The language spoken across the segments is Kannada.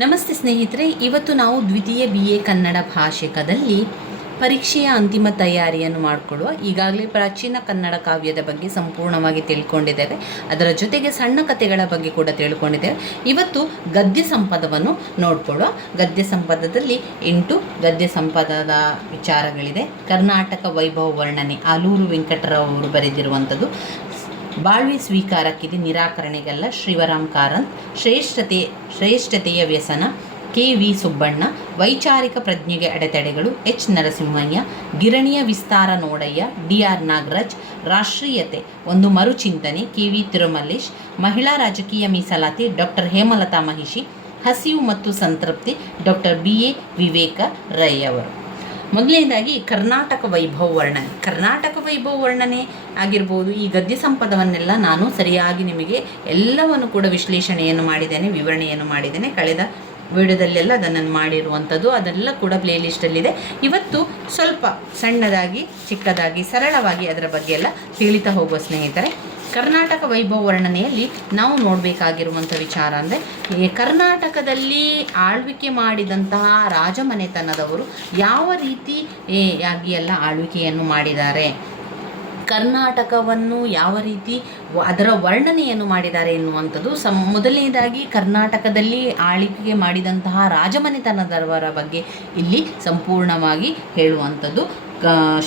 ನಮಸ್ತೆ ಸ್ನೇಹಿತರೆ, ಇವತ್ತು ನಾವು ದ್ವಿತೀಯ BA ಕನ್ನಡ ಭಾಷಿಕದಲ್ಲಿ ಪರೀಕ್ಷೆಯ ಅಂತಿಮ ತಯಾರಿಯನ್ನು ಮಾಡಿಕೊಳ್ಳುವ. ಈಗಾಗಲೇ ಪ್ರಾಚೀನ ಕನ್ನಡ ಕಾವ್ಯದ ಬಗ್ಗೆ ಸಂಪೂರ್ಣವಾಗಿ ತಿಳ್ಕೊಂಡಿದ್ದೇವೆ. ಅದರ ಜೊತೆಗೆ ಸಣ್ಣ ಕಥೆಗಳ ಬಗ್ಗೆ ಕೂಡ ತಿಳ್ಕೊಂಡಿದ್ದೇವೆ. ಇವತ್ತು ಗದ್ಯ ಸಂಪದವನ್ನು ನೋಡಿಕೊಳ್ಳುವ. ಗದ್ಯ ಸಂಪದದಲ್ಲಿ 8 ಗದ್ಯ ಸಂಪದದ ವಿಚಾರಗಳಿದೆ. ಕರ್ನಾಟಕ ವೈಭವ ವರ್ಣನೆ ಆಲೂರು ವೆಂಕಟರಾವ್ ಅವರು ಬರೆದಿರುವಂಥದ್ದು. ಬಾಳ್ವೆ ಸ್ವೀಕಾರಕ್ಕಿದೆ ನಿರಾಕರಣೆಗಲ್ಲ ಶಿವರಾಮ್ ಕಾರಂತ್. ಶ್ರೇಷ್ಠತೆಯ ವ್ಯಸನ KV ಸುಬ್ಬಣ್ಣ. ವೈಚಾರಿಕ ಪ್ರಜ್ಞೆಗೆ ಅಡೆತಡೆಗಳು H ನರಸಿಂಹಯ್ಯ. ಗಿರಣಿಯ ವಿಸ್ತಾರ ನೋಡಯ್ಯ DR ನಾಗರಾಜ್. ರಾಷ್ಟ್ರೀಯತೆ ಒಂದು ಮರುಚಿಂತನೆ KV ತಿರುಮಲೇಶ್. ಮಹಿಳಾ ರಾಜಕೀಯ ಮೀಸಲಾತಿ ಡಾಕ್ಟರ್ ಹೇಮಲತಾ ಮಹಿಷಿ. ಹಸಿವು ಮತ್ತು ಸಂತೃಪ್ತಿ ಡಾಕ್ಟರ್ BA ವಿವೇಕ ರೈ ಅವರು. ಮೊದಲನೇದಾಗಿ ಕರ್ನಾಟಕ ವೈಭವ ವರ್ಣನೆ. ಕರ್ನಾಟಕ ವೈಭವ ವರ್ಣನೆ ಆಗಿರ್ಬೋದು, ಈ ಗದ್ಯ ಸಂಪದವನ್ನೆಲ್ಲ ನಾನು ಸರಿಯಾಗಿ ನಿಮಗೆ ಎಲ್ಲವನ್ನು ಕೂಡ ವಿಶ್ಲೇಷಣೆಯನ್ನು ಮಾಡಿದ್ದೇನೆ, ವಿವರಣೆಯನ್ನು ಮಾಡಿದ್ದೇನೆ. ಕಳೆದ ವಿಡಿಯೋದಲ್ಲೆಲ್ಲ ಅದನ್ನು ಮಾಡಿರುವಂಥದ್ದು, ಅದೆಲ್ಲ ಕೂಡ ಪ್ಲೇಲಿಸ್ಟಲ್ಲಿದೆ. ಇವತ್ತು ಸ್ವಲ್ಪ ಸಣ್ಣದಾಗಿ ಚಿಕ್ಕದಾಗಿ ಸರಳವಾಗಿ ಅದರ ಬಗ್ಗೆ ಎಲ್ಲ ತಿಳಿತಾ ಹೋಗುವ ಸ್ನೇಹಿತರೆ. ಕರ್ನಾಟಕ ವೈಭವ ವರ್ಣನೆಯಲ್ಲಿ ನಾವು ನೋಡಬೇಕಾಗಿರುವಂಥ ವಿಚಾರ ಅಂದರೆ, ಕರ್ನಾಟಕದಲ್ಲಿ ಆಳ್ವಿಕೆ ಮಾಡಿದಂತಹ ರಾಜಮನೆತನದವರು ಯಾವ ರೀತಿಯಾಗಿ ಎಲ್ಲ ಆಳ್ವಿಕೆಯನ್ನು ಮಾಡಿದ್ದಾರೆ, ಕರ್ನಾಟಕವನ್ನು ಯಾವ ರೀತಿ ಅದರ ವರ್ಣನೆಯನ್ನು ಮಾಡಿದ್ದಾರೆ ಎನ್ನುವಂಥದ್ದು. ಮೊದಲನೇದಾಗಿ ಕರ್ನಾಟಕದಲ್ಲಿ ಆಳ್ವಿಕೆ ಮಾಡಿದಂತಹ ರಾಜಮನೆತನದವರ ಬಗ್ಗೆ ಇಲ್ಲಿ ಸಂಪೂರ್ಣವಾಗಿ ಹೇಳುವಂಥದ್ದು.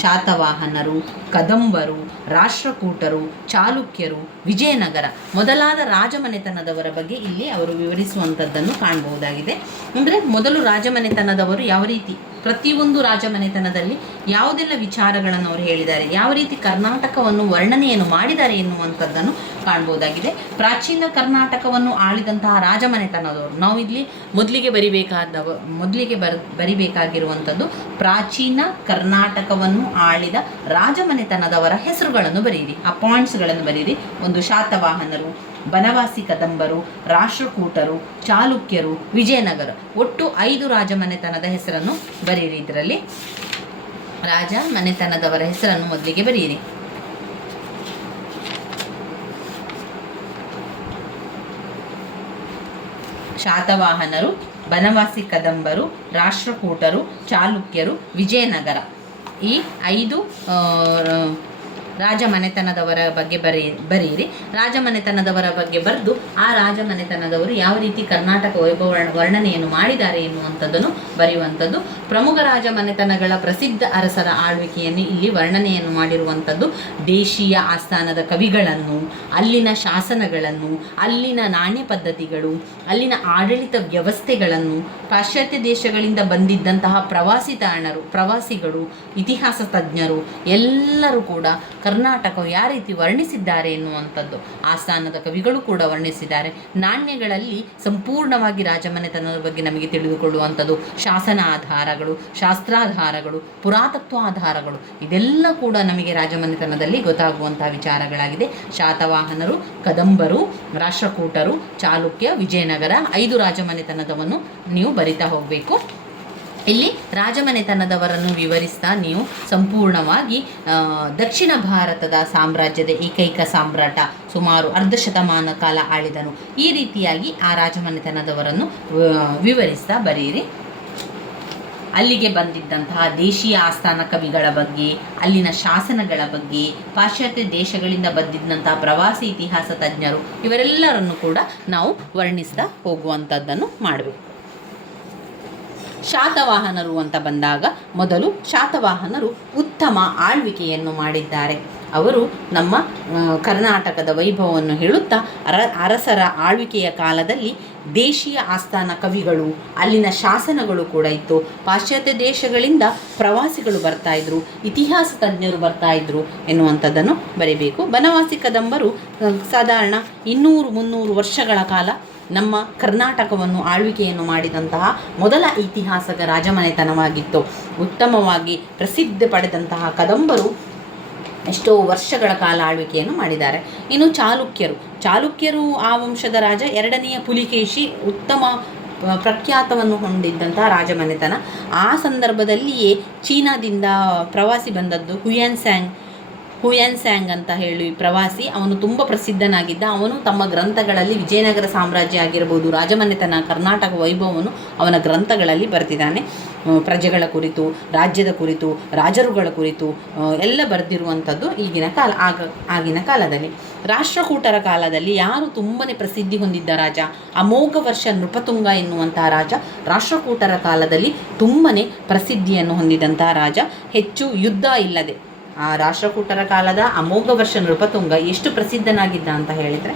ಶಾತವಾಹನರು, ಕದಂಬರು, ರಾಷ್ಟ್ರಕೂಟರು, ಚಾಲುಕ್ಯರು, ವಿಜಯನಗರ ಮೊದಲಾದ ರಾಜಮನೆತನದವರ ಬಗ್ಗೆ ಇಲ್ಲಿ ಅವರು ವಿವರಿಸುವಂಥದ್ದನ್ನು ಕಾಣಬಹುದಾಗಿದೆ. ಅಂದರೆ ಮೊದಲು ರಾಜಮನೆತನದವರು ಯಾವ ರೀತಿ ಪ್ರತಿಯೊಂದು ರಾಜಮನೆತನದಲ್ಲಿ ಯಾವುದೆಲ್ಲ ವಿಚಾರಗಳನ್ನು ಅವರು ಹೇಳಿದ್ದಾರೆ, ಯಾವ ರೀತಿ ಕರ್ನಾಟಕವನ್ನು ವರ್ಣನೆಯನ್ನು ಮಾಡಿದ್ದಾರೆ ಎನ್ನುವಂಥದ್ದನ್ನು ಕಾಣ್ಬೋದಾಗಿದೆ. ಪ್ರಾಚೀನ ಕರ್ನಾಟಕವನ್ನು ಆಳಿದಂತಹ ರಾಜಮನೆತನದವರು ನಾವು ಇಲ್ಲಿ ಮೊದಲಿಗೆ ಬರಿಬೇಕಾಗಿರುವಂಥದ್ದು ಪ್ರಾಚೀನ ಕರ್ನಾಟಕವನ್ನು ಆಳಿದ ರಾಜಮನೆತನದವರ ಹೆಸರುಗಳನ್ನು ಬರೆಯಿರಿ, ಆ ಪಾಯಿಂಟ್ಸ್ಗಳನ್ನು ಬರೀರಿ. ಒಂದು ಶಾತವಾಹನರು, ಬನವಾಸಿ ಕದಂಬರು, ರಾಷ್ಟ್ರಕೂಟರು, ಚಾಲುಕ್ಯರು, ವಿಜಯನಗರ, ಒಟ್ಟು 5 ರಾಜಮನೆತನದ ಹೆಸರನ್ನು ಬರೀರಿ. ಇದರಲ್ಲಿ ರಾಜಮನೆತನದವರ ಹೆಸರನ್ನು ಮೊದಲಿಗೆ ಬರೆಯಿರಿ. ಶಾತವಾಹನರು, ಬನವಾಸಿ ಕದಂಬರು, ರಾಷ್ಟ್ರಕೂಟರು, ಚಾಲುಕ್ಯರು, ವಿಜಯನಗರ, ಈ 5 ರಾಜಮನೆತನದವರ ಬಗ್ಗೆ ಬರೆಯಿರಿ. ರಾಜಮನೆತನದವರ ಬಗ್ಗೆ ಬರೆದು ಆ ರಾಜಮನೆತನದವರು ಯಾವ ರೀತಿ ಕರ್ನಾಟಕ ವೈಭವ ವರ್ಣನೆಯನ್ನು ಮಾಡಿದ್ದಾರೆ ಎನ್ನುವಂಥದ್ದನ್ನು ಬರೆಯುವಂಥದ್ದು. ಪ್ರಮುಖ ರಾಜಮನೆತನಗಳ ಪ್ರಸಿದ್ಧ ಅರಸರ ಆಳ್ವಿಕೆಯನ್ನು ಇಲ್ಲಿ ವರ್ಣನೆಯನ್ನು ಮಾಡಿರುವಂಥದ್ದು. ದೇಶೀಯ ಆಸ್ಥಾನದ ಕವಿಗಳನ್ನು, ಅಲ್ಲಿನ ಶಾಸನಗಳನ್ನು, ಅಲ್ಲಿನ ನಾಣ್ಯ ಪದ್ಧತಿಗಳು, ಅಲ್ಲಿನ ಆಡಳಿತ ವ್ಯವಸ್ಥೆಗಳನ್ನು, ಪಾಶ್ಚಾತ್ಯ ದೇಶಗಳಿಂದ ಬಂದಿದ್ದಂತಹ ಪ್ರವಾಸಿಗಳು, ಇತಿಹಾಸ ತಜ್ಞರು ಎಲ್ಲರೂ ಕೂಡ ಕರ್ನಾಟಕವು ಯಾವ ರೀತಿ ವರ್ಣಿಸಿದ್ದಾರೆ ಎನ್ನುವಂಥದ್ದು. ಆಸ್ಥಾನದ ಕವಿಗಳು ಕೂಡ ವರ್ಣಿಸಿದ್ದಾರೆ. ನಾಣ್ಯಗಳಲ್ಲಿ ಸಂಪೂರ್ಣವಾಗಿ ರಾಜಮನೆತನದ ಬಗ್ಗೆ ನಮಗೆ ತಿಳಿದುಕೊಳ್ಳುವಂಥದ್ದು ಶಾಸನ ಆಧಾರಗಳು, ಶಾಸ್ತ್ರಾಧಾರಗಳು, ಪುರಾತತ್ವ ಆಧಾರಗಳು, ಇದೆಲ್ಲ ಕೂಡ ನಮಗೆ ರಾಜಮನೆತನದಲ್ಲಿ ಗೊತ್ತಾಗುವಂತಹ ವಿಚಾರಗಳಾಗಿದೆ. ಶಾತವಾಹನರು, ಕದಂಬರು, ರಾಷ್ಟ್ರಕೂಟರು, ಚಾಲುಕ್ಯ, ವಿಜಯನಗರ 5 ರಾಜಮನೆತನದವನ್ನು ನೀವು ಬರಿತಾ ಹೋಗಬೇಕು. ಇಲ್ಲಿ ರಾಜಮನೆತನದವರನ್ನು ವಿವರಿಸ್ತಾ ನೀವು ಸಂಪೂರ್ಣವಾಗಿ ದಕ್ಷಿಣ ಭಾರತದ ಸಾಮ್ರಾಜ್ಯದ ಏಕೈಕ ಸಾಮ್ರಾಟ ಸುಮಾರು ಅರ್ಧ ಶತಮಾನ ಕಾಲ ಆಳಿದನು, ಈ ರೀತಿಯಾಗಿ ಆ ರಾಜಮನೆತನದವರನ್ನು ವಿವರಿಸ್ತಾ ಬರೆಯಿರಿ. ಅಲ್ಲಿಗೆ ಬಂದಿದ್ದಂತಹ ದೇಶೀಯ ಆಸ್ಥಾನ ಕವಿಗಳ ಬಗ್ಗೆ, ಅಲ್ಲಿನ ಶಾಸನಗಳ ಬಗ್ಗೆ, ಪಾಶ್ಚಾತ್ಯ ದೇಶಗಳಿಂದ ಬಂದಿದ್ದಂತಹ ಪ್ರವಾಸಿ ಇತಿಹಾಸ ತಜ್ಞರು, ಇವರೆಲ್ಲರನ್ನು ಕೂಡ ನಾವು ವರ್ಣಿಸ್ತಾ ಹೋಗುವಂಥದ್ದನ್ನು ಮಾಡಬೇಕು. ಶಾತವಾಹನರು ಅಂತ ಬಂದಾಗ, ಮೊದಲು ಶಾತವಾಹನರು ಉತ್ತಮ ಆಳ್ವಿಕೆಯನ್ನು ಮಾಡಿದ್ದಾರೆ. ಅವರು ನಮ್ಮ ಕರ್ನಾಟಕದ ವೈಭವವನ್ನು ಹೇಳುತ್ತಾ ಅರಸರ ಆಳ್ವಿಕೆಯ ಕಾಲದಲ್ಲಿ ದೇಶೀಯ ಆಸ್ಥಾನ ಕವಿಗಳು, ಅಲ್ಲಿನ ಶಾಸನಗಳು ಕೂಡ ಇತ್ತು. ಪಾಶ್ಚಾತ್ಯ ದೇಶಗಳಿಂದ ಪ್ರವಾಸಿಗಳು ಬರ್ತಾಯಿದ್ರು, ಇತಿಹಾಸ ತಜ್ಞರು ಬರ್ತಾಯಿದ್ರು ಎನ್ನುವಂಥದ್ದನ್ನು ಬರೀಬೇಕು. ಬನವಾಸಿ ಕದಂಬರು ಸಾಧಾರಣ 200-300 ವರ್ಷಗಳ ಕಾಲ ನಮ್ಮ ಕರ್ನಾಟಕವನ್ನು ಆಳ್ವಿಕೆಯನ್ನು ಮಾಡಿದಂತಹ ಮೊದಲ ಐತಿಹಾಸಿಕ ರಾಜಮನೆತನವಾಗಿತ್ತು. ಉತ್ತಮವಾಗಿ ಪ್ರಸಿದ್ಧಿ ಪಡೆದಂತಹ ಕದಂಬರು ಎಷ್ಟೋ ವರ್ಷಗಳ ಕಾಲ ಆಳ್ವಿಕೆಯನ್ನು ಮಾಡಿದ್ದಾರೆ. ಇನ್ನು ಚಾಲುಕ್ಯರು ಆ ವಂಶದ ರಾಜ. 2ನೆಯ ಪುಲಿಕೇಶಿ ಉತ್ತಮ ಪ್ರಖ್ಯಾತವನ್ನು ಹೊಂದಿದ್ದಂತಹ ರಾಜಮನೆತನ. ಆ ಸಂದರ್ಭದಲ್ಲಿಯೇ ಚೀನಾದಿಂದ ಪ್ರವಾಸಿ ಬಂದದ್ದು ಹುಯಾನ್ ಸ್ಯಾಂಗ್ ಹುಯನ್ ಸ್ಯಾಂಗ್ ಅಂತ ಹೇಳಿ ಪ್ರವಾಸಿ, ಅವನು ತುಂಬ ಪ್ರಸಿದ್ಧನಾಗಿದ್ದ. ಅವನು ತಮ್ಮ ಗ್ರಂಥಗಳಲ್ಲಿ ವಿಜಯನಗರ ಸಾಮ್ರಾಜ್ಯ ಆಗಿರ್ಬೋದು, ರಾಜಮನೆತನ, ಕರ್ನಾಟಕ ವೈಭವವನ್ನು ಅವನ ಗ್ರಂಥಗಳಲ್ಲಿ ಬರೆದಿದ್ದಾನೆ. ಪ್ರಜೆಗಳ ಕುರಿತು, ರಾಜ್ಯದ ಕುರಿತು, ರಾಜರುಗಳ ಕುರಿತು ಎಲ್ಲ ಬರೆದಿರುವಂಥದ್ದು ಆಗಿನ ಕಾಲದಲ್ಲಿ. ರಾಷ್ಟ್ರಕೂಟರ ಕಾಲದಲ್ಲಿ ಯಾರು ತುಂಬಾ ಪ್ರಸಿದ್ಧಿ ಹೊಂದಿದ್ದ ರಾಜ? ಅಮೋಘ ವರ್ಷ ನೃಪತುಂಗ ಎನ್ನುವಂತಹ ರಾಜ ರಾಷ್ಟ್ರಕೂಟರ ಕಾಲದಲ್ಲಿ ತುಂಬಾ ಪ್ರಸಿದ್ಧಿಯನ್ನು ಹೊಂದಿದಂತಹ ರಾಜ. ಹೆಚ್ಚು ಯುದ್ಧ ಇಲ್ಲದೆ ಆ ರಾಷ್ಟ್ರಕೂಟರ ಕಾಲದ ಅಮೋಘ ವರ್ಷ ನೃಪತುಂಗ ಎಷ್ಟು ಪ್ರಸಿದ್ಧನಾಗಿದ್ದ ಅಂತ ಹೇಳಿದರೆ,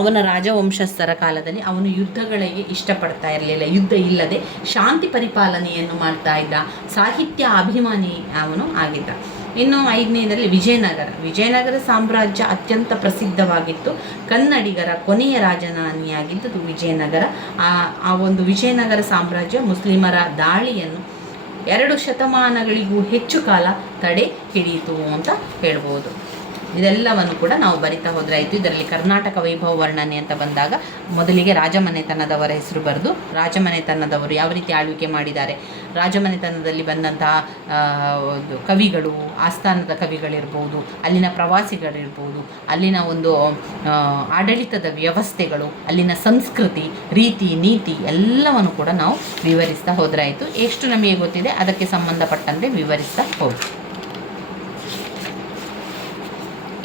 ಅವನ ರಾಜವಂಶಸ್ಥರ ಕಾಲದಲ್ಲಿ ಅವನು ಯುದ್ಧಗಳಿಗೆ ಇಷ್ಟಪಡ್ತಾ ಇರಲಿಲ್ಲ. ಯುದ್ಧ ಇಲ್ಲದೆ ಶಾಂತಿ ಪರಿಪಾಲನೆಯನ್ನು ಮಾಡ್ತಾ ಇದ್ದ, ಸಾಹಿತ್ಯ ಅಭಿಮಾನಿ ಅವನು ಆಗಿದ್ದ. ಇನ್ನು 5ನೇದರಲ್ಲಿ ವಿಜಯನಗರ ಸಾಮ್ರಾಜ್ಯ ಅತ್ಯಂತ ಪ್ರಸಿದ್ಧವಾಗಿತ್ತು. ಕನ್ನಡಿಗರ ಕೊನೆಯ ರಾಜಧಾನಿಯಾಗಿದ್ದದು ವಿಜಯನಗರ. ಆ ಒಂದು ವಿಜಯನಗರ ಸಾಮ್ರಾಜ್ಯ ಮುಸ್ಲಿಮರ ದಾಳಿಯನ್ನು 2 ಶತಮಾನಗಳಿಗೂ ಹೆಚ್ಚು ಕಾಲ ತಡೆ ಹಿಡಿಯಿತು ಅಂತ ಹೇಳ್ಬೋದು. ಇದೆಲ್ಲವನ್ನು ಕೂಡ ನಾವು ಬರಿತಾ ಹೋದರೆ ಆಯಿತು. ಇದರಲ್ಲಿ ಕರ್ನಾಟಕ ವೈಭವ ವರ್ಣನೆ ಅಂತ ಬಂದಾಗ ಮೊದಲಿಗೆ ರಾಜಮನೆತನದವರ ಹೆಸರು ಬರೆದು, ರಾಜಮನೆತನದವರು ಯಾವ ರೀತಿ ಆಳ್ವಿಕೆ ಮಾಡಿದ್ದಾರೆ, ರಾಜಮನೆತನದಲ್ಲಿ ಬಂದಂತಹ ಕವಿಗಳು, ಆಸ್ಥಾನದ ಕವಿಗಳಿರ್ಬೋದು, ಅಲ್ಲಿನ ಪ್ರವಾಸಿಗಳಿರ್ಬೋದು, ಅಲ್ಲಿನ ಒಂದು ಆಡಳಿತದ ವ್ಯವಸ್ಥೆಗಳು, ಅಲ್ಲಿನ ಸಂಸ್ಕೃತಿ, ರೀತಿ ನೀತಿ ಎಲ್ಲವನ್ನು ಕೂಡ ನಾವು ವಿವರಿಸ್ತಾ ಹೋದರೆ ಆಯಿತು. ಎಷ್ಟು ನಮಗೆ ಗೊತ್ತಿದೆ ಅದಕ್ಕೆ ಸಂಬಂಧಪಟ್ಟಂತೆ ವಿವರಿಸ್ತಾ ಹೋಗಿ.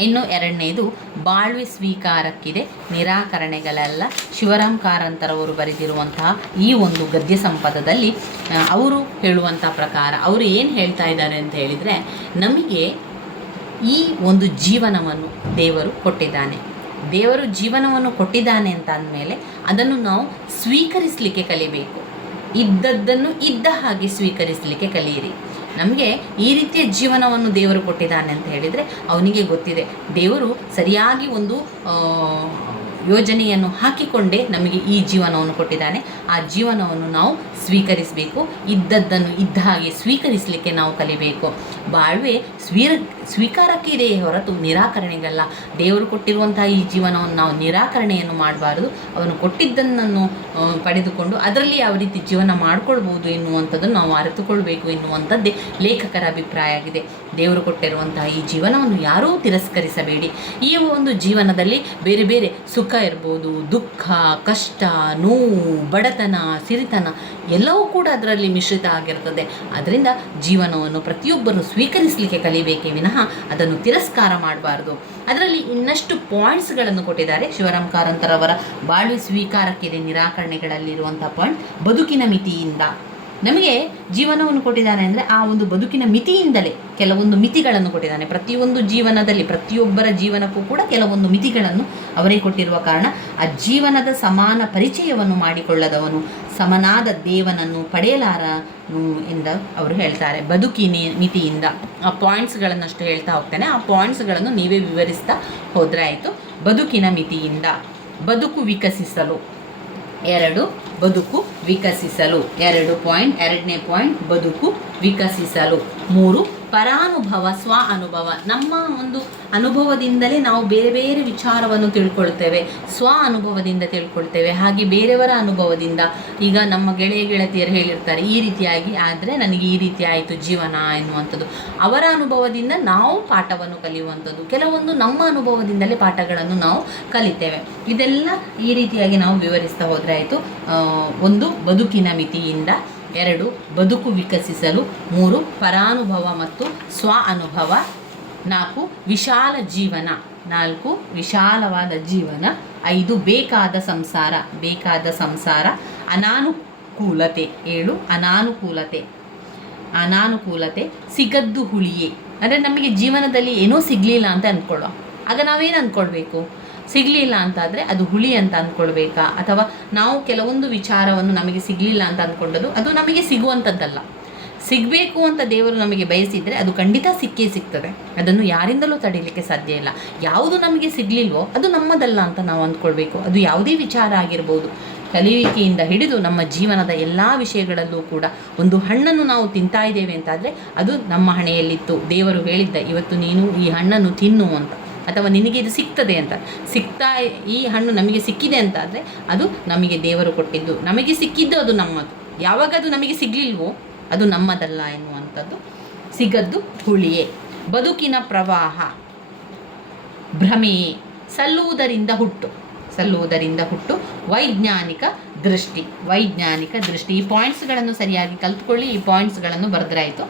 ಇನ್ನು 2ನೇದು ಬಾಳ್ವೆ ಸ್ವೀಕಾರಕ್ಕಿದೆ ನಿರಾಕರಣೆಗಳೆಲ್ಲ. ಶಿವರಾಮ್ ಕಾರಂತರವರು ಬರೆದಿರುವಂತಹ ಈ ಒಂದು ಗದ್ಯ ಸಂಪದದಲ್ಲಿ ಅವರು ಹೇಳುವಂಥ ಪ್ರಕಾರ ಅವರು ಏನು ಹೇಳ್ತಾ ಇದ್ದಾರೆ ಅಂತ ಹೇಳಿದರೆ, ನಮಗೆ ಈ ಒಂದು ಜೀವನವನ್ನು ದೇವರು ಕೊಟ್ಟಿದ್ದಾನೆ. ದೇವರು ಜೀವನವನ್ನು ಕೊಟ್ಟಿದ್ದಾನೆ ಅಂತ ಅಂದಮೇಲೆ ಅದನ್ನು ನಾವು ಸ್ವೀಕರಿಸಲಿಕ್ಕೆ ಕಲಿಬೇಕು. ಇದ್ದದ್ದನ್ನು ಇದ್ದ ಹಾಗೆ ಸ್ವೀಕರಿಸಲಿಕ್ಕೆ ಕಲಿಯಿರಿ. ನಮಗೆ ಈ ರೀತಿಯ ಜೀವನವನ್ನು ದೇವರು ಕೊಟ್ಟಿದ್ದಾನೆ ಅಂತ ಹೇಳಿದರೆ ಅವನಿಗೆ ಗೊತ್ತಿದೆ, ದೇವರು ಸರಿಯಾಗಿ ಒಂದು ಯೋಜನೆಯನ್ನು ಹಾಕಿಕೊಂಡೇ ನಮಗೆ ಈ ಜೀವನವನ್ನು ಕೊಟ್ಟಿದ್ದಾನೆ. ಆ ಜೀವನವನ್ನು ನಾವು ಸ್ವೀಕರಿಸಬೇಕು. ಇದ್ದದ್ದನ್ನು ಇದ್ದ ಹಾಗೆ ಸ್ವೀಕರಿಸಲಿಕ್ಕೆ ನಾವು ಕಲಿಬೇಕು. ಬಾಳ್ವೆ ಸ್ವೀಕಾರಕ್ಕೆ ಇದೆಯೇ ಹೊರತು ನಿರಾಕರಣೆಗಲ್ಲ. ದೇವರು ಕೊಟ್ಟಿರುವಂತಹ ಈ ಜೀವನವನ್ನು ನಾವು ನಿರಾಕರಣೆಯನ್ನು ಮಾಡಬಾರ್ದು. ಅವನು ಕೊಟ್ಟಿದ್ದನ್ನು ಪಡೆದುಕೊಂಡು ಅದರಲ್ಲಿ ಯಾವ ರೀತಿ ಜೀವನ ಮಾಡಿಕೊಳ್ಬೋದು ಎನ್ನುವಂಥದ್ದನ್ನು ನಾವು ಅರಿತುಕೊಳ್ಬೇಕು ಎನ್ನುವಂಥದ್ದೇ ಲೇಖಕರ ಅಭಿಪ್ರಾಯ ಆಗಿದೆ. ದೇವರು ಕೊಟ್ಟಿರುವಂತಹ ಈ ಜೀವನವನ್ನು ಯಾರೂ ತಿರಸ್ಕರಿಸಬೇಡಿ. ಈ ಒಂದು ಜೀವನದಲ್ಲಿ ಬೇರೆ ಬೇರೆ ಸುಖ ಇರ್ಬೋದು, ದುಃಖ, ಕಷ್ಟ, ನೋವು, ಬಡತನ, ಸಿರಿತನ ಎಲ್ಲವೂ ಕೂಡ ಅದರಲ್ಲಿ ಮಿಶ್ರಿತ ಆಗಿರ್ತದೆ. ಅದರಿಂದ ಜೀವನವನ್ನು ಪ್ರತಿಯೊಬ್ಬರು ಸ್ವೀಕರಿಸಲಿಕ್ಕೆ ಕಲಿಬೇಕೇ ವಿನಃ ಅದನ್ನು ತಿರಸ್ಕಾರ ಮಾಡಬಾರ್ದು. ಅದರಲ್ಲಿ ಇನ್ನಷ್ಟು ಪಾಯಿಂಟ್ಸ್ಗಳನ್ನು ಕೊಟ್ಟಿದ್ದಾರೆ ಶಿವರಾಮ್ ಕಾರಂತರವರ ಬಾಳ್ವೆ ಸ್ವೀಕಾರಕ್ಕಿದೆ ನಿರಾಕರಣೆಗಳಲ್ಲಿರುವಂಥ ಪಾಯಿಂಟ್. ಬದುಕಿನ ಮಿತಿಯಿಂದ ನಮಗೆ ಜೀವನವನ್ನು ಕೊಟ್ಟಿದ್ದಾನೆ ಅಂದರೆ ಆ ಒಂದು ಬದುಕಿನ ಮಿತಿಯಿಂದಲೇ ಕೆಲವೊಂದು ಮಿತಿಗಳನ್ನು ಕೊಟ್ಟಿದ್ದಾನೆ. ಪ್ರತಿಯೊಂದು ಜೀವನದಲ್ಲಿ ಪ್ರತಿಯೊಬ್ಬರ ಜೀವನಕ್ಕೂ ಕೂಡ ಕೆಲವೊಂದು ಮಿತಿಗಳನ್ನು ಅವರೇ ಕೊಟ್ಟಿರುವ ಕಾರಣ ಆ ಜೀವನದ ಸಮಾನ ಪರಿಚಯವನ್ನು ಮಾಡಿಕೊಳ್ಳದವನು ಸಮನಾದ ದೇವನನ್ನು ಪಡೆಯಲಾರ ಎಂದ ಅವರು ಹೇಳ್ತಾರೆ. ಬದುಕಿನ ಮಿತಿಯಿಂದ ಆ ಪಾಯಿಂಟ್ಸ್ಗಳನ್ನಷ್ಟು ಹೇಳ್ತಾ ಹೋಗ್ತಾನೆ. ಆ ಪಾಯಿಂಟ್ಸ್ಗಳನ್ನು ನೀವೇ ವಿವರಿಸ್ತಾ ಹೋದರೆ ಆಯಿತು. ಬದುಕಿನ ಮಿತಿಯಿಂದ ಬದುಕು ವಿಕಸಿಸಲು 2 ಬದುಕು ವಿಕಸಿಸಲು 2 ಪಾಯಿಂಟ್. 2ನೇ ಪಾಯಿಂಟ್ ಬದುಕು ವಿಕಸಿಸಲು. 3 ಪರಾನುಭವ ಸ್ವ ಅನುಭವ. ನಮ್ಮ ಒಂದು ಅನುಭವದಿಂದಲೇ ನಾವು ಬೇರೆ ಬೇರೆ ವಿಚಾರವನ್ನು ತಿಳ್ಕೊಳ್ತೇವೆ, ಸ್ವ ಅನುಭವದಿಂದ ತಿಳ್ಕೊಳ್ತೇವೆ. ಹಾಗೆ ಬೇರೆಯವರ ಅನುಭವದಿಂದ, ಈಗ ನಮ್ಮ ಗೆಳತಿಯರು ಹೇಳಿರ್ತಾರೆ ಈ ರೀತಿಯಾಗಿ ಆದರೆ ನನಗೆ ಈ ರೀತಿ ಆಯಿತು ಜೀವನ ಎನ್ನುವಂಥದ್ದು. ಅವರ ಅನುಭವದಿಂದ ನಾವು ಪಾಠವನ್ನು ಕಲಿಯುವಂಥದ್ದು, ಕೆಲವೊಂದು ನಮ್ಮ ಅನುಭವದಿಂದಲೇ ಪಾಠಗಳನ್ನು ನಾವು ಕಲಿತೇವೆ. ಇದೆಲ್ಲ ಈ ರೀತಿಯಾಗಿ ನಾವು ವಿವರಿಸ್ತಾ ಹೋದರೆ ಆಯಿತು. 1 ಬದುಕಿನ ಮಿತಿಯಿಂದ, 2 ಬದುಕು ವಿಕಸಿಸಲು, 3 ಪರಾನುಭವ ಮತ್ತು ಸ್ವ ಅನುಭವ, 4 ವಿಶಾಲ ಜೀವನ, 4 ವಿಶಾಲವಾದ ಜೀವನ, 5 ಬೇಕಾದ ಸಂಸಾರ, ಅನಾನುಕೂಲತೆ, 7 ಅನಾನುಕೂಲತೆ, ಸಿಗದ್ದು ಹುಳಿಯೇ. ಅಂದರೆ ನಮಗೆ ಜೀವನದಲ್ಲಿ ಏನೋ ಸಿಗಲಿಲ್ಲ ಅಂತ ಅಂದ್ಕೊಳ್ಳೋ, ಆಗ ನಾವೇನು ಅಂದ್ಕೊಳ್ಬೇಕು? ಸಿಗಲಿಲ್ಲ ಅಂತಾದರೆ ಅದು ಹುಳಿ ಅಂತ ಅಂದ್ಕೊಳ್ಬೇಕಾ? ಅಥವಾ ನಾವು ಕೆಲವೊಂದು ವಿಚಾರವನ್ನು ನಮಗೆ ಸಿಗಲಿಲ್ಲ ಅಂತ ಅಂದ್ಕೊಂಡದ್ದು ಅದು ನಮಗೆ ಸಿಗುವಂಥದ್ದಲ್ಲ. ಸಿಗಬೇಕು ಅಂತ ದೇವರು ನಮಗೆ ಬಯಸಿದರೆ ಅದು ಖಂಡಿತ ಸಿಕ್ಕೇ ಸಿಗ್ತದೆ. ಅದನ್ನು ಯಾರಿಂದಲೂ ತಡೀಲಿಕ್ಕೆ ಸಾಧ್ಯ ಇಲ್ಲ. ಯಾವುದು ನಮಗೆ ಸಿಗಲಿಲ್ವೋ ಅದು ನಮ್ಮದಲ್ಲ ಅಂತ ನಾವು ಅಂದ್ಕೊಳ್ಬೇಕು. ಅದು ಯಾವುದೇ ವಿಚಾರ ಆಗಿರ್ಬೋದು. ಕಲಿಯುವಿಕೆಯಿಂದ ಹಿಡಿದು ನಮ್ಮ ಜೀವನದ ಎಲ್ಲ ವಿಷಯಗಳಲ್ಲೂ ಕೂಡ ಒಂದು ಹಣ್ಣನ್ನು ನಾವು ತಿಂತಾ ಇದ್ದೇವೆ ಅಂತಾದರೆ ಅದು ನಮ್ಮ ಹಣೆಯಲ್ಲಿತ್ತು. ದೇವರು ಹೇಳಿದ್ದ ಇವತ್ತು ನೀನು ಈ ಹಣ್ಣನ್ನು ತಿನ್ನು ಅಂತ, ಅಥವಾ ನಿನಗೆ ಇದು ಸಿಗ್ತದೆ ಅಂತ. ಈ ಹಣ್ಣು ನಮಗೆ ಸಿಕ್ಕಿದೆ ಅಂತಾದರೆ ಅದು ನಮಗೆ ದೇವರು ಕೊಟ್ಟಿದ್ದು, ನಮಗೆ ಸಿಕ್ಕಿದ್ದು ಅದು ನಮ್ಮದು. ಯಾವಾಗ ಅದು ನಮಗೆ ಸಿಗಲಿಲ್ವೋ ಅದು ನಮ್ಮದಲ್ಲ ಎನ್ನುವಂಥದ್ದು. ಸಿಗದ್ದು ಹುಳಿಯೇ. ಬದುಕಿನ ಪ್ರವಾಹ ಭ್ರಮೆಯೇ, ಸಲ್ಲುವುದರಿಂದ ಹುಟ್ಟು, ವೈಜ್ಞಾನಿಕ ದೃಷ್ಟಿ. ಈ ಪಾಯಿಂಟ್ಸ್ಗಳನ್ನು ಸರಿಯಾಗಿ ಕಲ್ತ್ಕೊಳ್ಳಿ, ಈ ಪಾಯಿಂಟ್ಸ್ಗಳನ್ನು ಬರೆದ್ರಾಯಿತು.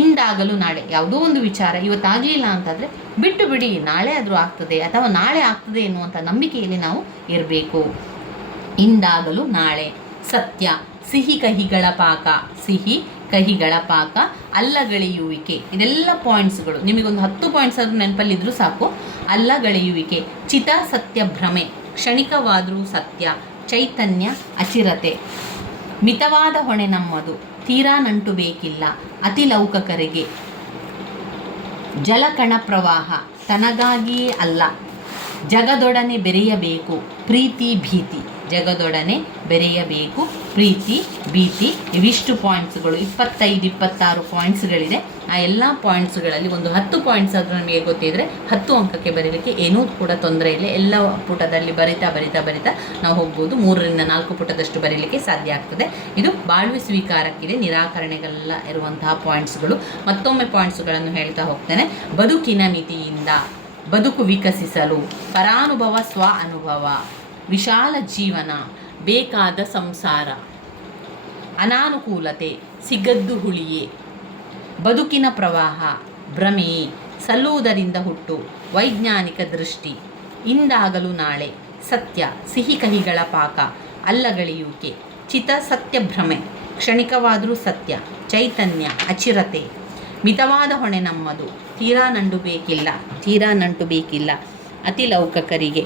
ಇಂದಾಗಲೂ ನಾಳೆ, ಯಾವುದೋ ಒಂದು ವಿಚಾರ ಇವತ್ತಾಗಲಿಲ್ಲ ಅಂತಂದರೆ ಬಿಟ್ಟು ಬಿಡಿ, ನಾಳೆ ಆದರೂ ಆಗ್ತದೆ ಅಥವಾ ನಾಳೆ ಆಗ್ತದೆ ಎನ್ನುವಂಥ ನಂಬಿಕೆಯಲ್ಲಿ ನಾವು ಇರಬೇಕು. ಇಂದಾಗಲೂ ನಾಳೆ. ಸತ್ಯ, ಸಿಹಿ ಕಹಿಗಳ ಪಾಕ, ಅಲ್ಲಗಳೆಯುವಿಕೆ. ಇದೆಲ್ಲ ಪಾಯಿಂಟ್ಸ್ಗಳು ನಿಮಗೊಂದು 10 ಪಾಯಿಂಟ್ಸ್ ಆದರೂ ನೆನಪಲ್ಲಿದ್ದರೂ ಸಾಕು. ಅಲ್ಲಗಳೆಯುವಿಕೆ, ಚಿತ ಸತ್ಯ ಭ್ರಮೆ, ಕ್ಷಣಿಕವಾದರೂ ಸತ್ಯ, ಚೈತನ್ಯ ಅಚಿರತೆ, ಮಿತವಾದ ಹೊಣೆ ನಮ್ಮದು, ತೀರಾ ನಂಟು ಬೇಕಿಲ್ಲ, ಅತಿಲೌಕಕರಿಗೆ, ಜಲಕಣ ಪ್ರವಾಹ, ತನಗಾಗಿಯೇ ಅಲ್ಲ, ಜಗದೊಡನೆ ಬೆರೆಯಬೇಕು, ಪ್ರೀತಿ ಭೀತಿ. ಇವಿಷ್ಟು ಪಾಯಿಂಟ್ಸ್ಗಳು, 25-26 ಪಾಯಿಂಟ್ಸ್ಗಳಿದೆ. ಆ ಎಲ್ಲ ಪಾಯಿಂಟ್ಸ್ಗಳಲ್ಲಿ ಒಂದು 10 ಪಾಯಿಂಟ್ಸ್ ಆದರೂ ನಮಗೆ ಗೊತ್ತಿದ್ದರೆ 10 ಅಂಕಕ್ಕೆ ಬರೀಲಿಕ್ಕೆ ಏನೂ ಕೂಡ ತೊಂದರೆ ಇಲ್ಲ. ಎಲ್ಲ ಪುಟದಲ್ಲಿ ಬರಿತಾ ನಾವು ಹೋಗ್ಬೋದು. 3-4 ಪುಟದಷ್ಟು ಬರೀಲಿಕ್ಕೆ ಸಾಧ್ಯ ಆಗ್ತದೆ. ಇದು ಬಾಳ್ವೆ ಸ್ವೀಕಾರಕ್ಕಿದೆ, ನಿರಾಕರಣೆಗೆಲ್ಲ ಇರುವಂತಹ ಪಾಯಿಂಟ್ಸ್ಗಳು. ಮತ್ತೊಮ್ಮೆ ಪಾಯಿಂಟ್ಸ್ಗಳನ್ನು ಹೇಳ್ತಾ ಹೋಗ್ತೇನೆ. ಬದುಕಿನ ಮಿತಿಯಿಂದ ಬದುಕು ವಿಕಸಿಸಲು, ಪರಾನುಭವ ಸ್ವ ಅನುಭವ, ವಿಶಾಲ ಜೀವನ, ಬೇಕಾದ ಸಂಸಾರ, ಅನಾನುಕೂಲತೆ, ಸಿಗದ್ದು ಹುಳಿಯೇ, ಬದುಕಿನ ಪ್ರವಾಹ ಭ್ರಮೆಯೇ, ಸಲ್ಲುವುದರಿಂದ ಹುಟ್ಟು, ವೈಜ್ಞಾನಿಕ ದೃಷ್ಟಿ, ಇಂದಾಗಲೂ ನಾಳೆ, ಸತ್ಯ, ಸಿಹಿ ಕಹಿಗಳ ಪಾಕ, ಅಲ್ಲಗಳೆಯುವಿಕೆ, ಚಿತ ಸತ್ಯ ಭ್ರಮೆ, ಕ್ಷಣಿಕವಾದರೂ ಸತ್ಯ, ಚೈತನ್ಯ ಅಚಿರತೆ, ಮಿತವಾದ ಹೊಣೆ ನಮ್ಮದು, ತೀರಾ ನಂಟು ಬೇಕಿಲ್ಲ, ಅತಿಲೌಕಕರಿಗೆ,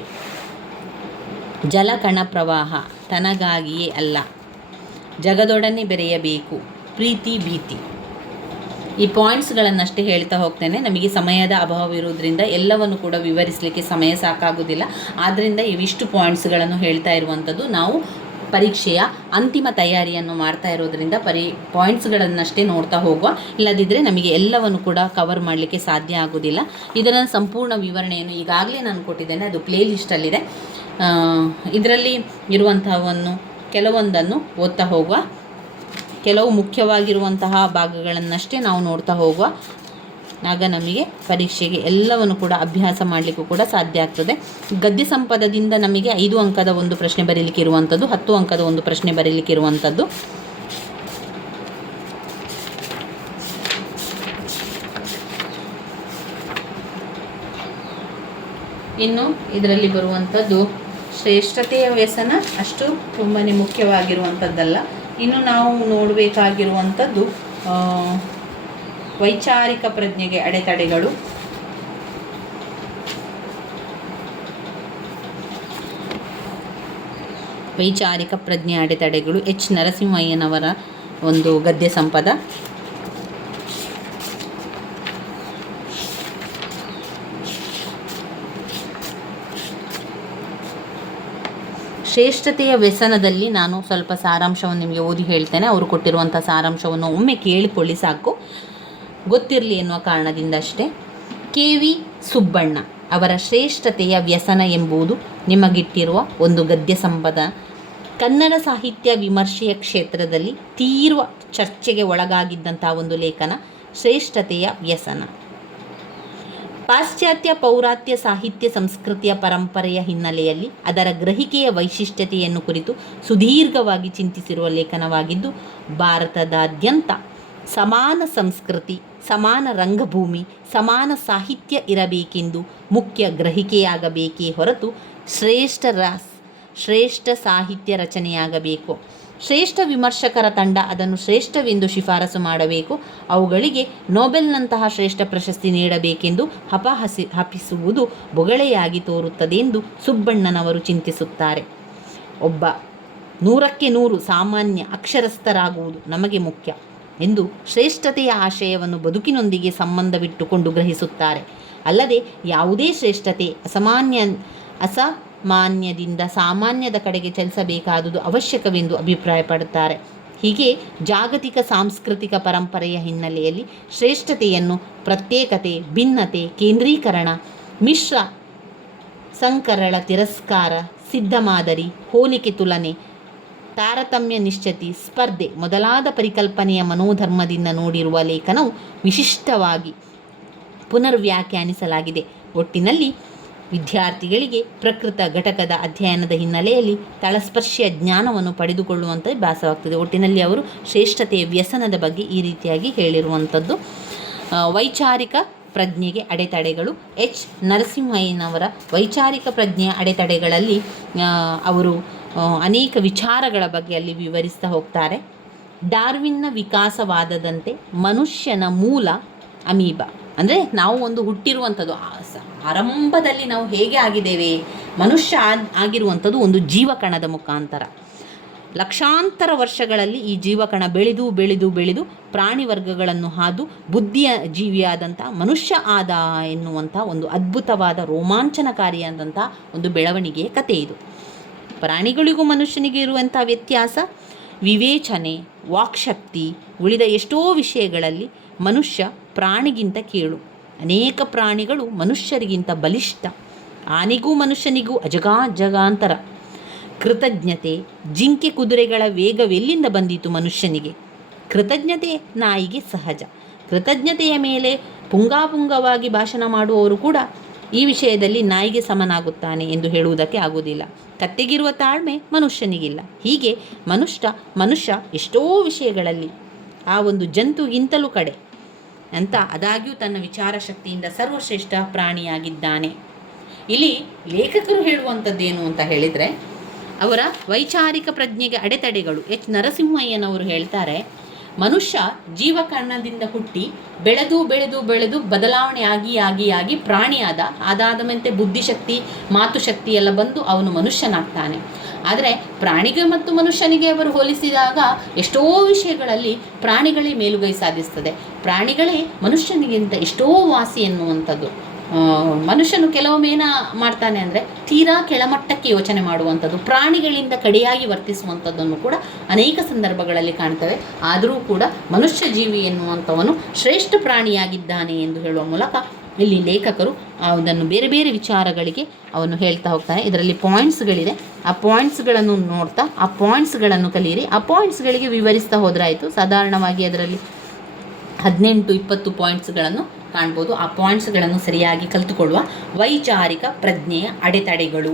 ಜಲಕಣ ಪ್ರವಾಹ, ತನಗಾಗಿಯೇ ಅಲ್ಲ, ಜಗದೊಡನೆ ಬೆರೆಯಬೇಕು, ಪ್ರೀತಿ ಭೀತಿ. ಈ ಪಾಯಿಂಟ್ಸ್ಗಳನ್ನಷ್ಟೇ ಹೇಳ್ತಾ ಹೋಗ್ತೇನೆ. ನಮಗೆ ಸಮಯದ ಅಭಾವವಿರುವುದರಿಂದ ಎಲ್ಲವನ್ನು ಕೂಡ ವಿವರಿಸಲಿಕ್ಕೆ ಸಮಯ ಸಾಕಾಗುವುದಿಲ್ಲ. ಆದ್ದರಿಂದ ಇವಿಷ್ಟು ಪಾಯಿಂಟ್ಸ್ಗಳನ್ನು ಹೇಳ್ತಾ ಇರುವಂಥದ್ದು. ನಾವು ಪರೀಕ್ಷೆಯ ಅಂತಿಮ ತಯಾರಿಯನ್ನು ಮಾಡ್ತಾ ಇರೋದರಿಂದ ಪಾಯಿಂಟ್ಸ್ಗಳನ್ನಷ್ಟೇ ನೋಡ್ತಾ ಹೋಗುವ. ಇಲ್ಲದಿದ್ದರೆ ನಮಗೆ ಎಲ್ಲವನ್ನು ಕೂಡ ಕವರ್ ಮಾಡಲಿಕ್ಕೆ ಸಾಧ್ಯ ಆಗೋದಿಲ್ಲ. ಇದರ ಸಂಪೂರ್ಣ ವಿವರಣೆಯನ್ನು ಈಗಾಗಲೇ ನಾನು ಕೊಟ್ಟಿದ್ದೇನೆ, ಅದು ಪ್ಲೇ ಲಿಸ್ಟಲ್ಲಿದೆ. ಇದರಲ್ಲಿ ಇರುವಂತಹವನ್ನು ಕೆಲವೊಂದನ್ನು ಓದ್ತಾ ಹೋಗುವ. ಕೆಲವು ಮುಖ್ಯವಾಗಿರುವಂತಹ ಭಾಗಗಳನ್ನಷ್ಟೇ ನಾವು ನೋಡ್ತಾ ಹೋಗುವ. ಆಗ ನಮಗೆ ಪರೀಕ್ಷೆಗೆ ಎಲ್ಲವನ್ನು ಕೂಡ ಅಭ್ಯಾಸ ಮಾಡಲಿಕ್ಕೂ ಕೂಡ ಸಾಧ್ಯ ಆಗ್ತದೆ. ಗದ್ಯ ಸಂಪದದಿಂದ ನಮಗೆ 5 ಅಂಕದ ಒಂದು ಪ್ರಶ್ನೆ ಬರೀಲಿಕ್ಕೆ ಇರುವಂಥದ್ದು, 10 ಅಂಕದ ಒಂದು ಪ್ರಶ್ನೆ ಬರೀಲಿಕ್ಕೆ ಇರುವಂಥದ್ದು. ಇನ್ನು ಇದರಲ್ಲಿ ಬರುವಂಥದ್ದು ಶ್ರೇಷ್ಠತೆಯ ವ್ಯಸನ ಅಷ್ಟು ತುಂಬಾ ಮುಖ್ಯವಾಗಿರುವಂಥದ್ದಲ್ಲ. ಇನ್ನು ನಾವು ನೋಡಬೇಕಾಗಿರುವಂಥದ್ದು ವೈಚಾರಿಕ ಪ್ರಜ್ಞೆಗೆ ಅಡೆತಡೆಗಳು, ವೈಚಾರಿಕ ಪ್ರಜ್ಞೆ ಅಡೆತಡೆಗಳು, ಎಚ್ ನರಸಿಂಹಯ್ಯನವರ ಒಂದು ಗದ್ಯ ಸಂಪದ. ಶ್ರೇಷ್ಠತೆಯ ವ್ಯಸನದಲ್ಲಿ ನಾನು ಸ್ವಲ್ಪ ಸಾರಾಂಶವನ್ನು ನಿಮಗೆ ಓದಿ ಹೇಳ್ತೇನೆ. ಅವರು ಕೊಟ್ಟಿರುವಂಥ ಸಾರಾಂಶವನ್ನು ಒಮ್ಮೆ ಕೇಳಿಕೊಳ್ಳಿ ಸಾಕು, ಗೊತ್ತಿರಲಿ ಎನ್ನುವ ಕಾರಣದಿಂದ ಅಷ್ಟೇ. KV ಸುಬ್ಬಣ್ಣ ಅವರ ಶ್ರೇಷ್ಠತೆಯ ವ್ಯಸನ ಎಂಬುದು ನಿಮಗಿಟ್ಟಿರುವ ಒಂದು ಗದ್ಯ ಸಂಪದ. ಕನ್ನಡ ಸಾಹಿತ್ಯ ವಿಮರ್ಶೆಯ ಕ್ಷೇತ್ರದಲ್ಲಿ ತೀವ್ರ ಚರ್ಚೆಗೆ ಒಳಗಾಗಿದ್ದಂಥ ಒಂದು ಲೇಖನ ಶ್ರೇಷ್ಠತೆಯ ವ್ಯಸನ. ಪಾಶ್ಚಾತ್ಯ ಪೌರಾತ್ಯ ಸಾಹಿತ್ಯ ಸಂಸ್ಕೃತಿಯ ಪರಂಪರೆಯ ಹಿನ್ನೆಲೆಯಲ್ಲಿ ಅದರ ಗ್ರಹಿಕೆಯ ವೈಶಿಷ್ಟ್ಯತೆಯನ್ನು ಕುರಿತು ಸುದೀರ್ಘವಾಗಿ ಚಿಂತಿಸಿರುವ ಲೇಖನವಾಗಿದ್ದು, ಭಾರತದಾದ್ಯಂತ ಸಮಾನ ಸಂಸ್ಕೃತಿ, ಸಮಾನ ರಂಗಭೂಮಿ, ಸಮಾನ ಸಾಹಿತ್ಯ ಇರಬೇಕೆಂದು ಮುಖ್ಯ ಗ್ರಹಿಕೆಯಾಗಬೇಕೇ ಹೊರತು ಶ್ರೇಷ್ಠ ಸಾಹಿತ್ಯ ರಚನೆಯಾಗಬೇಕು. ಶ್ರೇಷ್ಠ ವಿಮರ್ಶಕರ ತಂಡ ಅದನ್ನು ಶ್ರೇಷ್ಠವೆಂದು ಶಿಫಾರಸು ಮಾಡಬೇಕು. ಅವುಗಳಿಗೆ ನೋಬೆಲ್ನಂತಹ ಶ್ರೇಷ್ಠ ಪ್ರಶಸ್ತಿ ನೀಡಬೇಕೆಂದು ಹಪಿಸುವುದು ಬೊಗಳೆಯಾಗಿ ತೋರುತ್ತದೆಂದು ಸುಬ್ಬಣ್ಣನವರು ಚಿಂತಿಸುತ್ತಾರೆ. ಒಬ್ಬ 100ಕ್ಕೆ 100 ಸಾಮಾನ್ಯ ಅಕ್ಷರಸ್ಥರಾಗುವುದು ನಮಗೆ ಮುಖ್ಯ ಎಂದು ಶ್ರೇಷ್ಠತೆಯ ಆಶಯವನ್ನು ಬದುಕಿನೊಂದಿಗೆ ಸಂಬಂಧವಿಟ್ಟುಕೊಂಡು ಗ್ರಹಿಸುತ್ತಾರೆ. ಅಲ್ಲದೆ ಯಾವುದೇ ಶ್ರೇಷ್ಠತೆ ಅಸಾಮಾನ್ಯದಿಂದ ಸಾಮಾನ್ಯದ ಕಡೆಗೆ ಚಲಿಸಬೇಕಾದುದು ಅವಶ್ಯಕವೆಂದು ಅಭಿಪ್ರಾಯಪಡುತ್ತಾರೆ. ಹೀಗೆ ಜಾಗತಿಕ ಸಾಂಸ್ಕೃತಿಕ ಪರಂಪರೆಯ ಹಿನ್ನೆಲೆಯಲ್ಲಿ ಶ್ರೇಷ್ಠತೆಯನ್ನು ಪ್ರತ್ಯೇಕತೆ, ಭಿನ್ನತೆ, ಕೇಂದ್ರೀಕರಣ, ಮಿಶ್ರ ಸಂಕರಳ ತಿರಸ್ಕಾರ, ಸಿದ್ಧ ಮಾದರಿ, ಹೋಲಿಕೆ ತುಲನೆ, ತಾರತಮ್ಯ ನಿಶ್ಚಿತಿ, ಸ್ಪರ್ಧೆ ಮೊದಲಾದ ಪರಿಕಲ್ಪನೆಯ ಮನೋಧರ್ಮದಿಂದ ನೋಡಿರುವ ಲೇಖನವು ವಿಶಿಷ್ಟವಾಗಿ ಪುನರ್ ವ್ಯಾಖ್ಯಾನಿಸಲಾಗಿದೆ. ಒಟ್ಟಿನಲ್ಲಿ ವಿದ್ಯಾರ್ಥಿಗಳಿಗೆ ಪ್ರಕೃತ ಘಟಕದ ಅಧ್ಯಯನದ ಹಿನ್ನೆಲೆಯಲ್ಲಿ ತಳಸ್ಪರ್ಶಿಯ ಜ್ಞಾನವನ್ನು ಪಡೆದುಕೊಳ್ಳುವಂತೆ ಭಾಸವಾಗ್ತದೆ. ಒಟ್ಟಿನಲ್ಲಿ ಅವರು ಶ್ರೇಷ್ಠತೆಯ ವ್ಯಸನದ ಬಗ್ಗೆ ಈ ರೀತಿಯಾಗಿ ಹೇಳಿರುವಂಥದ್ದು. ವೈಚಾರಿಕ ಪ್ರಜ್ಞೆಗೆ ಅಡೆತಡೆಗಳು. ಎಚ್ ನರಸಿಂಹಯ್ಯನವರ ವೈಚಾರಿಕ ಪ್ರಜ್ಞೆಯ ಅಡೆತಡೆಗಳಲ್ಲಿ ಅವರು ಅನೇಕ ವಿಚಾರಗಳ ಬಗ್ಗೆ ಅಲ್ಲಿ ವಿವರಿಸ್ತಾ ಹೋಗ್ತಾರೆ. ಡಾರ್ವಿನ್ನ ವಿಕಾಸವಾದದಂತೆ ಮನುಷ್ಯನ ಮೂಲ ಅಮೀಬಾ, ಅಂದರೆ ನಾವು ಒಂದು ಹುಟ್ಟಿರುವಂಥದ್ದು ಆರಂಭದಲ್ಲಿ ನಾವು ಹೇಗೆ ಆಗಿದ್ದೇವೆ, ಮನುಷ್ಯ ಆಗಿರುವಂಥದ್ದು ಒಂದು ಜೀವಕಣದ ಮುಖಾಂತರ. ಲಕ್ಷಾಂತರ ವರ್ಷಗಳಲ್ಲಿ ಈ ಜೀವಕಣ ಬೆಳೆದು ಬೆಳೆದು ಬೆಳೆದು ಪ್ರಾಣಿ ವರ್ಗಗಳನ್ನು ಹಾದು ಬುದ್ಧಿಯ ಜೀವಿಯಾದಂಥ ಮನುಷ್ಯ ಆದ ಎನ್ನುವಂಥ ಒಂದು ಅದ್ಭುತವಾದ ರೋಮಾಂಚನಕಾರಿಯಾದಂಥ ಒಂದು ಬೆಳವಣಿಗೆಯ ಕಥೆ ಇದು. ಪ್ರಾಣಿಗಳಿಗೂ ಮನುಷ್ಯನಿಗೆ ಇರುವಂಥ ವ್ಯತ್ಯಾಸ ವಿವೇಚನೆ, ವಾಕ್ಶಕ್ತಿ, ಉಳಿದ ಎಷ್ಟೋ ವಿಷಯಗಳಲ್ಲಿ ಮನುಷ್ಯ ಪ್ರಾಣಿಗಿಂತ ಕೀಳು. ಅನೇಕ ಪ್ರಾಣಿಗಳು ಮನುಷ್ಯರಿಗಿಂತ ಬಲಿಷ್ಠ. ಆನೆಗೂ ಮನುಷ್ಯನಿಗೂ ಅಜಗಾಂತರ. ಕೃತಜ್ಞತೆ, ಜಿಂಕೆ ಕುದುರೆಗಳ ವೇಗವೆಲ್ಲಿಂದ ಬಂದಿತು ಮನುಷ್ಯನಿಗೆ? ಕೃತಜ್ಞತೆ ನಾಯಿಗೆ ಸಹಜ. ಕೃತಜ್ಞತೆಯ ಮೇಲೆ ಪುಂಗಾಪುಂಗವಾಗಿ ಭಾಷಣ ಮಾಡುವವರು ಕೂಡ ಈ ವಿಷಯದಲ್ಲಿ ನಾಯಿಗೆ ಸಮನಾಗುತ್ತಾನೆ ಎಂದು ಹೇಳುವುದಕ್ಕೆ ಆಗುವುದಿಲ್ಲ. ಕತ್ತೆಗಿರುವ ತಾಳ್ಮೆ ಮನುಷ್ಯನಿಗಿಲ್ಲ. ಹೀಗೆ ಮನುಷ್ಯ ಎಷ್ಟೋ ವಿಷಯಗಳಲ್ಲಿ ಆ ಒಂದು ಜಂತುಗಿಂತಲೂ ಕಡೆ ಅಂತ ಆದಾಗ್ಯೂ ತನ್ನ ವಿಚಾರ ಶಕ್ತಿಯಿಂದ ಸರ್ವಶ್ರೇಷ್ಠ ಪ್ರಾಣಿಯಾಗಿದ್ದಾನೆ. ಇಲ್ಲಿ ಲೇಖಕರು ಹೇಳುವಂಥದ್ದೇನು ಅಂತ ಹೇಳಿದರೆ, ಅವರ ವೈಚಾರಿಕ ಪ್ರಜ್ಞೆಗೆ ಅಡೆತಡೆಗಳು. ಎಚ್ ನರಸಿಂಹಯ್ಯನವರು ಹೇಳ್ತಾರೆ, ಮನುಷ್ಯ ಜೀವಕಣದಿಂದ ಹುಟ್ಟಿ ಬೆಳೆದು ಬೆಳೆದು ಬೆಳೆದು ಬದಲಾವಣೆ ಆಗಿ ಪ್ರಾಣಿಯಾದ. ಅದಾದ ಮೇಲೆ ಬುದ್ಧಿಶಕ್ತಿ, ಮಾತುಶಕ್ತಿ ಎಲ್ಲ ಬಂದು ಅವನು ಮನುಷ್ಯನಾಗ್ತಾನೆ. ಆದರೆ ಪ್ರಾಣಿಗೆ ಮತ್ತು ಮನುಷ್ಯನಿಗೆ ಅವರು ಹೋಲಿಸಿದಾಗ ಎಷ್ಟೋ ವಿಷಯಗಳಲ್ಲಿ ಪ್ರಾಣಿಗಳೇ ಮೇಲುಗೈ ಸಾಧಿಸ್ತದೆ. ಪ್ರಾಣಿಗಳೇ ಮನುಷ್ಯನಿಗಿಂತ ಎಷ್ಟೋ ವಾಸಿ ಎನ್ನುವಂಥದ್ದು. ಮನುಷ್ಯನು ಕೆಲವೊಮ್ಮೆ ಏನು ಮಾಡ್ತಾನೆ ಅಂದರೆ ತೀರಾ ಕೆಳಮಟ್ಟಕ್ಕೆ ಯೋಚನೆ ಮಾಡುವಂಥದ್ದು, ಪ್ರಾಣಿಗಳಿಂದ ಕಡೆಯಾಗಿ ವರ್ತಿಸುವಂಥದ್ದನ್ನು ಕೂಡ ಅನೇಕ ಸಂದರ್ಭಗಳಲ್ಲಿ ಕಾಣ್ತವೆ. ಆದರೂ ಕೂಡ ಮನುಷ್ಯ ಜೀವಿ ಎನ್ನುವಂಥವನು ಶ್ರೇಷ್ಠ ಪ್ರಾಣಿಯಾಗಿದ್ದಾನೆ ಎಂದು ಹೇಳುವ ಮೂಲಕ ಇಲ್ಲಿ ಲೇಖಕರು ಅದನ್ನು ಬೇರೆ ಬೇರೆ ವಿಚಾರಗಳಿಗೆ ಅವನು ಹೇಳ್ತಾ ಹೋಗ್ತಾನೆ. ಇದರಲ್ಲಿ ಪಾಯಿಂಟ್ಸ್ಗಳಿದೆ, ಆ ಪಾಯಿಂಟ್ಸ್ಗಳನ್ನು ನೋಡ್ತಾ ಆ ಪಾಯಿಂಟ್ಸ್ಗಳನ್ನು ಕಲಿಯಿರಿ. ಆ ಪಾಯಿಂಟ್ಸ್ಗಳಿಗೆ ವಿವರಿಸ್ತಾ ಹೋದ್ರಾಯಿತು. ಸಾಧಾರಣವಾಗಿ ಅದರಲ್ಲಿ 18-20 ಪಾಯಿಂಟ್ಸ್ಗಳನ್ನು ಕಾಣ್ಬೋದು. ಆ ಪಾಯಿಂಟ್ಸ್ಗಳನ್ನು ಸರಿಯಾಗಿ ಕಲಿತುಕೊಳ್ಳುವ ವೈಚಾರಿಕ ಪ್ರಜ್ಞೆಯ ಅಡೆತಡೆಗಳು.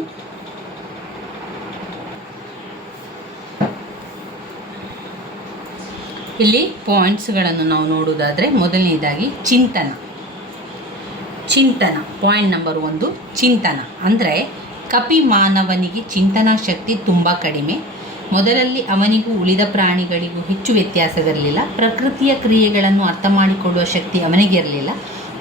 ಇಲ್ಲಿ ಪಾಯಿಂಟ್ಸ್ಗಳನ್ನು ನಾವು ನೋಡುವುದಾದರೆ, ಮೊದಲನೇದಾಗಿ ಚಿಂತನ ಪಾಯಿಂಟ್ ನಂಬರ್ 1 ಚಿಂತನ ಅಂದರೆ ಕಪಿ ಮಾನವನಿಗೆ ಚಿಂತನಾ ಶಕ್ತಿ ತುಂಬ ಕಡಿಮೆ. ಮೊದಲಲ್ಲಿ ಅವನಿಗೂ ಉಳಿದ ಪ್ರಾಣಿಗಳಿಗೂ ಹೆಚ್ಚು ವ್ಯತ್ಯಾಸವಿರಲಿಲ್ಲ. ಪ್ರಕೃತಿಯ ಕ್ರಿಯೆಗಳನ್ನು ಅರ್ಥ ಮಾಡಿಕೊಳ್ಳುವ ಶಕ್ತಿ ಅವನಿಗಿರಲಿಲ್ಲ.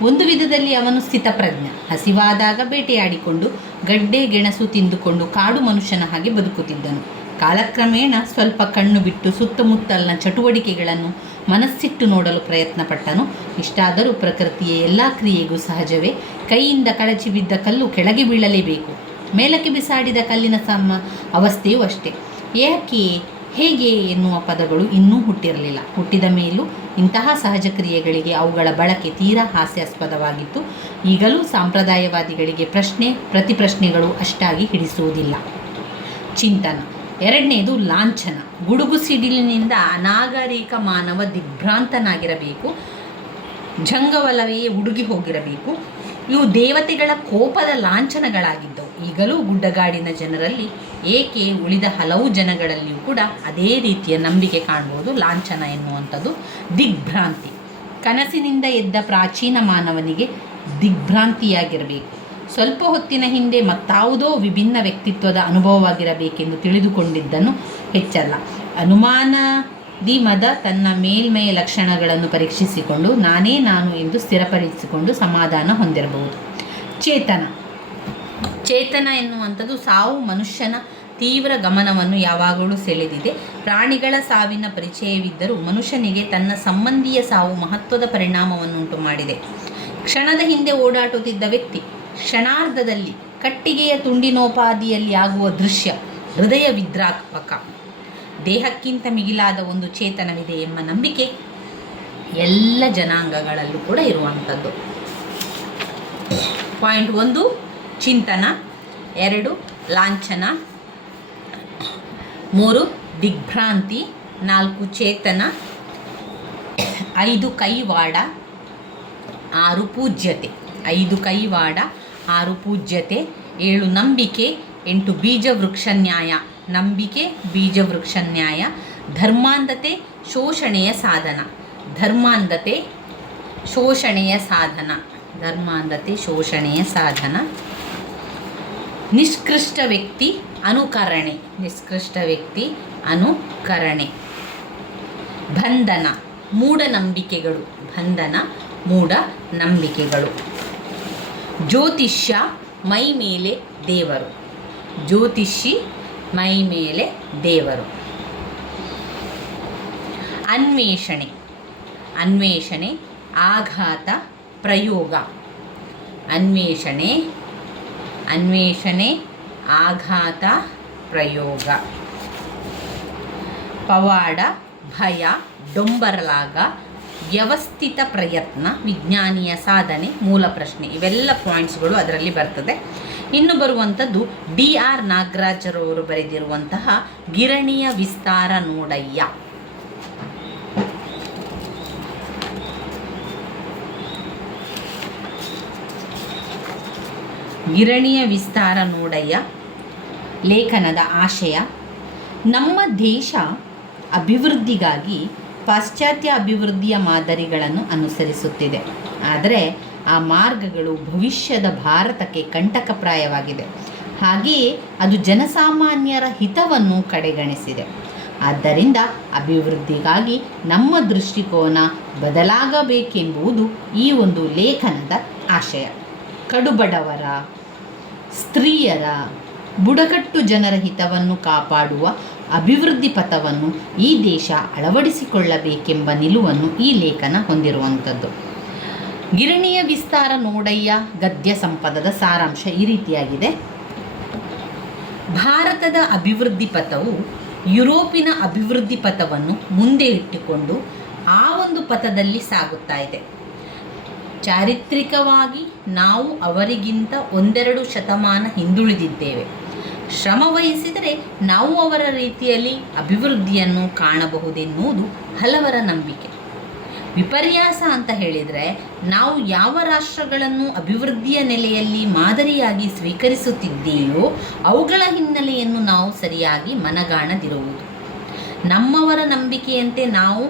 ಒಂದು ವಿಧದಲ್ಲಿ ಅವನು ಸ್ಥಿತಪ್ರಜ್ಞ. ಹಸಿವಾದಾಗ ಬೇಟೆಯಾಡಿಕೊಂಡು ಗಡ್ಡೆ ಗೆಣಸು ತಿಂದುಕೊಂಡು ಕಾಡು ಮನುಷ್ಯನ ಹಾಗೆ ಬದುಕುತ್ತಿದ್ದನು. ಕಾಲಕ್ರಮೇಣ ಸ್ವಲ್ಪ ಕಣ್ಣು ಬಿಟ್ಟು ಸುತ್ತಮುತ್ತಲಿನ ಚಟುವಟಿಕೆಗಳನ್ನು ಮನಸ್ಸಿಟ್ಟು ನೋಡಲು ಪ್ರಯತ್ನಪಟ್ಟನು. ಇಷ್ಟಾದರೂ ಪ್ರಕೃತಿಯ ಎಲ್ಲ ಕ್ರಿಯೆಗೂ ಸಹಜವೇ. ಕೈಯಿಂದ ಕಳಚಿ ಬಿದ್ದ ಕಲ್ಲು ಕೆಳಗೆ ಬೀಳಲೇಬೇಕು. ಮೇಲಕ್ಕೆ ಬಿಸಾಡಿದ ಕಲ್ಲಿನ ಅವಸ್ಥೆಯೂ ಅಷ್ಟೇ. ಯಾಕೆ, ಹೇಗೆ ಎನ್ನುವ ಪದಗಳು ಇನ್ನೂ ಹುಟ್ಟಿರಲಿಲ್ಲ. ಹುಟ್ಟಿದ ಮೇಲೂ ಇಂತಹ ಸಹಜ ಕ್ರಿಯೆಗಳಿಗೆ ಅವುಗಳ ಬಳಕೆ ತೀರಾ ಹಾಸ್ಯಾಸ್ಪದವಾಗಿತ್ತು. ಈಗಲೂ ಸಾಂಪ್ರದಾಯವಾದಿಗಳಿಗೆ ಪ್ರಶ್ನೆ ಪ್ರತಿಪ್ರಶ್ನೆಗಳು ಅಷ್ಟಾಗಿ ಹಿಡಿಸುವುದಿಲ್ಲ. ಚಿಂತನ. ಎರಡನೇದು ಲಾಂಛನ. ಗುಡುಗು ಸಿಡಿಲಿನಿಂದ ಅನಾಗರಿಕ ಮಾನವ ದಿಗ್ಭ್ರಾಂತನಾಗಿರಬೇಕು. ಜಂಗವಲವೇ ಉಡುಗಿ ಹೋಗಿರಬೇಕು. ಇವು ದೇವತೆಗಳ ಕೋಪದ ಲಾಂಛನಗಳಾಗಿದ್ದವು. ಈಗಲೂ ಗುಡ್ಡಗಾಡಿನ ಜನರಲ್ಲಿ, ಏಕೆ ಉಳಿದ ಹಲವು ಜನಗಳಲ್ಲಿಯೂ ಕೂಡ ಅದೇ ರೀತಿಯ ನಂಬಿಕೆ ಕಾಣ್ಬೋದು. ಲಾಂಛನ ಎನ್ನುವಂಥದ್ದು ದಿಗ್ಭ್ರಾಂತಿ. ಕನಸಿನಿಂದ ಎದ್ದ ಪ್ರಾಚೀನ ಮಾನವನಿಗೆ ದಿಗ್ಭ್ರಾಂತಿಯಾಗಿರಬೇಕು. ಸ್ವಲ್ಪ ಹೊತ್ತಿನ ಹಿಂದೆ ಮತ್ತಾವುದೋ ವಿಭಿನ್ನ ವ್ಯಕ್ತಿತ್ವದ ಅನುಭವವಾಗಿರಬೇಕೆಂದು ತಿಳಿದುಕೊಂಡಿದ್ದನ್ನು ಹೆಚ್ಚಲ್ಲ. ಅನುಮಾನದಿ ಮದ ತನ್ನ ಮೇಲ್ಮೈ ಲಕ್ಷಣಗಳನ್ನು ಪರೀಕ್ಷಿಸಿಕೊಂಡು ನಾನೇ ನಾನು ಎಂದು ಸ್ಥಿರಪಡಿಸಿಕೊಂಡು ಸಮಾಧಾನ ಹೊಂದಿರಬಹುದು. ಚೇತನ ಎನ್ನುವಂಥದ್ದು ಸಾವು ಮನುಷ್ಯನ ತೀವ್ರ ಗಮನವನ್ನು ಯಾವಾಗಲೂ ಸೆಳೆದಿದೆ. ಪ್ರಾಣಿಗಳ ಸಾವಿನ ಪರಿಚಯವಿದ್ದರೂ ಮನುಷ್ಯನಿಗೆ ತನ್ನ ಸಂಬಂಧಿಯ ಸಾವು ಮಹತ್ವದ ಪರಿಣಾಮವನ್ನುಂಟು ಮಾಡಿದೆ. ಕ್ಷಣದ ಹಿಂದೆ ಓಡಾಡುತ್ತಿದ್ದ ವ್ಯಕ್ತಿ ಕ್ಷಣಾರ್ಧದಲ್ಲಿ ಕಟ್ಟಿಗೆಯ ತುಂಡಿನೋಪಾದಿಯಲ್ಲಿ ಆಗುವ ದೃಶ್ಯ ಹೃದಯ ವಿದ್ರಾವಕ. ದೇಹಕ್ಕಿಂತ ಮಿಗಿಲಾದ ಒಂದು ಚೇತನವಿದೆ ಎಂಬ ನಂಬಿಕೆ ಎಲ್ಲ ಜನಾಂಗಗಳಲ್ಲೂ ಕೂಡ ಇರುವಂಥದ್ದು. ಪಾಯಿಂಟ್ 1 ಚಿಂತನ, 2 ಲಾಂಛನ, 3 ದಿಗ್ಭ್ರಾಂತಿ, 4 ಚೇತನ, 5 ಕೈವಾಡ, 6 ಪೂಜ್ಯತೆ, 5 ಕೈವಾಡ, 6 ಪೂಜ್ಯತೆ, 7 ನಂಬಿಕೆ, 8 ಬೀಜವೃಕ್ಷ ನ್ಯಾಯ. ನಂಬಿಕೆ, ಬೀಜವೃಕ್ಷ ನ್ಯಾಯ. ಧರ್ಮಾಂಧತೆ, ಶೋಷಣೆಯ ಸಾಧನ. ಧರ್ಮಾಂಧತೆ, ಶೋಷಣೆಯ ಸಾಧನ. ಧರ್ಮಾಂಧತೆ, ಶೋಷಣೆಯ ಸಾಧನ. ನಿಷ್ಕೃಷ್ಟ ವ್ಯಕ್ತಿ, ಅನುಕರಣೆ. ನಿಷ್ಕೃಷ್ಟ ವ್ಯಕ್ತಿ, ಅನುಕರಣೆ. ಬಂಧನ, ಮೂಢನಂಬಿಕೆಗಳು. ಬಂಧನ, ಮೂಢನಂಬಿಕೆಗಳು. ಜ್ಯೋತಿಷ್ಯ, ಮೈ ಮೇಲೆ ದೇವರು. ಜ್ಯೋತಿಷಿ, ಮೈ ಮೇಲೆ ದೇವರು. ಅನ್ವೇಷಣೆ, ಅನ್ವೇಷಣೆ, ಆಘಾತ, ಪ್ರಯೋಗ. ಅನ್ವೇಷಣೆ, ಅನ್ವೇಷಣೆ, ಆಘಾತ, ಪ್ರಯೋಗ. ಪವಾಡ, ಭಯ, ಡೊಂಬರಲಾಗ, ವ್ಯವಸ್ಥಿತ ಪ್ರಯತ್ನ, ವಿಜ್ಞಾನಿಯ ಸಾಧನೆ, ಮೂಲ ಪ್ರಶ್ನೆ. ಇವೆಲ್ಲ ಪಾಯಿಂಟ್ಸ್ಗಳು ಅದರಲ್ಲಿ ಬರ್ತದೆ. ಇನ್ನು ಬರುವಂಥದ್ದು DR ನಾಗರಾಜರವರು ಬರೆದಿರುವಂತಹ ಗಿರಣಿಯ ವಿಸ್ತಾರ ನೋಡಯ್ಯ. ಗಿರಣಿಯ ವಿಸ್ತಾರ ನೋಡಯ್ಯ ಲೇಖನದ ಆಶಯ: ನಮ್ಮ ದೇಶ ಅಭಿವೃದ್ಧಿಗಾಗಿ ಪಾಶ್ಚಾತ್ಯ ಅಭಿವೃದ್ಧಿಯ ಮಾದರಿಗಳನ್ನು ಅನುಸರಿಸುತ್ತಿದೆ. ಆದರೆ ಆ ಮಾರ್ಗಗಳು ಭವಿಷ್ಯದ ಭಾರತಕ್ಕೆ ಕಂಟಕಪ್ರಾಯವಾಗಿದೆ. ಹಾಗೆಯೇ ಅದು ಜನಸಾಮಾನ್ಯರ ಹಿತವನ್ನು ಕಡೆಗಣಿಸಿದೆ. ಆದ್ದರಿಂದ ಅಭಿವೃದ್ಧಿಗಾಗಿ ನಮ್ಮ ದೃಷ್ಟಿಕೋನ ಬದಲಾಗಬೇಕೆಂಬುದು ಈ ಒಂದು ಲೇಖನದ ಆಶಯ. ಕಡುಬಡವರ, ಸ್ತ್ರೀಯರ, ಬುಡಕಟ್ಟು ಜನರ ಹಿತವನ್ನು ಕಾಪಾಡುವ ಅಭಿವೃದ್ಧಿ ಪಥವನ್ನು ಈ ದೇಶ ಅಳವಡಿಸಿಕೊಳ್ಳಬೇಕೆಂಬ ನಿಲುವನ್ನು ಈ ಲೇಖನ ಹೊಂದಿರುವಂಥದ್ದು. ಗಿರಣಿಯ ವಿಸ್ತಾರ ನೋಡಯ್ಯ ಗದ್ಯ ಸಂಪದದ ಸಾರಾಂಶ ಈ ರೀತಿಯಾಗಿದೆ. ಭಾರತದ ಅಭಿವೃದ್ಧಿ ಪಥವು ಯುರೋಪಿನ ಅಭಿವೃದ್ಧಿ ಪಥವನ್ನು ಮುಂದೆ ಇಟ್ಟುಕೊಂಡು ಆ ಒಂದು ಪಥದಲ್ಲಿ ಸಾಗುತ್ತಾ ಇದೆ. ಚಾರಿತ್ರಿಕವಾಗಿ ನಾವು ಅವರಿಗಿಂತ 1-2 ಶತಮಾನ ಹಿಂದುಳಿದಿದ್ದೇವೆ. ಶ್ರಮವಹಿಸಿದರೆ ನಾವು ಅವರ ರೀತಿಯಲ್ಲಿ ಅಭಿವೃದ್ಧಿಯನ್ನು ಕಾಣಬಹುದೆನ್ನುವುದು ಹಲವರ ನಂಬಿಕೆ. ವಿಪರ್ಯಾಸ ಅಂತ ಹೇಳಿದರೆ, ನಾವು ಯಾವ ರಾಷ್ಟ್ರಗಳನ್ನು ಅಭಿವೃದ್ಧಿಯ ನೆಲೆಯಲ್ಲಿ ಮಾದರಿಯಾಗಿ ಸ್ವೀಕರಿಸುತ್ತಿದ್ದೇವೋ ಅವುಗಳ ಹಿನ್ನೆಲೆಯನ್ನು ನಾವು ಸರಿಯಾಗಿ ಮನಗಾಣದಿರುವುದು. ನಮ್ಮವರ ನಂಬಿಕೆಯಂತೆ ನಾವು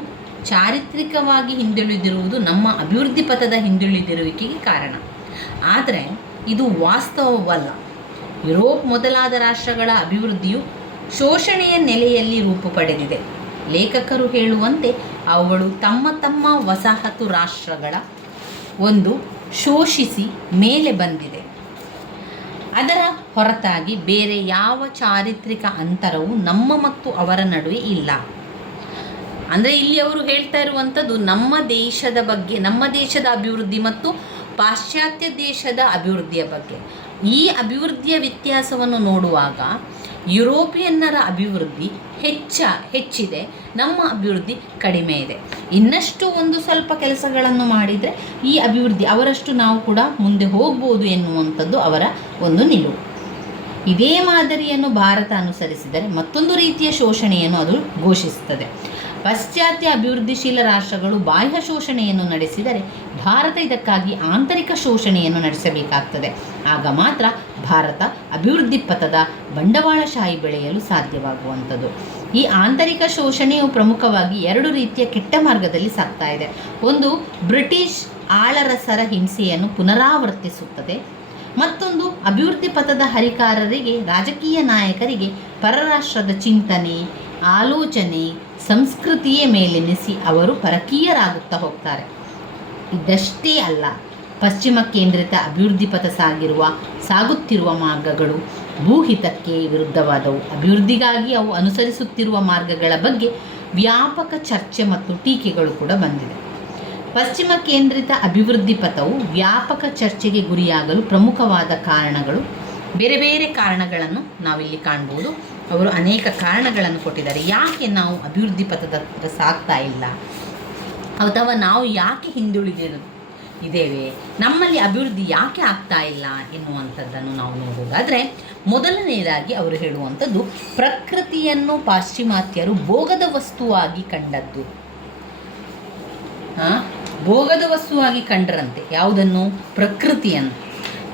ಚಾರಿತ್ರಿಕವಾಗಿ ಹಿಂದುಳಿದಿರುವುದು ನಮ್ಮ ಅಭಿವೃದ್ಧಿ ಪಥದ ಹಿಂದುಳಿದಿರುವಿಕೆಗೆ ಕಾರಣ. ಆದರೆ ಇದು ವಾಸ್ತವವಲ್ಲ. ಯುರೋಪ್ ಮೊದಲಾದ ರಾಷ್ಟ್ರಗಳ ಅಭಿವೃದ್ಧಿಯು ಶೋಷಣೆಯ ನೆಲೆಯಲ್ಲಿ ರೂಪು ಪಡೆದಿದೆ. ಲೇಖಕರು ಹೇಳುವಂತೆ ಅವುಗಳು ತಮ್ಮ ತಮ್ಮ ವಸಾಹತು ರಾಷ್ಟ್ರಗಳ ಒಂದು ಶೋಷಿಸಿ ಮೇಲೆ ಬಂದಿದೆ. ಅದರ ಹೊರತಾಗಿ ಬೇರೆ ಯಾವ ಚಾರಿತ್ರಿಕ ಅಂತರವೂ ನಮ್ಮ ಮತ್ತು ಅವರ ನಡುವೆ ಇಲ್ಲ. ಅಂದರೆ ಇಲ್ಲಿ ಅವರು ಹೇಳ್ತಾ ಇರುವಂಥದ್ದು ನಮ್ಮ ದೇಶದ ಬಗ್ಗೆ, ನಮ್ಮ ದೇಶದ ಅಭಿವೃದ್ಧಿ ಮತ್ತು ಪಾಶ್ಚಾತ್ಯ ದೇಶದ ಅಭಿವೃದ್ಧಿಯ ಬಗ್ಗೆ. ಈ ಅಭಿವೃದ್ಧಿಯ ವ್ಯತ್ಯಾಸವನ್ನು ನೋಡುವಾಗ ಯುರೋಪಿಯನ್ನರ ಅಭಿವೃದ್ಧಿ ಹೆಚ್ಚಿದೆ, ನಮ್ಮ ಅಭಿವೃದ್ಧಿ ಕಡಿಮೆ ಇದೆ. ಇನ್ನಷ್ಟು ಒಂದು ಸ್ವಲ್ಪ ಕೆಲಸಗಳನ್ನು ಮಾಡಿದರೆ ಈ ಅಭಿವೃದ್ಧಿ ಅವರಷ್ಟು ನಾವು ಕೂಡ ಮುಂದೆ ಹೋಗ್ಬೋದು ಎನ್ನುವಂಥದ್ದು ಅವರ ಒಂದು ನಿಲುವು. ಇದೇ ಮಾದರಿಯನ್ನು ಭಾರತ ಅನುಸರಿಸಿದರೆ ಮತ್ತೊಂದು ರೀತಿಯ ಶೋಷಣೆಯನ್ನು ಅದು ಘೋಷಿಸುತ್ತದೆ. ಪಾಶ್ಚಾತ್ಯ ಅಭಿವೃದ್ಧಿಶೀಲ ರಾಷ್ಟ್ರಗಳು ಬಾಹ್ಯ ಶೋಷಣೆಯನ್ನು ನಡೆಸಿದರೆ ಭಾರತ ಇದಕ್ಕಾಗಿ ಆಂತರಿಕ ಶೋಷಣೆಯನ್ನು ನಡೆಸಬೇಕಾಗ್ತದೆ. ಆಗ ಮಾತ್ರ ಭಾರತ ಅಭಿವೃದ್ಧಿ ಪಥದ ಬಂಡವಾಳಶಾಹಿ ಬೆಳೆಯಲು ಸಾಧ್ಯವಾಗುವಂಥದ್ದು. ಈ ಆಂತರಿಕ ಶೋಷಣೆಯು ಪ್ರಮುಖವಾಗಿ 2 ರೀತಿಯ ಕೆಟ್ಟ ಮಾರ್ಗದಲ್ಲಿ ಸಾಗ್ತಾ ಇದೆ. ಒಂದು, ಬ್ರಿಟಿಷ್ ಆಳರಸರ ಹಿಂಸೆಯನ್ನು ಪುನರಾವರ್ತಿಸುತ್ತದೆ. ಮತ್ತೊಂದು, ಅಭಿವೃದ್ಧಿ ಪಥದ ಹರಿಕಾರರಿಗೆ, ರಾಜಕೀಯ ನಾಯಕರಿಗೆ ಪರರಾಷ್ಟ್ರದ ಚಿಂತನೆ, ಆಲೋಚನೆ, ಸಂಸ್ಕೃತಿಯೇ ಮೇಲೆನಿಸಿ ಅವರು ಪರಕೀಯರಾಗುತ್ತಾ ಹೋಗ್ತಾರೆ. ಇದಷ್ಟೇ ಅಲ್ಲ, ಪಶ್ಚಿಮ ಕೇಂದ್ರಿತ ಅಭಿವೃದ್ಧಿ ಪಥ ಸಾಗುತ್ತಿರುವ ಮಾರ್ಗಗಳು ಭೂಹಿತಕ್ಕೆ ವಿರುದ್ಧವಾದವು. ಅಭಿವೃದ್ಧಿಗಾಗಿ ಅವು ಅನುಸರಿಸುತ್ತಿರುವ ಮಾರ್ಗಗಳ ಬಗ್ಗೆ ವ್ಯಾಪಕ ಚರ್ಚೆ ಮತ್ತು ಟೀಕೆಗಳು ಕೂಡ ಬಂದಿದೆ. ಪಶ್ಚಿಮ ಕೇಂದ್ರಿತ ಅಭಿವೃದ್ಧಿ ಪಥವು ವ್ಯಾಪಕ ಚರ್ಚೆಗೆ ಗುರಿಯಾಗಲು ಪ್ರಮುಖವಾದ ಕಾರಣಗಳು, ಬೇರೆ ಬೇರೆ ಕಾರಣಗಳನ್ನು ನಾವಿಲ್ಲಿ ಕಾಣ್ಬೋದು. ಅವರು ಅನೇಕ ಕಾರಣಗಳನ್ನು ಕೊಟ್ಟಿದ್ದಾರೆ. ಯಾಕೆ ನಾವು ಅಭಿವೃದ್ಧಿ ಪಥದ ಹತ್ರ ಸಾಗ್ತಾ ಇಲ್ಲ, ಅಥವಾ ನಾವು ಯಾಕೆ ಹಿಂದುಳಿದಿದ್ದೇವೆ, ನಮ್ಮಲ್ಲಿ ಅಭಿವೃದ್ಧಿ ಯಾಕೆ ಆಗ್ತಾ ಇಲ್ಲ ಎನ್ನುವಂಥದ್ದನ್ನು ನಾವು ನೋಡೋದಾದರೆ, ಮೊದಲನೆಯದಾಗಿ ಅವರು ಹೇಳುವಂಥದ್ದು ಪ್ರಕೃತಿಯನ್ನು ಪಾಶ್ಚಿಮಾತ್ಯರು ಭೋಗದ ವಸ್ತುವಾಗಿ ಕಂಡದ್ದು. ಭೋಗದ ವಸ್ತುವಾಗಿ ಕಂಡರಂತೆ. ಯಾವುದನ್ನು? ಪ್ರಕೃತಿಯನ್ನು.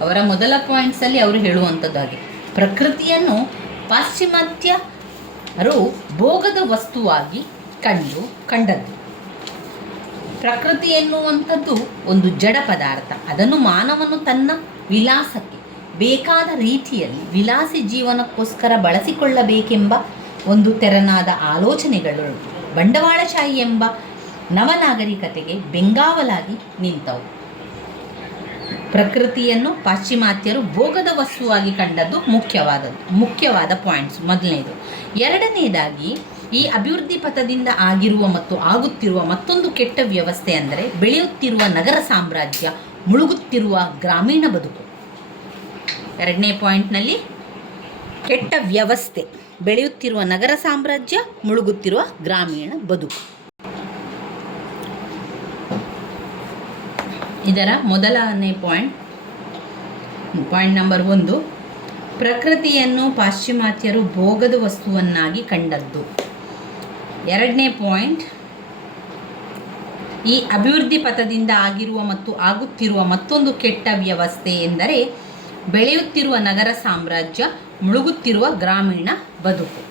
ಅವರ ಮೊದಲ ಪಾಯಿಂಟ್ಸಲ್ಲಿ ಅವರು ಹೇಳುವಂಥದ್ದಾಗಿ ಪ್ರಕೃತಿಯನ್ನು ಪಾಶ್ಚಿಮಾತ್ಯರು ಭೋಗದ ವಸ್ತುವಾಗಿ ಕಂಡದ್ದು. ಪ್ರಕೃತಿ ಎನ್ನುವಂಥದ್ದು ಒಂದು ಜಡ ಪದಾರ್ಥ. ಅದನ್ನು ಮಾನವನು ತನ್ನ ವಿಲಾಸಕ್ಕೆ ಬೇಕಾದ ರೀತಿಯಲ್ಲಿ ವಿಲಾಸಿ ಜೀವನಕ್ಕೋಸ್ಕರ ಬಳಸಿಕೊಳ್ಳಬೇಕೆಂಬ ಒಂದು ತೆರನಾದ ಆಲೋಚನೆಗಳು ಬಂಡವಾಳಶಾಹಿ ಎಂಬ ನವನಾಗರಿಕತೆಗೆ ಬೆಂಗಾವಲಾಗಿ ನಿಂತವು. ಪ್ರಕೃತಿಯನ್ನು ಪಾಶ್ಚಿಮಾತ್ಯರು ಭೋಗದ ವಸ್ತುವಾಗಿ ಕಂಡದ್ದು ಮುಖ್ಯವಾದ ಪಾಯಿಂಟ್ಸ್ ಮೊದಲನೇದು. ಎರಡನೇದಾಗಿ, ಈ ಅಭಿವೃದ್ಧಿ ಪಥದಿಂದ ಆಗಿರುವ ಮತ್ತು ಆಗುತ್ತಿರುವ ಮತ್ತೊಂದು ಕೆಟ್ಟ ವ್ಯವಸ್ಥೆ ಅಂದರೆ ಬೆಳೆಯುತ್ತಿರುವ ನಗರ ಸಾಮ್ರಾಜ್ಯ, ಮುಳುಗುತ್ತಿರುವ ಗ್ರಾಮೀಣ ಬದುಕು. ಎರಡನೇ ಪಾಯಿಂಟ್ನಲ್ಲಿ ಕೆಟ್ಟ ವ್ಯವಸ್ಥೆ, ಬೆಳೆಯುತ್ತಿರುವ ನಗರ ಸಾಮ್ರಾಜ್ಯ, ಮುಳುಗುತ್ತಿರುವ ಗ್ರಾಮೀಣ ಬದುಕು. ಇದರ ಮೊದಲನೇ ಪಾಯಿಂಟ್ ನಂಬರ್ 1, ಪ್ರಕೃತಿಯನ್ನು ಪಾಶ್ಚಿಮಾತ್ಯರು ಭೋಗದ ವಸ್ತುವನ್ನಾಗಿ ಕಂಡದ್ದು. ಎರಡನೇ ಪಾಯಿಂಟ್, ಈ ಅಭಿವೃದ್ಧಿ ಪಥದಿಂದ ಆಗಿರುವ ಮತ್ತು ಆಗುತ್ತಿರುವ ಮತ್ತೊಂದು ಕೆಟ್ಟ ವ್ಯವಸ್ಥೆ ಎಂದರೆ ಬೆಳೆಯುತ್ತಿರುವ ನಗರ ಸಾಮ್ರಾಜ್ಯ, ಮುಳುಗುತ್ತಿರುವ ಗ್ರಾಮೀಣ ಬದುಕು.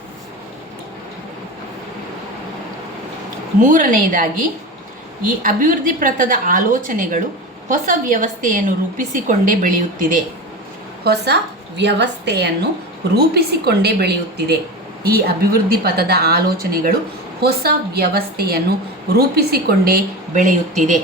ಮೂರನೆಯದಾಗಿ, ಈ ಅಭಿವೃದ್ಧಿ ಪಥದ ಆಲೋಚನೆಗಳು ಹೊಸ ವ್ಯವಸ್ಥೆಯನ್ನು ರೂಪಿಸಿಕೊಂಡೇ ಬೆಳೆಯುತ್ತಿದೆ. ಈ ಅಭಿವೃದ್ಧಿ ಪಥದ ಆಲೋಚನೆಗಳು ಹೊಸ ವ್ಯವಸ್ಥೆಯನ್ನು ರೂಪಿಸಿಕೊಂಡೇ ಬೆಳೆಯುತ್ತಿದೆ.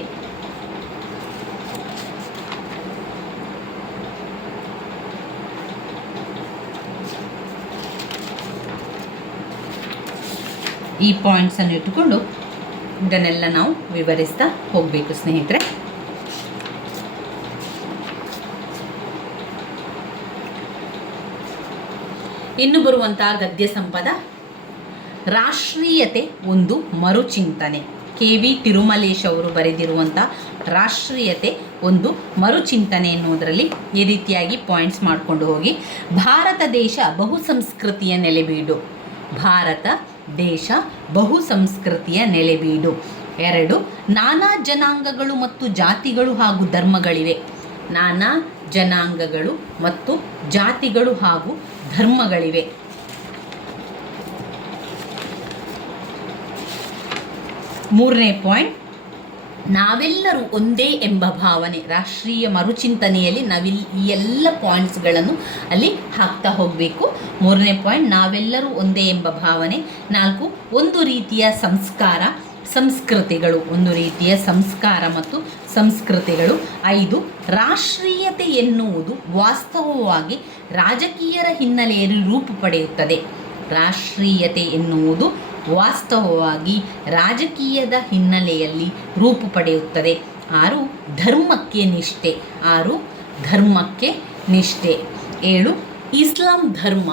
ಈ ಪಾಯಿಂಟ್ಸನ್ನು ಇಟ್ಟುಕೊಂಡು ಇದನ್ನೆಲ್ಲ ನಾವು ವಿವರಿಸ್ತಾ ಹೋಗಬೇಕು ಸ್ನೇಹಿತರೆ. ಇನ್ನು ಬರುವಂತಹ ಗದ್ಯ ಸಂಪದ, ರಾಷ್ಟ್ರೀಯತೆ ಒಂದು ಮರುಚಿಂತನೆ. KV ತಿರುಮಲೇಶ್ ಅವರು ಬರೆದಿರುವಂಥ ರಾಷ್ಟ್ರೀಯತೆ ಒಂದು ಮರುಚಿಂತನೆ ಎನ್ನುವುದರಲ್ಲಿ ಈ ರೀತಿಯಾಗಿ ಪಾಯಿಂಟ್ಸ್ ಮಾಡಿಕೊಂಡು ಹೋಗಿ. ಭಾರತ ದೇಶ ಬಹುಸಂಸ್ಕೃತಿಯ ನೆಲೆಬೀಡು. ಭಾರತ ದೇಶ ಬಹುಸಂಸ್ಕೃತಿಯ ನೆಲೆಬೀಡು. 2, ನಾನಾ ಜನಾಂಗಗಳು ಮತ್ತು ಜಾತಿಗಳು ಹಾಗೂ ಧರ್ಮಗಳಿವೆ. ನಾನಾ ಜನಾಂಗಗಳು ಮತ್ತು ಜಾತಿಗಳು ಹಾಗೂ ಧರ್ಮಗಳಿವೆ. 3ನೇ ಪಾಯಿಂಟ್, ನಾವೆಲ್ಲರೂ ಒಂದೇ ಎಂಬ ಭಾವನೆ. ರಾಷ್ಟ್ರೀಯ ಮರುಚಿಂತನೆಯಲ್ಲಿ ಈ ಎಲ್ಲ ಪಾಯಿಂಟ್ಸ್ಗಳನ್ನು ಅಲ್ಲಿ ಹಾಕ್ತಾ ಹೋಗಬೇಕು. 3ನೇ ಪಾಯಿಂಟ್, ನಾವೆಲ್ಲರೂ ಒಂದೇ ಎಂಬ ಭಾವನೆ. 4, ಒಂದು ರೀತಿಯ ಸಂಸ್ಕೃತಿಗಳು. ಮತ್ತು ಸಂಸ್ಕೃತಿಗಳು. 5, ರಾಷ್ಟ್ರೀಯತೆ ಎನ್ನುವುದು ವಾಸ್ತವವಾಗಿ ರಾಜಕೀಯರ ಹಿನ್ನೆಲೆಯಲ್ಲಿ ರೂಪು ಪಡೆಯುತ್ತದೆ. ರಾಷ್ಟ್ರೀಯತೆ ಎನ್ನುವುದು ವಾಸ್ತವವಾಗಿ ರಾಜಕೀಯದ ಹಿನ್ನೆಲೆಯಲ್ಲಿ ರೂಪು ಪಡೆಯುತ್ತದೆ. 6, ಧರ್ಮಕ್ಕೆ ನಿಷ್ಠೆ. 7, ಇಸ್ಲಾಂ ಧರ್ಮ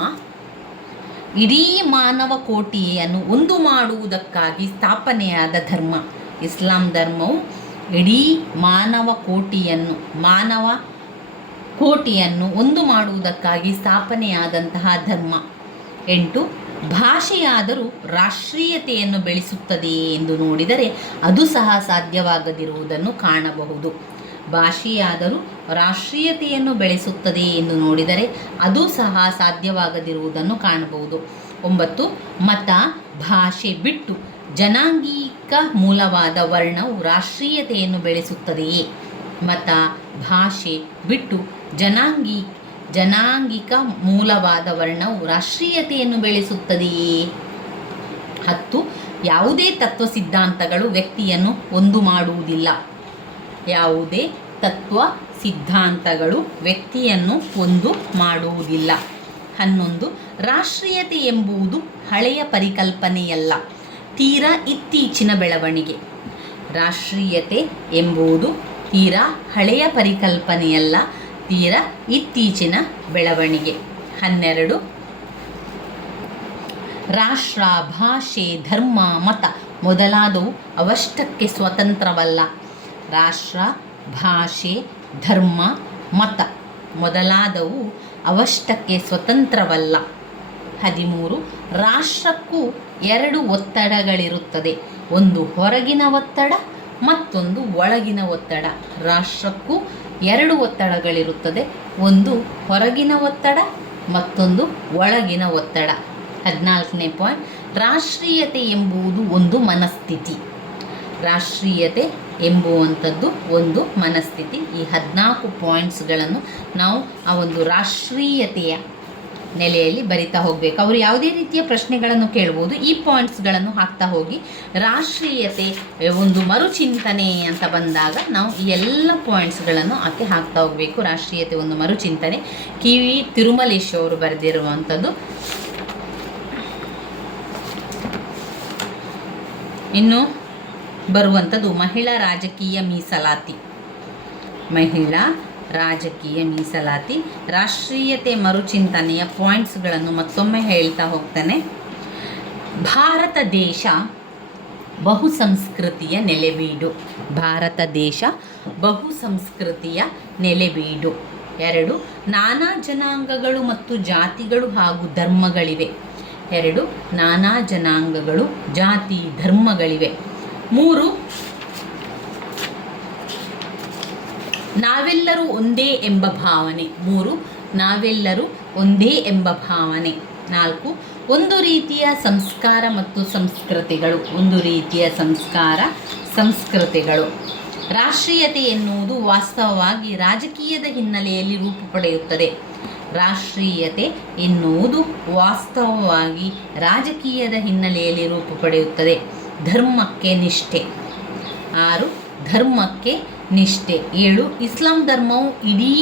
ಇಡೀ ಮಾನವ ಕೋಟಿಯನ್ನು ಒಂದು ಮಾಡುವುದಕ್ಕಾಗಿ ಸ್ಥಾಪನೆಯಾದ ಧರ್ಮ. ಇಸ್ಲಾಂ ಧರ್ಮವು ಇಡೀ ಮಾನವ ಕೋಟಿಯನ್ನು ಒಂದು ಮಾಡುವುದಕ್ಕಾಗಿ ಸ್ಥಾಪನೆಯಾದಂತಹ ಧರ್ಮ. 8, ಭಾಷೆಯಾದರೂ ರಾಷ್ಟ್ರೀಯತೆಯನ್ನು ಬೆಳೆಸುತ್ತದೆಯೇ ಎಂದು ನೋಡಿದರೆ ಅದು ಸಹ ಸಾಧ್ಯವಾಗದಿರುವುದನ್ನು ಕಾಣಬಹುದು. ಭಾಷೆಯಾದರೂ ರಾಷ್ಟ್ರೀಯತೆಯನ್ನು ಬೆಳೆಸುತ್ತದೆ ಎಂದು ನೋಡಿದರೆ ಅದು ಸಹ ಸಾಧ್ಯವಾಗದಿರುವುದನ್ನು ಕಾಣಬಹುದು. 9, ಮತ ಭಾಷೆ ಬಿಟ್ಟು ಜನಾಂಗೀಕ ಮೂಲವಾದ ವರ್ಣವು ರಾಷ್ಟ್ರೀಯತೆಯನ್ನು ಬೆಳೆಸುತ್ತದೆಯೇ? ಮತ ಭಾಷೆ ಬಿಟ್ಟು ಜನಾಂಗಿಕ ಮೂಲವಾದ ವರ್ಣವು ರಾಷ್ಟ್ರೀಯತೆಯನ್ನು ಬೆಳೆಸುತ್ತದೆಯೇ? 10, ಯಾವುದೇ ತತ್ವ ಸಿದ್ಧಾಂತಗಳು ವ್ಯಕ್ತಿಯನ್ನು ಒಂದು ಮಾಡುವುದಿಲ್ಲ. ಯಾವುದೇ ತತ್ವ ಸಿದ್ಧಾಂತಗಳು ವ್ಯಕ್ತಿಯನ್ನು ಒಂದು ಮಾಡುವುದಿಲ್ಲ. 11, ರಾಷ್ಟ್ರೀಯತೆ ಎಂಬುದು ಹಳೆಯ ಪರಿಕಲ್ಪನೆಯಲ್ಲ, ತೀರಾ ಇತ್ತೀಚಿನ ಬೆಳವಣಿಗೆ. ರಾಷ್ಟ್ರೀಯತೆ ಎಂಬುದು ತೀರಾ ಹಳೆಯ ಪರಿಕಲ್ಪನೆಯಲ್ಲ, ತೀರಾ ಇತ್ತೀಚಿನ ಬೆಳವಣಿಗೆ. 12, ರಾಷ್ಟ್ರ, ಭಾಷೆ, ಧರ್ಮ, ಮತ ಮೊದಲಾದವು ಅವಷ್ಟಕ್ಕೆ ಸ್ವತಂತ್ರವಲ್ಲ. ರಾಷ್ಟ್ರ, ಭಾಷೆ, ಧರ್ಮ, ಮತ ಮೊದಲಾದವು ಅವಷ್ಟಕ್ಕೆ ಸ್ವತಂತ್ರವಲ್ಲ. 13, ರಾಷ್ಟ್ರಕ್ಕೂ 2 ಒತ್ತಡಗಳಿರುತ್ತದೆ. ಒಂದು ಹೊರಗಿನ ಒತ್ತಡ, ಮತ್ತೊಂದು ಒಳಗಿನ ಒತ್ತಡ. ರಾಷ್ಟ್ರಕ್ಕೂ ಎರಡು ಒತ್ತಡಗಳಿರುತ್ತದೆ, ಒಂದು ಹೊರಗಿನ ಒತ್ತಡ, ಮತ್ತೊಂದು ಒಳಗಿನ ಒತ್ತಡ. 14ನೇ ಪಾಯಿಂಟ್, ರಾಷ್ಟ್ರೀಯತೆ ಎಂಬುದು ಒಂದು ಮನಸ್ಥಿತಿ. ರಾಷ್ಟ್ರೀಯತೆ ಎಂಬುವಂಥದ್ದು ಒಂದು ಮನಸ್ಥಿತಿ. ಈ 14 ಪಾಯಿಂಟ್ಸ್ಗಳನ್ನು ನಾವು ಆ ಒಂದು ರಾಷ್ಟ್ರೀಯತೆಯ ನೆಲೆಯಲ್ಲಿ ಬರಿತಾ ಹೋಗಬೇಕು. ಅವರು ಯಾವುದೇ ರೀತಿಯ ಪ್ರಶ್ನೆಗಳನ್ನು ಕೇಳ್ಬೋದು, ಈ ಪಾಯಿಂಟ್ಸ್ಗಳನ್ನು ಹಾಕ್ತಾ ಹೋಗಿ. ರಾಷ್ಟ್ರೀಯತೆ ಒಂದು ಮರುಚಿಂತನೆ ಅಂತ ಬಂದಾಗ ನಾವು ಈ ಎಲ್ಲ ಪಾಯಿಂಟ್ಸ್ಗಳನ್ನು ಹಾಕ್ತಾ ಹೋಗಬೇಕು. ರಾಷ್ಟ್ರೀಯತೆ ಒಂದು ಮರುಚಿಂತನೆ, ಕಿವಿ ತಿರುಮಲೇಶ್ ಅವರು ಬರೆದಿರುವಂಥದ್ದು. ಇನ್ನು ಬರುವಂಥದ್ದು ಮಹಿಳಾ ರಾಜಕೀಯ ಮೀಸಲಾತಿ. ಮಹಿಳಾ ರಾಜಕೀಯ ಮೀಸಲಾತಿ. ರಾಷ್ಟ್ರೀಯತೆ ಮರುಚಿಂತನೆಯ ಪಾಯಿಂಟ್ಸ್ಗಳನ್ನು ಮತ್ತೊಮ್ಮೆ ಹೇಳ್ತಾ ಹೋಗ್ತಾನೆ. ಭಾರತ ದೇಶ ಬಹುಸಂಸ್ಕೃತಿಯ ನೆಲೆಬೀಡು. ಭಾರತ ದೇಶ ಬಹುಸಂಸ್ಕೃತಿಯ ನೆಲೆಬೀಡು. 2, ನಾನಾ ಜನಾಂಗಗಳು ಮತ್ತು ಜಾತಿಗಳು ಹಾಗೂ ಧರ್ಮಗಳಿವೆ. 2, ನಾನಾ ಜನಾಂಗಗಳು, ಜಾತಿ, ಧರ್ಮಗಳಿವೆ. 3, ನಾವೆಲ್ಲರೂ ಒಂದೇ ಎಂಬ ಭಾವನೆ. 3, ನಾವೆಲ್ಲರೂ ಒಂದೇ ಎಂಬ ಭಾವನೆ. 4, ಒಂದು ರೀತಿಯ ಸಂಸ್ಕಾರ ಮತ್ತು ಸಂಸ್ಕೃತಿಗಳು. ಒಂದು ರೀತಿಯ ಸಂಸ್ಕಾರ, ಸಂಸ್ಕೃತಿಗಳು. ರಾಷ್ಟ್ರೀಯತೆ ಎನ್ನುವುದು ವಾಸ್ತವವಾಗಿ ರಾಜಕೀಯದ ಹಿನ್ನೆಲೆಯಲ್ಲಿ ರೂಪು ಪಡೆಯುತ್ತದೆ. ರಾಷ್ಟ್ರೀಯತೆ ಎನ್ನುವುದು ವಾಸ್ತವವಾಗಿ ರಾಜಕೀಯದ ಹಿನ್ನೆಲೆಯಲ್ಲಿ ರೂಪು ಪಡೆಯುತ್ತದೆ. ಧರ್ಮಕ್ಕೆ ನಿಷ್ಠೆ. 6, ಧರ್ಮಕ್ಕೆ ನಿಷ್ಠೆ. 7, ಇಸ್ಲಾಂ ಧರ್ಮವು ಇಡೀ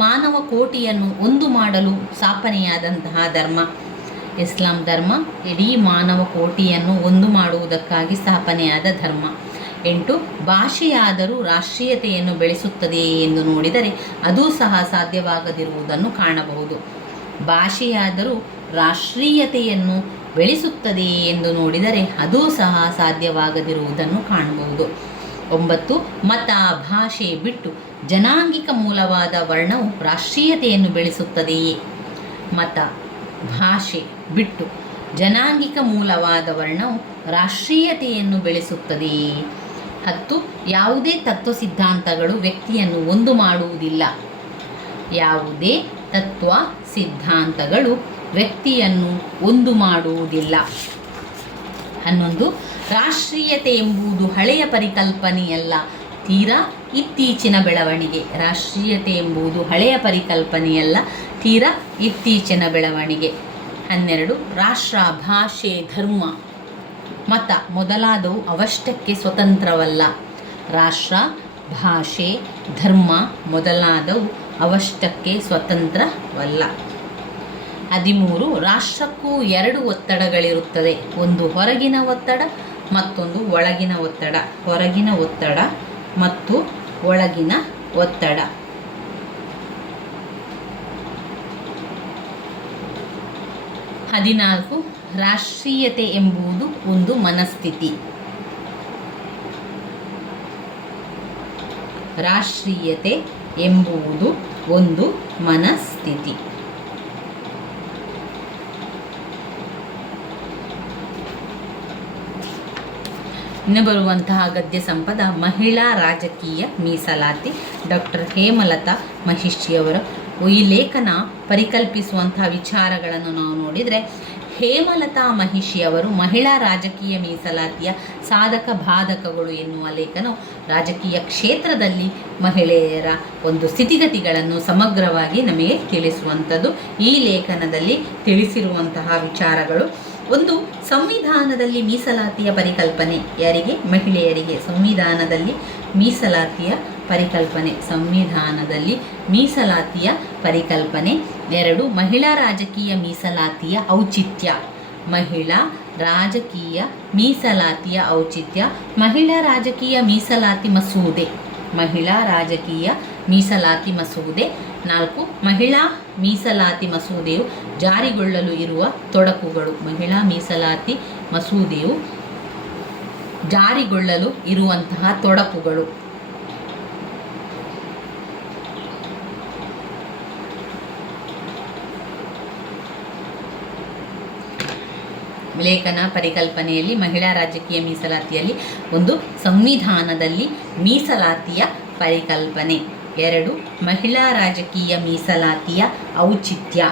ಮಾನವ ಕೋಟಿಯನ್ನು ಒಂದು ಮಾಡಲು ಸ್ಥಾಪನೆಯಾದಂತಹ ಧರ್ಮ. ಇಸ್ಲಾಂ ಧರ್ಮ ಇಡೀ ಮಾನವ ಕೋಟಿಯನ್ನು ಒಂದು ಮಾಡುವುದಕ್ಕಾಗಿ ಸ್ಥಾಪನೆಯಾದ ಧರ್ಮ. 8, ಭಾಷೆಯಾದರೂ ರಾಷ್ಟ್ರೀಯತೆಯನ್ನು ಬೆಳೆಸುತ್ತದೆಯೇ ಎಂದು ನೋಡಿದರೆ ಅದೂ ಸಹ ಸಾಧ್ಯವಾಗದಿರುವುದನ್ನು ಕಾಣಬಹುದು. ಭಾಷೆಯಾದರೂ ರಾಷ್ಟ್ರೀಯತೆಯನ್ನು ಬೆಳೆಸುತ್ತದೆಯೇ ಎಂದು ನೋಡಿದರೆ ಅದೂ ಸಹ ಸಾಧ್ಯವಾಗದಿರುವುದನ್ನು ಕಾಣಬಹುದು. 9, ಮತ ಭಾಷೆ ಬಿಟ್ಟು ಜನಾಂಗಿಕ ಮೂಲವಾದ ವರ್ಣವು ರಾಷ್ಟ್ರೀಯತೆಯನ್ನು ಬೆಳೆಸುತ್ತದೆಯೇ? ಮತ ಭಾಷೆ ಬಿಟ್ಟು ಜನಾಂಗಿಕ ಮೂಲವಾದ ವರ್ಣವು ರಾಷ್ಟ್ರೀಯತೆಯನ್ನು ಬೆಳೆಸುತ್ತದೆಯೇ? 10, ಯಾವುದೇ ತತ್ವ ಸಿದ್ಧಾಂತಗಳು ವ್ಯಕ್ತಿಯನ್ನು ಒಂದು ಮಾಡುವುದಿಲ್ಲ. ಯಾವುದೇ ತತ್ವ ಸಿದ್ಧಾಂತಗಳು ವ್ಯಕ್ತಿಯನ್ನು ಒಂದು ಮಾಡುವುದಿಲ್ಲ. 11, ರಾಷ್ಟ್ರೀಯತೆ ಎಂಬುದು ಹಳೆಯ ಪರಿಕಲ್ಪನೆಯಲ್ಲ, ತೀರಾ ಇತ್ತೀಚಿನ ಬೆಳವಣಿಗೆ. ರಾಷ್ಟ್ರೀಯತೆ ಎಂಬುದು ಹಳೆಯ ಪರಿಕಲ್ಪನೆಯಲ್ಲ, ತೀರಾ ಇತ್ತೀಚಿನ ಬೆಳವಣಿಗೆ. 12, ರಾಷ್ಟ್ರ, ಭಾಷೆ, ಧರ್ಮ, ಮತ ಮೊದಲಾದವು ಅವಷ್ಟಕ್ಕೆ ಸ್ವತಂತ್ರವಲ್ಲ. ರಾಷ್ಟ್ರ, ಭಾಷೆ, ಧರ್ಮ ಮೊದಲಾದವು ಅವಷ್ಟಕ್ಕೆ ಸ್ವತಂತ್ರವಲ್ಲ. 13, ರಾಷ್ಟ್ರಕ್ಕೂ ಎರಡು ಒತ್ತಡಗಳಿರುತ್ತದೆ, ಒಂದು ಹೊರಗಿನ ಒತ್ತಡ, ಮತ್ತೊಂದು ಒಳಗಿನ ಒತ್ತಡ. ಹೊರಗಿನ ಒತ್ತಡ ಮತ್ತು ಒಳಗಿನ ಒತ್ತಡ. 14, ರಾಷ್ಟ್ರೀಯತೆ ಎಂಬುದು ಒಂದು ಮನಸ್ಥಿತಿ. ರಾಷ್ಟ್ರೀಯತೆ ಎಂಬುದು ಒಂದು ಮನಸ್ಥಿತಿ. ಇನ್ನು ಬರುವಂತಹ ಗದ್ಯ ಸಂಪದ ಮಹಿಳಾ ರಾಜಕೀಯ ಮೀಸಲಾತಿ. ಡಾಕ್ಟರ್ ಹೇಮಲತಾ ಮಹಿಷಿಯವರ ಈ ಲೇಖನ ಪರಿಕಲ್ಪಿಸುವಂತಹ ವಿಚಾರಗಳನ್ನು ನಾವು ನೋಡಿದರೆ, ಹೇಮಲತಾ ಮಹಿಷಿಯವರು ಮಹಿಳಾ ರಾಜಕೀಯ ಮೀಸಲಾತಿಯ ಸಾಧಕ ಬಾಧಕಗಳು ಎನ್ನುವ ಲೇಖನವು ರಾಜಕೀಯ ಕ್ಷೇತ್ರದಲ್ಲಿ ಮಹಿಳೆಯರ ಒಂದು ಸ್ಥಿತಿಗತಿಗಳನ್ನು ಸಮಗ್ರವಾಗಿ ನಮಗೆ ತಿಳಿಸುವಂಥದ್ದು. ಈ ಲೇಖನದಲ್ಲಿ ತಿಳಿಸಿರುವಂತಹ ವಿಚಾರಗಳು, ಒಂದು, ಸಂವಿಧಾನದಲ್ಲಿ ಮೀಸಲಾತಿಯ ಪರಿಕಲ್ಪನೆ. ಯಾರಿಗೆ? ಮಹಿಳೆಯರಿಗೆ. ಸಂವಿಧಾನದಲ್ಲಿ ಮೀಸಲಾತಿಯ ಪರಿಕಲ್ಪನೆ. ಸಂವಿಧಾನದಲ್ಲಿ ಮೀಸಲಾತಿಯ ಪರಿಕಲ್ಪನೆ. 2, ಮಹಿಳಾ ರಾಜಕೀಯ ಮೀಸಲಾತಿಯ ಔಚಿತ್ಯ. ಮಹಿಳಾ ರಾಜಕೀಯ ಮೀಸಲಾತಿಯ ಔಚಿತ್ಯ. ಮಹಿಳಾ ರಾಜಕೀಯ ಮೀಸಲಾತಿ ಮಸೂದೆ. ಮಹಿಳಾ ರಾಜಕೀಯ ಮೀಸಲಾತಿ ಮಸೂದೆ. 4, ಮಹಿಳಾ ಮೀಸಲಾತಿ ಮಸೂದೆಯು ಜಾರಿಗೊಳ್ಳಲು ಇರುವ ತೊಡಕುಗಳು. ಮಹಿಳಾ ಮೀಸಲಾತಿ ಮಸೂದೆಯು ಜಾರಿಗೊಳ್ಳಲು ಇರುವಂತಹ ತೊಡಕುಗಳು. ಲೇಖನ ಪರಿಕಲ್ಪನೆಯಲ್ಲಿ ಮಹಿಳಾ ರಾಜಕೀಯ ಮೀಸಲಾತಿಯಲ್ಲಿ ಒಂದು ಸಂವಿಧಾನದಲ್ಲಿ ಮೀಸಲಾತಿಯ ಪರಿಕಲ್ಪನೆ. 2 ಮಹಿಳಾ ರಾಜಕೀಯ ಮೀಸಲಾತಿಯ ಔಚಿತ್ಯ.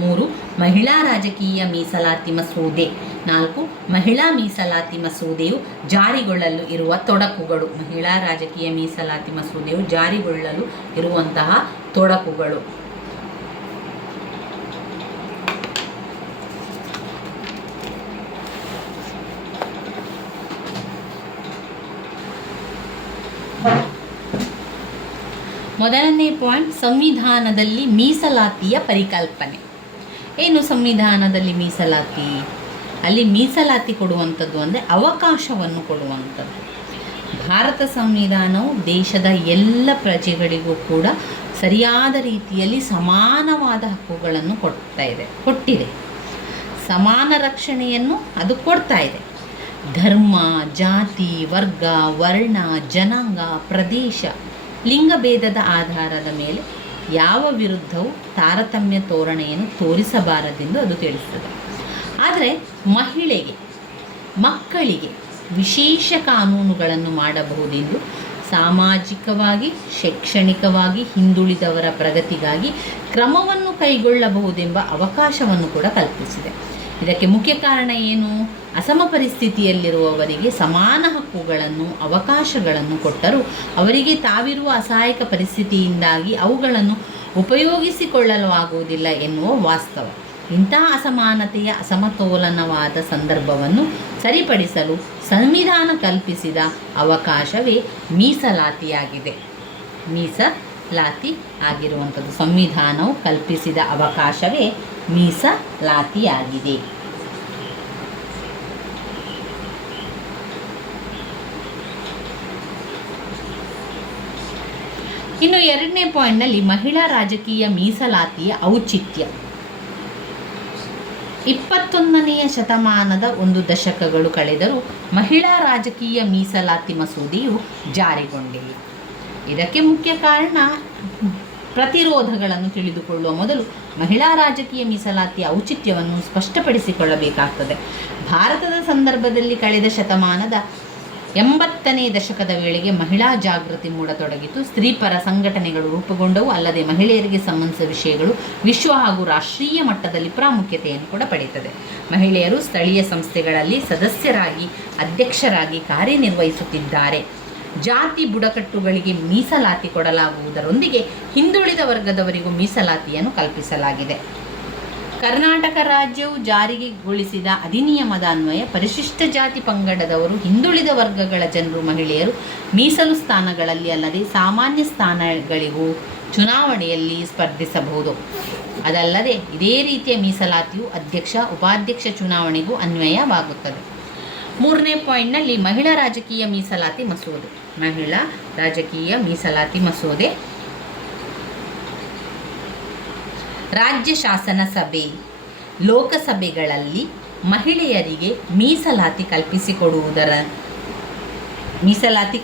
3 ಮಹಿಳಾ ರಾಜಕೀಯ ಮೀಸಲಾತಿ ಮಸೂದೆ. 4 ಮಹಿಳಾ ಮೀಸಲಾತಿ ಮಸೂದೆಯು ಜಾರಿಗೊಳ್ಳಲು ಇರುವ ತೊಡಕುಗಳು. ಮಹಿಳಾ ರಾಜಕೀಯ ಮೀಸಲಾತಿ ಮಸೂದೆಯು ಜಾರಿಗೊಳ್ಳಲು ಇರುವಂತಹ ತೊಡಕುಗಳು. ಮೊದಲನೇ ಪಾಯಿಂಟ್, ಸಂವಿಧಾನದಲ್ಲಿ ಮೀಸಲಾತಿಯ ಪರಿಕಲ್ಪನೆ. ಏನು ಸಂವಿಧಾನದಲ್ಲಿ ಮೀಸಲಾತಿ? ಅಲ್ಲಿ ಮೀಸಲಾತಿ ಕೊಡುವಂಥದ್ದು ಅಂದರೆ ಅವಕಾಶವನ್ನು ಕೊಡುವಂಥದ್ದು. ಭಾರತ ಸಂವಿಧಾನವು ದೇಶದ ಎಲ್ಲ ಪ್ರಜೆಗಳಿಗೂ ಕೂಡ ಸರಿಯಾದ ರೀತಿಯಲ್ಲಿ ಸಮಾನವಾದ ಹಕ್ಕುಗಳನ್ನು ಕೊಟ್ಟಿದೆ. ಸಮಾನ ರಕ್ಷಣೆಯನ್ನು ಅದು ಕೊಡ್ತಾ ಇದೆ. ಧರ್ಮ, ಜಾತಿ, ವರ್ಗ, ವರ್ಣ, ಜನಾಂಗ, ಪ್ರದೇಶ, ಲಿಂಗಭೇದದ ಆಧಾರದ ಮೇಲೆ ಯಾವ ವಿರುದ್ಧವೂ ತಾರತಮ್ಯ ಧೋರಣೆಯನ್ನು ತೋರಿಸಬಾರದೆಂದು ಅದು ತಿಳಿಸುತ್ತದೆ. ಆದರೆ ಮಹಿಳೆಗೆ, ಮಕ್ಕಳಿಗೆ ವಿಶೇಷ ಕಾನೂನುಗಳನ್ನು ಮಾಡಬಹುದೆಂದು ಸಾಮಾಜಿಕವಾಗಿ, ಶೈಕ್ಷಣಿಕವಾಗಿ ಹಿಂದುಳಿದವರ ಪ್ರಗತಿಗಾಗಿ ಕ್ರಮವನ್ನು ಕೈಗೊಳ್ಳಬಹುದೆಂಬ ಅವಕಾಶವನ್ನು ಕೂಡ ಕಲ್ಪಿಸಿದೆ. ಇದಕ್ಕೆ ಮುಖ್ಯ ಕಾರಣ ಏನು? ಅಸಮ ಪರಿಸ್ಥಿತಿಯಲ್ಲಿರುವವರಿಗೆ ಸಮಾನ ಹಕ್ಕುಗಳನ್ನು, ಅವಕಾಶಗಳನ್ನು ಕೊಟ್ಟರೂ ಅವರಿಗೆ ತಾವಿರುವ ಅಸಹಾಯಕ ಪರಿಸ್ಥಿತಿಯಿಂದಾಗಿ ಅವುಗಳನ್ನು ಉಪಯೋಗಿಸಿಕೊಳ್ಳಲು ಆಗುವುದಿಲ್ಲ ಎನ್ನುವ ವಾಸ್ತವ. ಇಂತಹ ಅಸಮಾನತೆಯ ಅಸಮತೋಲನವಾದ ಸಂದರ್ಭವನ್ನು ಸರಿಪಡಿಸಲು ಸಂವಿಧಾನ ಕಲ್ಪಿಸಿದ ಅವಕಾಶವೇ ಮೀಸಲಾತಿಯಾಗಿದೆ. ಮೀಸಲಾತಿ ಆಗಿರುವಂಥದ್ದು ಸಂವಿಧಾನವು ಕಲ್ಪಿಸಿದ ಅವಕಾಶವೇ ಮೀಸಲಾತಿಯಾಗಿದೆ. ಇನ್ನು 2ನೇ ಪಾಯಿಂಟ್ನಲ್ಲಿ ಮಹಿಳಾ ರಾಜಕೀಯ ಮೀಸಲಾತಿಯ ಔಚಿತ್ಯ. 21ನೇ ಶತಮಾನದ ಒಂದು ದಶಕಗಳು ಕಳೆದರೂ ಮಹಿಳಾ ರಾಜಕೀಯ ಮೀಸಲಾತಿ ಮಸೂದೆಯು ಜಾರಿಗೊಂಡಿಲ್ಲ. ಇದಕ್ಕೆ ಮುಖ್ಯ ಕಾರಣ ಪ್ರತಿರೋಧಗಳನ್ನು ತಿಳಿದುಕೊಳ್ಳುವ ಮೊದಲು ಮಹಿಳಾ ರಾಜಕೀಯ ಮೀಸಲಾತಿಯ ಔಚಿತ್ಯವನ್ನು ಸ್ಪಷ್ಟಪಡಿಸಿಕೊಳ್ಳಬೇಕಾಗ್ತದೆ. ಭಾರತದ ಸಂದರ್ಭದಲ್ಲಿ ಕಳೆದ ಶತಮಾನದ 80ನೇ ದಶಕದ ವೇಳೆಗೆ ಮಹಿಳಾ ಜಾಗೃತಿ ಮೂಡತೊಡಗಿತು. ಸ್ತ್ರೀಪರ ಸಂಘಟನೆಗಳು ರೂಪುಗೊಂಡವು. ಅಲ್ಲದೆ ಮಹಿಳೆಯರಿಗೆ ಸಂಬಂಧಿಸಿದ ವಿಷಯಗಳು ವಿಶ್ವ ಹಾಗೂ ರಾಷ್ಟ್ರೀಯ ಮಟ್ಟದಲ್ಲಿ ಪ್ರಾಮುಖ್ಯತೆಯನ್ನು ಕೂಡ ಪಡೆಯುತ್ತದೆ. ಮಹಿಳೆಯರು ಸ್ಥಳೀಯ ಸಂಸ್ಥೆಗಳಲ್ಲಿ ಸದಸ್ಯರಾಗಿ, ಅಧ್ಯಕ್ಷರಾಗಿ ಕಾರ್ಯನಿರ್ವಹಿಸುತ್ತಿದ್ದಾರೆ. ಜಾತಿ ಬುಡಕಟ್ಟುಗಳಿಗೆ ಮೀಸಲಾತಿ ಕೊಡಲಾಗುವುದರೊಂದಿಗೆ ಹಿಂದುಳಿದ ವರ್ಗದವರಿಗೂ ಮೀಸಲಾತಿಯನ್ನು ಕಲ್ಪಿಸಲಾಗಿದೆ. ಕರ್ನಾಟಕ ರಾಜ್ಯವು ಜಾರಿಗೆಗೊಳಿಸಿದ ಅಧಿನಿಯಮದ ಅನ್ವಯ ಪರಿಶಿಷ್ಟ ಜಾತಿ ಪಂಗಡದವರು, ಹಿಂದುಳಿದ ವರ್ಗಗಳ ಜನರು, ಮಹಿಳೆಯರು ಮೀಸಲು ಸ್ಥಾನಗಳಲ್ಲಿ ಅಲ್ಲದೆ ಸಾಮಾನ್ಯ ಸ್ಥಾನಗಳಿಗೂ ಚುನಾವಣೆಯಲ್ಲಿ ಸ್ಪರ್ಧಿಸಬಹುದು. ಅದಲ್ಲದೆ ಇದೇ ರೀತಿಯ ಮೀಸಲಾತಿಯು ಅಧ್ಯಕ್ಷ, ಉಪಾಧ್ಯಕ್ಷ ಚುನಾವಣೆಗೂ ಅನ್ವಯವಾಗುತ್ತದೆ. 3ನೇ ಪಾಯಿಂಟ್ನಲ್ಲಿ ಮಹಿಳಾ ರಾಜಕೀಯ ಮೀಸಲಾತಿ ಮಸೂದೆ. ಮಹಿಳಾ ರಾಜಕೀಯ ಮೀಸಲಾತಿ ಮಸೂದೆ ರಾಜ್ಯ ಶಾಸನ ಸಭೆ, ಲೋಕಸಭೆಗಳಲ್ಲಿ ಮಹಿಳೆಯರಿಗೆ ಮೀಸಲಾತಿ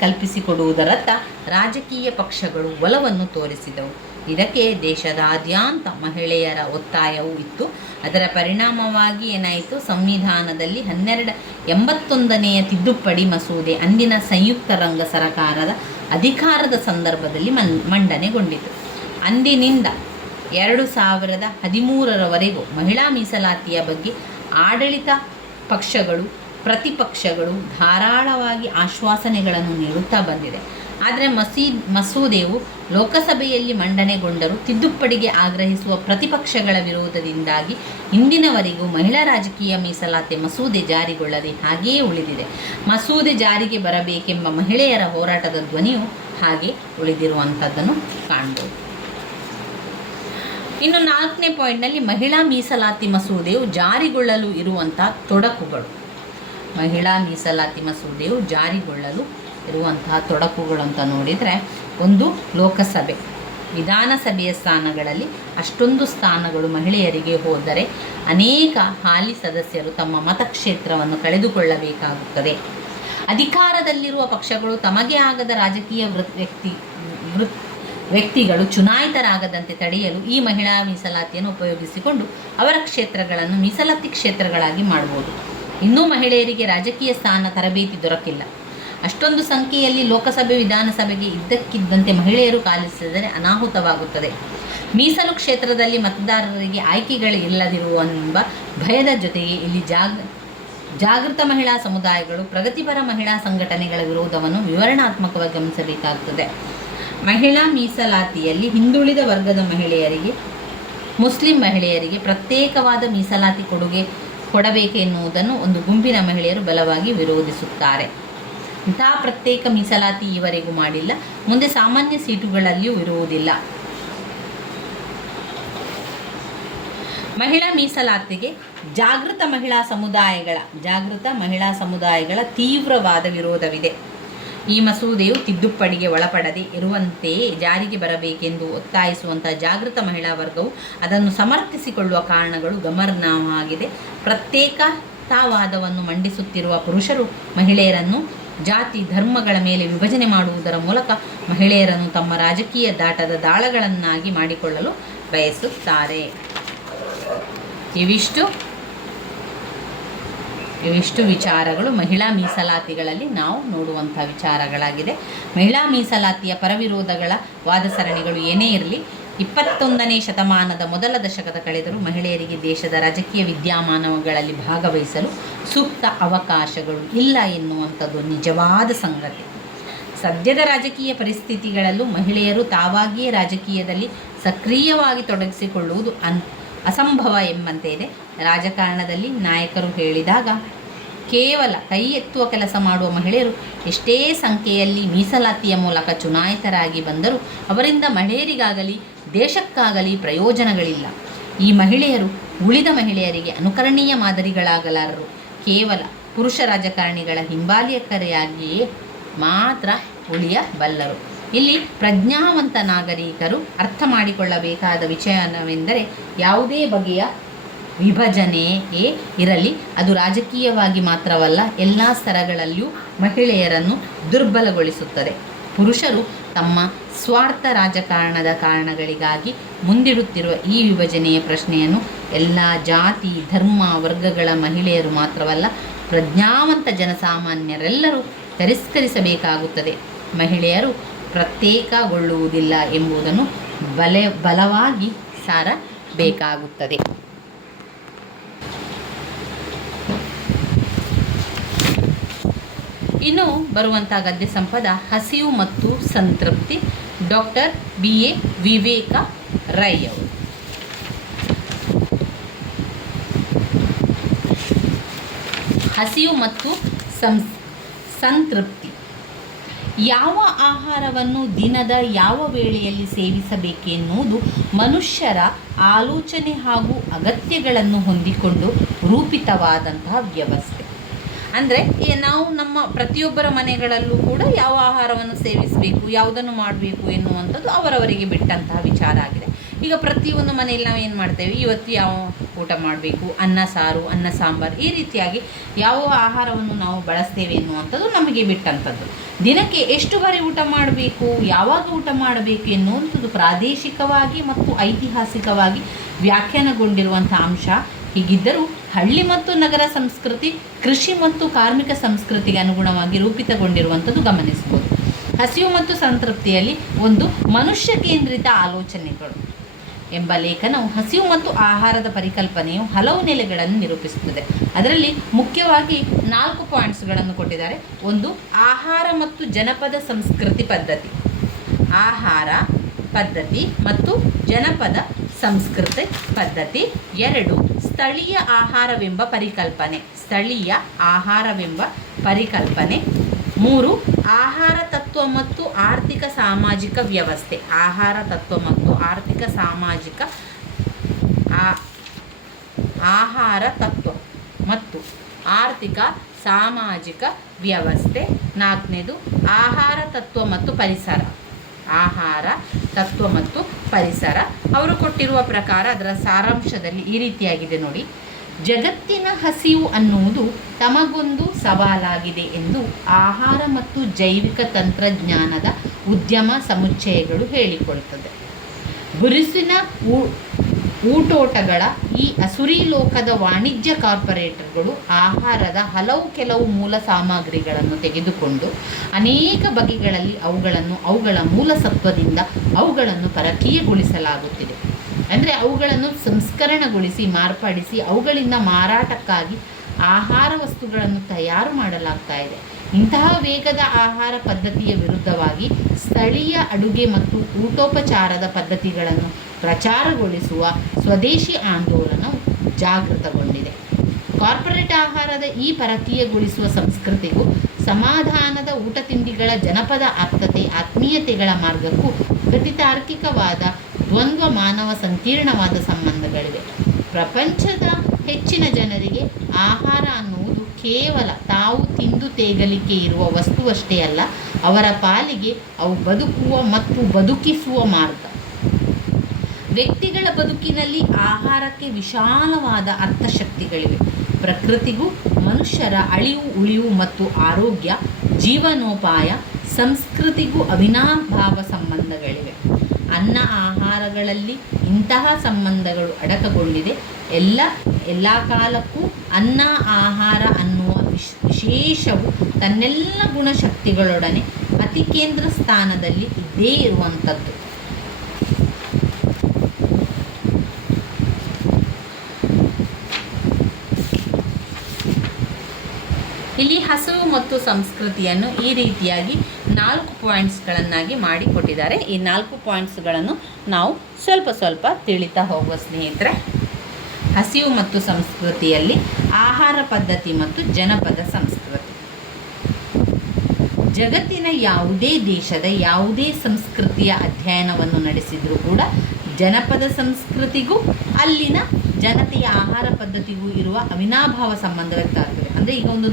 ಕಲ್ಪಿಸಿಕೊಡುವುದರತ್ತ ರಾಜಕೀಯ ಪಕ್ಷಗಳು ಒಲವನ್ನು ತೋರಿಸಿದವು. ಇದಕ್ಕೆ ದೇಶದಾದ್ಯಂತ ಮಹಿಳೆಯರ ಒತ್ತಾಯವೂ ಇತ್ತು. ಅದರ ಪರಿಣಾಮವಾಗಿ ಏನಾಯಿತು? ಸಂವಿಧಾನದಲ್ಲಿ 1281ನೇ ತಿದ್ದುಪಡಿ ಮಸೂದೆ ಅಂದಿನ ಸಂಯುಕ್ತ ರಂಗ ಸರಕಾರದ ಅಧಿಕಾರದ ಸಂದರ್ಭದಲ್ಲಿ ಮಂಡನೆಗೊಂಡಿತು. ಅಂದಿನಿಂದ 2013ರವರೆಗೂ ಮಹಿಳಾ ಮೀಸಲಾತಿಯ ಬಗ್ಗೆ ಆಡಳಿತ ಪಕ್ಷಗಳು, ಪ್ರತಿಪಕ್ಷಗಳು ಧಾರಾಳವಾಗಿ ಆಶ್ವಾಸನೆಗಳನ್ನು ನೀಡುತ್ತಾ ಬಂದಿದೆ. ಆದರೆ ಮಸೂದೆಯು ಲೋಕಸಭೆಯಲ್ಲಿ ಮಂಡನೆಗೊಂಡರೂ ತಿದ್ದುಪಡಿಗೆ ಆಗ್ರಹಿಸುವ ಪ್ರತಿಪಕ್ಷಗಳ ವಿರೋಧದಿಂದಾಗಿ ಇಂದಿನವರೆಗೂ ಮಹಿಳಾ ರಾಜಕೀಯ ಮೀಸಲಾತಿ ಮಸೂದೆ ಜಾರಿಗೊಳ್ಳದೆ ಹಾಗೆಯೇ ಉಳಿದಿದೆ. ಮಸೂದೆ ಜಾರಿಗೆ ಬರಬೇಕೆಂಬ ಮಹಿಳೆಯರ ಹೋರಾಟದ ಧ್ವನಿಯು ಹಾಗೆ ಉಳಿದಿರುವಂಥದ್ದನ್ನು ಕಾಣ್ಬೋದು. ಇನ್ನು 4ನೇ ಪಾಯಿಂಟ್ನಲ್ಲಿ ಮಹಿಳಾ ಮೀಸಲಾತಿ ಮಸೂದೆಯು ಜಾರಿಗೊಳ್ಳಲು ಇರುವಂಥ ತೊಡಕುಗಳು. ಮಹಿಳಾ ಮೀಸಲಾತಿ ಮಸೂದೆಯು ಜಾರಿಗೊಳ್ಳಲು ಇರುವಂತಹ ತೊಡಕುಗಳು ಅಂತ ನೋಡಿದರೆ, ಒಂದು, ಲೋಕಸಭೆ, ವಿಧಾನಸಭೆಯ ಸ್ಥಾನಗಳಲ್ಲಿ ಅಷ್ಟೊಂದು ಸ್ಥಾನಗಳು ಮಹಿಳೆಯರಿಗೆ ಹೋದರೆ ಅನೇಕ ಹಾಲಿ ಸದಸ್ಯರು ತಮ್ಮ ಮತಕ್ಷೇತ್ರವನ್ನು ಕಳೆದುಕೊಳ್ಳಬೇಕಾಗುತ್ತದೆ. ಅಧಿಕಾರದಲ್ಲಿರುವ ಪಕ್ಷಗಳು ತಮಗೆ ಆಗದ ರಾಜಕೀಯ ವ್ಯಕ್ತಿಗಳು ಚುನಾಯಿತರಾಗದಂತೆ ತಡೆಯಲು ಈ ಮಹಿಳಾ ಮೀಸಲಾತಿಯನ್ನು ಉಪಯೋಗಿಸಿಕೊಂಡು ಅವರ ಕ್ಷೇತ್ರಗಳನ್ನು ಮೀಸಲಾತಿ ಕ್ಷೇತ್ರಗಳಾಗಿ ಮಾಡಬಹುದು. ಇನ್ನೂ ಮಹಿಳೆಯರಿಗೆ ರಾಜಕೀಯ ಸ್ಥಾನ ತರಬೇತಿ ದೊರಕಿಲ್ಲ. ಅಷ್ಟೊಂದು ಸಂಖ್ಯೆಯಲ್ಲಿ ಲೋಕಸಭೆ ವಿಧಾನಸಭೆಗೆ ಇದ್ದಕ್ಕಿದ್ದಂತೆ ಮಹಿಳೆಯರು ಕಾಲಿಸಿದರೆ ಅನಾಹುತವಾಗುತ್ತದೆ. ಮೀಸಲು ಕ್ಷೇತ್ರದಲ್ಲಿ ಮತದಾರರಿಗೆ ಆಯ್ಕೆಗಳು ಇಲ್ಲದಿರುವೆಂಬ ಭಯದ ಜೊತೆಗೆ ಇಲ್ಲಿ ಜಾಗೃತ ಮಹಿಳಾ ಸಮುದಾಯಗಳು ಪ್ರಗತಿಪರ ಮಹಿಳಾ ಸಂಘಟನೆಗಳ ವಿರೋಧವನ್ನು ವಿವರಣಾತ್ಮಕವಾಗಿ ಗಮನಿಸಬೇಕಾಗುತ್ತದೆ. ಮಹಿಳಾ ಮೀಸಲಾತಿಯಲ್ಲಿ ಹಿಂದುಳಿದ ವರ್ಗದ ಮಹಿಳೆಯರಿಗೆ, ಮುಸ್ಲಿಂ ಮಹಿಳೆಯರಿಗೆ ಪ್ರತ್ಯೇಕವಾದ ಮೀಸಲಾತಿ ಕೊಡಬೇಕು ಎನ್ನುವುದನ್ನು ಒಂದು ಗುಂಪಿನ ಮಹಿಳೆಯರು ಬಲವಾಗಿ ವಿರೋಧಿಸುತ್ತಾರೆ. ಇಂತಹ ಪ್ರತ್ಯೇಕ ಮೀಸಲಾತಿ ಈವರೆಗೂ ಮಾಡಿಲ್ಲ, ಮುಂದೆ ಸಾಮಾನ್ಯ ಸೀಟುಗಳಲ್ಲಿಯೂ ಇರುವುದಿಲ್ಲ. ಮಹಿಳಾ ಮೀಸಲಾತಿಗೆ ಜಾಗೃತ ಮಹಿಳಾ ಸಮುದಾಯಗಳ ತೀವ್ರವಾದ ವಿರೋಧವಿದೆ. ಈ ಮಸೂದೆಯು ತಿದ್ದುಪಡಿಗೆ ಒಳಪಡದೆ ಇರುವಂತೆಯೇ ಜಾರಿಗೆ ಬರಬೇಕೆಂದು ಒತ್ತಾಯಿಸುವಂಥ ಜಾಗೃತ ಮಹಿಳಾ ವರ್ಗವು ಅದನ್ನು ಸಮರ್ಥಿಸಿಕೊಳ್ಳುವ ಕಾರಣಗಳು ಗಮನಾರ್ಹವಾಗಿದೆ. ಪ್ರತ್ಯೇಕತಾವಾದವನ್ನು ಮಂಡಿಸುತ್ತಿರುವ ಪುರುಷರು ಮಹಿಳೆಯರನ್ನು ಜಾತಿ ಧರ್ಮಗಳ ಮೇಲೆ ವಿಭಜನೆ ಮಾಡುವುದರ ಮೂಲಕ ಮಹಿಳೆಯರನ್ನು ತಮ್ಮ ರಾಜಕೀಯ ದಾಳಗಳನ್ನಾಗಿ ಮಾಡಿಕೊಳ್ಳಲು ಬಯಸುತ್ತಾರೆ. ಇವಿಷ್ಟು ವಿಚಾರಗಳು ಮಹಿಳಾ ಮೀಸಲಾತಿಗಳಲ್ಲಿ ನಾವು ನೋಡುವಂಥ ವಿಚಾರಗಳಾಗಿದೆ. ಮಹಿಳಾ ಮೀಸಲಾತಿಯ ಪರವಿರೋಧಗಳ ವಾದ ಸರಣಿಗಳು ಏನೇ ಇರಲಿ, 21ನೇ ಶತಮಾನದ ಮೊದಲ ದಶಕದ ಕಳೆದರೂ ಮಹಿಳೆಯರಿಗೆ ದೇಶದ ರಾಜಕೀಯ ವಿದ್ಯಮಾನಗಳಲ್ಲಿ ಭಾಗವಹಿಸಲು ಸೂಕ್ತ ಅವಕಾಶಗಳು ಇಲ್ಲ ಎನ್ನುವಂಥದ್ದು ನಿಜವಾದ ಸಂಗತಿ. ಸದ್ಯದ ರಾಜಕೀಯ ಪರಿಸ್ಥಿತಿಗಳಲ್ಲೂ ಮಹಿಳೆಯರು ತಾವಾಗಿಯೇ ರಾಜಕೀಯದಲ್ಲಿ ಸಕ್ರಿಯವಾಗಿ ತೊಡಗಿಸಿಕೊಳ್ಳುವುದು ಅಸಂಭವ ಎಂಬಂತೆ ಇದೆ. ರಾಜಕಾರಣದಲ್ಲಿ ನಾಯಕರು ಹೇಳಿದಾಗ ಕೇವಲ ಕೈ ಎತ್ತುವ ಕೆಲಸ ಮಾಡುವ ಮಹಿಳೆಯರು ಎಷ್ಟೇ ಸಂಖ್ಯೆಯಲ್ಲಿ ಮೀಸಲಾತಿಯ ಮೂಲಕ ಚುನಾಯಿತರಾಗಿ ಬಂದರೂ ಅವರಿಂದ ಮಹಿಳೆಯರಿಗಾಗಲಿ ದೇಶಕ್ಕಾಗಲಿ ಪ್ರಯೋಜನಗಳಿಲ್ಲ. ಈ ಮಹಿಳೆಯರು ಉಳಿದ ಮಹಿಳೆಯರಿಗೆ ಅನುಕರಣೀಯ ಮಾದರಿಗಳಾಗಲಾರರು. ಕೇವಲ ಪುರುಷ ರಾಜಕಾರಣಿಗಳ ಹಿಂಬಾಲಕರಾಗಿಯೇ ಮಾತ್ರ ಉಳಿಯಬಲ್ಲರು. ಇಲ್ಲಿ ಪ್ರಜ್ಞಾವಂತ ನಾಗರಿಕರು ಅರ್ಥ ಮಾಡಿಕೊಳ್ಳಬೇಕಾದ ವಿಷಯವೆಂದರೆ ಯಾವುದೇ ಬಗೆಯ ವಿಭಜನೆಯೇ ಇರಲಿ, ಅದು ರಾಜಕೀಯವಾಗಿ ಮಾತ್ರವಲ್ಲ, ಎಲ್ಲ ಸ್ತರಗಳಲ್ಲಿಯೂ ಮಹಿಳೆಯರನ್ನು ದುರ್ಬಲಗೊಳಿಸುತ್ತದೆ. ಪುರುಷರು ತಮ್ಮ ಸ್ವಾರ್ಥ ರಾಜಕಾರಣದ ಕಾರಣಗಳಿಗಾಗಿ ಮುಂದಿಡುತ್ತಿರುವ ಈ ವಿಭಜನೆಯ ಪ್ರಶ್ನೆಯನ್ನು ಎಲ್ಲ ಜಾತಿ ಧರ್ಮ ವರ್ಗಗಳ ಮಹಿಳೆಯರು ಮಾತ್ರವಲ್ಲ, ಪ್ರಜ್ಞಾವಂತ ಜನಸಾಮಾನ್ಯರೆಲ್ಲರೂ ತಿರಸ್ಕರಿಸಬೇಕಾಗುತ್ತದೆ. ಮಹಿಳೆಯರು ಪ್ರತ್ಯೇಕಗೊಳ್ಳುವುದಿಲ್ಲ ಎಂಬುದನ್ನು ಬಲವಾಗಿ ಸಾರಬೇಕಾಗುತ್ತದೆ. ಇನ್ನು ಬರುವಂಥ ಗದ್ಯ ಸಂಪದ ಹಸಿವು ಮತ್ತು ಸಂತೃಪ್ತಿ, ಡಾಕ್ಟರ್ BA ವಿವೇಕ ರೈ ಅವರು. ಹಸಿವು ಮತ್ತು ಸಂತೃಪ್ತಿ. ಯಾವ ಆಹಾರವನ್ನು ದಿನದ ಯಾವ ವೇಳೆಯಲ್ಲಿ ಸೇವಿಸಬೇಕೆನ್ನುವುದು ಮನುಷ್ಯರ ಆಲೋಚನೆ ಹಾಗೂ ಅಗತ್ಯಗಳನ್ನು ಹೊಂದಿಕೊಂಡು ರೂಪಿತವಾದಂತಹ ವ್ಯವಸ್ಥೆ. ಅಂದರೆ ನಾವು ನಮ್ಮ ಪ್ರತಿಯೊಬ್ಬರ ಮನೆಗಳಲ್ಲೂ ಕೂಡ ಯಾವ ಆಹಾರವನ್ನು ಸೇವಿಸಬೇಕು, ಯಾವುದನ್ನು ಮಾಡಬೇಕು ಎನ್ನುವಂಥದ್ದು ಅವರವರಿಗೆ ಬಿಟ್ಟಂತಹ ವಿಚಾರ ಆಗಿದೆ. ಈಗ ಪ್ರತಿಯೊಂದು ಮನೆಯಲ್ಲಿ ನಾವು ಏನು ಮಾಡ್ತೇವೆ, ಇವತ್ತು ಯಾವ ಊಟ ಮಾಡಬೇಕು, ಅನ್ನ ಸಾರು, ಅನ್ನ ಸಾಂಬಾರು, ಈ ರೀತಿಯಾಗಿ ಯಾವ ಆಹಾರವನ್ನು ನಾವು ಬಳಸ್ತೇವೆ ಎನ್ನುವಂಥದ್ದು ನಮಗೆ ಬಿಟ್ಟಂಥದ್ದು. ದಿನಕ್ಕೆ ಎಷ್ಟು ಬಾರಿ ಊಟ ಮಾಡಬೇಕು, ಯಾವಾಗ ಊಟ ಮಾಡಬೇಕು ಎನ್ನುವಂಥದ್ದು ಪ್ರಾದೇಶಿಕವಾಗಿ ಮತ್ತು ಐತಿಹಾಸಿಕವಾಗಿ ವ್ಯಾಖ್ಯಾನಗೊಂಡಿರುವಂಥ ಅಂಶ. ಹೀಗಿದ್ದರೂ ಹಳ್ಳಿ ಮತ್ತು ನಗರ ಸಂಸ್ಕೃತಿ, ಕೃಷಿ ಮತ್ತು ಕಾರ್ಮಿಕ ಸಂಸ್ಕೃತಿಗೆ ಅನುಗುಣವಾಗಿ ರೂಪಿತಗೊಂಡಿರುವಂಥದ್ದು ಗಮನಿಸಬಹುದು. ಹಸಿವು ಮತ್ತು ಸಂತೃಪ್ತಿಯಲ್ಲಿ ಒಂದು ಮನುಷ್ಯ ಕೇಂದ್ರಿತ ಆಲೋಚನೆಗಳು ಎಂಬ ಲೇಖನವು ಹಸಿವು ಮತ್ತು ಆಹಾರದ ಪರಿಕಲ್ಪನೆಯು ಹಲವು ನೆಲೆಗಳನ್ನು ನಿರೂಪಿಸುತ್ತದೆ. ಅದರಲ್ಲಿ ಮುಖ್ಯವಾಗಿ 4 ಪಾಯಿಂಟ್ಸ್ಗಳನ್ನು ಕೊಟ್ಟಿದ್ದಾರೆ. 1, ಆಹಾರ ಮತ್ತು ಜನಪದ ಸಂಸ್ಕೃತಿ ಪದ್ಧತಿ. ಆಹಾರ ಪದ್ಧತಿ ಮತ್ತು ಜನಪದ ಸಂಸ್ಕೃತಿ ಪದ್ಧತಿ. 2, ಸ್ಥಳೀಯ ಆಹಾರವೆಂಬ ಪರಿಕಲ್ಪನೆ. 3, ಆಹಾರ ತತ್ವ ಮತ್ತು ಆರ್ಥಿಕ ಸಾಮಾಜಿಕ ವ್ಯವಸ್ಥೆ. ಆಹಾರ ತತ್ವ ಮತ್ತು ಆರ್ಥಿಕ ಸಾಮಾಜಿಕ ಆಹಾರ ತತ್ವ ಮತ್ತು ಆರ್ಥಿಕ ಸಾಮಾಜಿಕ ವ್ಯವಸ್ಥೆ. 4ನೇದು ಆಹಾರ ತತ್ವ ಮತ್ತು ಪರಿಸರ. ಆಹಾರ ತತ್ವ ಮತ್ತು ಪರಿಸರ. ಅವರು ಕೊಟ್ಟಿರುವ ಪ್ರಕಾರ ಅದರ ಸಾರಾಂಶದಲ್ಲಿ ಈ ರೀತಿಯಾಗಿದೆ ನೋಡಿ. ಜಗತ್ತಿನ ಹಸಿವು ಅನ್ನುವುದು ತಮಗೊಂದು ಸವಾಲಾಗಿದೆ ಎಂದು ಆಹಾರ ಮತ್ತು ಜೈವಿಕ ತಂತ್ರಜ್ಞಾನದ ಉದ್ಯಮ ಸಮುಚ್ಚಯಗಳು ಹೇಳಿಕೊಳ್ಳುತ್ತದೆ. ಊಟೋಟಗಳ ಈ ಅಸುರಿ ಲೋಕದ ವಾಣಿಜ್ಯ ಕಾರ್ಪೊರೇಟರ್ಗಳು ಆಹಾರದ ಕೆಲವು ಮೂಲ ಸಾಮಗ್ರಿಗಳನ್ನು ತೆಗೆದುಕೊಂಡು ಅನೇಕ ಬಗೆಗಳಲ್ಲಿ ಅವುಗಳ ಮೂಲ ಸತ್ವದಿಂದ ಅವುಗಳನ್ನು ಪರಕೀಯಗೊಳಿಸಲಾಗುತ್ತಿದೆ. ಅಂದರೆ ಅವುಗಳನ್ನು ಸಂಸ್ಕರಣಗೊಳಿಸಿ ಮಾರ್ಪಡಿಸಿ ಅವುಗಳಿಂದ ಮಾರಾಟಕ್ಕಾಗಿ ಆಹಾರ ವಸ್ತುಗಳನ್ನು ತಯಾರು ಮಾಡಲಾಗ್ತಾ ಇದೆ. ಇಂತಹ ವೇಗದ ಆಹಾರ ಪದ್ಧತಿಯ ವಿರುದ್ಧವಾಗಿ ಸ್ಥಳೀಯ ಅಡುಗೆ ಮತ್ತು ಊಟೋಪಚಾರದ ಪದ್ಧತಿಗಳನ್ನು ಪ್ರಚಾರಗೊಳಿಸುವ ಸ್ವದೇಶಿ ಆಂದೋಲನವು ಜಾಗೃತಗೊಂಡಿದೆ. ಕಾರ್ಪೊರೇಟ್ ಆಹಾರದ ಈ ಪರಕೀಯಗೊಳಿಸುವ ಸಂಸ್ಕೃತಿಗೂ ಸಮಾಧಾನದ ಊಟ ತಿಂಡಿಗಳ ಜನಪದ ಆತ್ಮೀಯತೆಗಳ ಮಾರ್ಗಕ್ಕೂ ಗತಿತಾರ್ಕಿಕವಾದ ದ್ವಂದ್ವ ಮಾನವ ಸಂಕೀರ್ಣವಾದ ಸಂಬಂಧಗಳಿವೆ. ಪ್ರಪಂಚದ ಹೆಚ್ಚಿನ ಜನರಿಗೆ ಆಹಾರ ಅನ್ನುವುದು ಕೇವಲ ತಾವು ತಿಂದು ತೇಗಲಿಕ್ಕೆ ಇರುವ ವಸ್ತುವಷ್ಟೇ ಅಲ್ಲ, ಅವರ ಪಾಲಿಗೆ ಅವು ಬದುಕುವ ಮತ್ತು ಬದುಕಿಸುವ ಮಾರ್ಗ. ವ್ಯಕ್ತಿಗಳ ಬದುಕಿನಲ್ಲಿ ಆಹಾರಕ್ಕೆ ವಿಶಾಲವಾದ ಅರ್ಥಶಕ್ತಿಗಳಿವೆ. ಪ್ರಕೃತಿಗೂ ಮನುಷ್ಯರ ಉಳಿವು ಮತ್ತು ಆರೋಗ್ಯ, ಜೀವನೋಪಾಯ, ಸಂಸ್ಕೃತಿಗೂ ಅವಿನಾಭಾವ ಸಂಬಂಧಗಳಿವೆ. ಅನ್ನ ಆಹಾರಗಳಲ್ಲಿ ಇಂತಹ ಸಂಬಂಧಗಳು ಅಡಕಗೊಂಡಿದೆ. ಎಲ್ಲ ಕಾಲಕ್ಕೂ ಅನ್ನ ಆಹಾರ ಅನ್ನುವ ವಿಶೇಷವು ತನ್ನೆಲ್ಲ ಗುಣಶಕ್ತಿಗಳೊಡನೆ ಅತಿ ಕೇಂದ್ರ ಸ್ಥಾನದಲ್ಲಿ ಇದ್ದೇ ಇರುವಂಥದ್ದು. ಇಲ್ಲಿ ಹಸಿವು ಮತ್ತು ಸಂಸ್ಕೃತಿಯನ್ನು ಈ ರೀತಿಯಾಗಿ 4 ಪಾಯಿಂಟ್ಸ್ಗಳನ್ನಾಗಿ ಮಾಡಿಕೊಟ್ಟಿದ್ದಾರೆ. ಈ 4 ಪಾಯಿಂಟ್ಸ್ಗಳನ್ನು ನಾವು ಸ್ವಲ್ಪ ತಿಳಿತಾ ಹೋಗುವ ಸ್ನೇಹಿತರೆ. ಹಸಿವು ಮತ್ತು ಸಂಸ್ಕೃತಿಯಲ್ಲಿ ಆಹಾರ ಪದ್ಧತಿ ಮತ್ತು ಜನಪದ ಸಂಸ್ಕೃತಿ. ಜಗತ್ತಿನ ಯಾವುದೇ ದೇಶದ ಯಾವುದೇ ಸಂಸ್ಕೃತಿಯ ಅಧ್ಯಯನವನ್ನು ನಡೆಸಿದರೂ ಕೂಡ ಜನಪದ ಸಂಸ್ಕೃತಿಗೂ ಅಲ್ಲಿನ ಜನತೆಯ ಆಹಾರ ಪದ್ಧತಿಗೂ ಇರುವ ಅವಿನಾಭಾವ ಸಂಬಂಧ ವ್ಯಕ್ತ ಆಗ್ತದೆ. ಅಂದರೆ ಈಗ ಒಂದು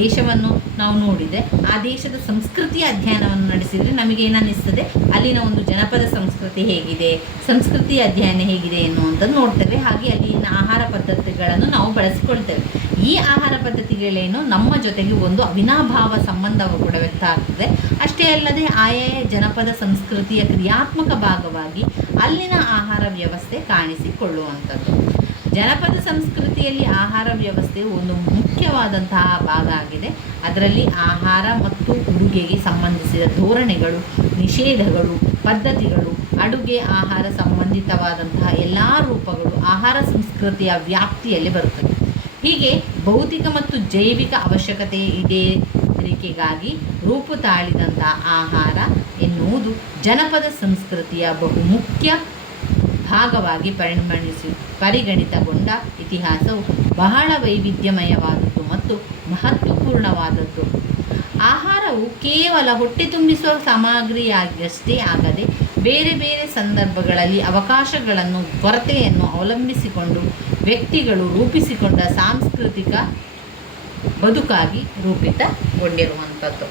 ದೇಶವನ್ನು ನಾವು ನೋಡಿದರೆ ಆ ದೇಶದ ಸಂಸ್ಕೃತಿಯ ಅಧ್ಯಯನವನ್ನು ನಡೆಸಿದರೆ ನಮಗೇನಿಸ್ತದೆ, ಅಲ್ಲಿನ ಒಂದು ಜನಪದ ಸಂಸ್ಕೃತಿ ಹೇಗಿದೆ, ಸಂಸ್ಕೃತಿಯ ಅಧ್ಯಯನ ಹೇಗಿದೆ ಎನ್ನುವಂಥದ್ದು ನೋಡ್ತೇವೆ. ಹಾಗೆ ಅಲ್ಲಿನ ಆಹಾರ ಪದ್ಧತಿಗಳನ್ನು ನಾವು ಬಳಸಿಕೊಳ್ತೇವೆ. ಈ ಆಹಾರ ಪದ್ಧತಿಗಳೇನು ನಮ್ಮ ಜೊತೆಗೆ ಒಂದು ಅವಿನಾಭಾವ ಸಂಬಂಧವು ಕೂಡ ವ್ಯಕ್ತ ಆಗ್ತದೆ. ಅಷ್ಟೇ ಅಲ್ಲದೆ ಆಯಾಯ ಜನಪದ ಸಂಸ್ಕೃತಿಯ ಕ್ರಿಯಾತ್ಮಕ ಭಾಗವಾಗಿ ಅಲ್ಲಿನ ಆಹಾರ ವ್ಯವಸ್ಥೆ ಕಾಣಿಸಿಕೊಳ್ಳುವಂಥದ್ದು. ಜನಪದ ಸಂಸ್ಕೃತಿಯಲ್ಲಿ ಆಹಾರ ವ್ಯವಸ್ಥೆಯು ಒಂದು ಮುಖ್ಯವಾದಂತಹ ಭಾಗ ಆಗಿದೆ. ಅದರಲ್ಲಿ ಆಹಾರ ಮತ್ತು ಉಡುಗೆಗೆ ಸಂಬಂಧಿಸಿದ ಧೋರಣೆಗಳು, ನಿಷೇಧಗಳು, ಪದ್ಧತಿಗಳು, ಅಡುಗೆ ಆಹಾರ ಸಂಬಂಧಿತವಾದಂತಹ ಎಲ್ಲ ರೂಪಗಳು ಆಹಾರ ಸಂಸ್ಕೃತಿಯ ವ್ಯಾಪ್ತಿಯಲ್ಲಿ ಬರುತ್ತವೆ. ಹೀಗೆ ಭೌತಿಕ ಮತ್ತು ಜೈವಿಕ ಅವಶ್ಯಕತೆ ಈಡೇರಿಕೆಗಾಗಿ ರೂಪು ತಾಳಿದಂತಹ ಆಹಾರ ಎನ್ನುವುದು ಜನಪದ ಸಂಸ್ಕೃತಿಯ ಬಹುಮುಖ್ಯ ಭಾಗವಾಗಿ ಪರಿಗಣಿತಗೊಂಡ ಇತಿಹಾಸವು ಬಹಳ ವೈವಿಧ್ಯಮಯವಾದದ್ದು ಮತ್ತು ಮಹತ್ವಪೂರ್ಣವಾದದ್ದು. ಆಹಾರವು ಕೇವಲ ಹೊಟ್ಟೆ ತುಂಬಿಸುವ ಸಾಮಗ್ರಿಯಾಗಷ್ಟೇ ಆಗದೆ ಬೇರೆ ಬೇರೆ ಸಂದರ್ಭಗಳಲ್ಲಿ ಅವಕಾಶಗಳನ್ನು ಕೊರತೆಯನ್ನು ಅವಲಂಬಿಸಿಕೊಂಡು ವ್ಯಕ್ತಿಗಳು ರೂಪಿಸಿಕೊಂಡ ಸಾಂಸ್ಕೃತಿಕ ಬದುಕಾಗಿ ರೂಪಿತಗೊಂಡಿರುವಂಥದ್ದು.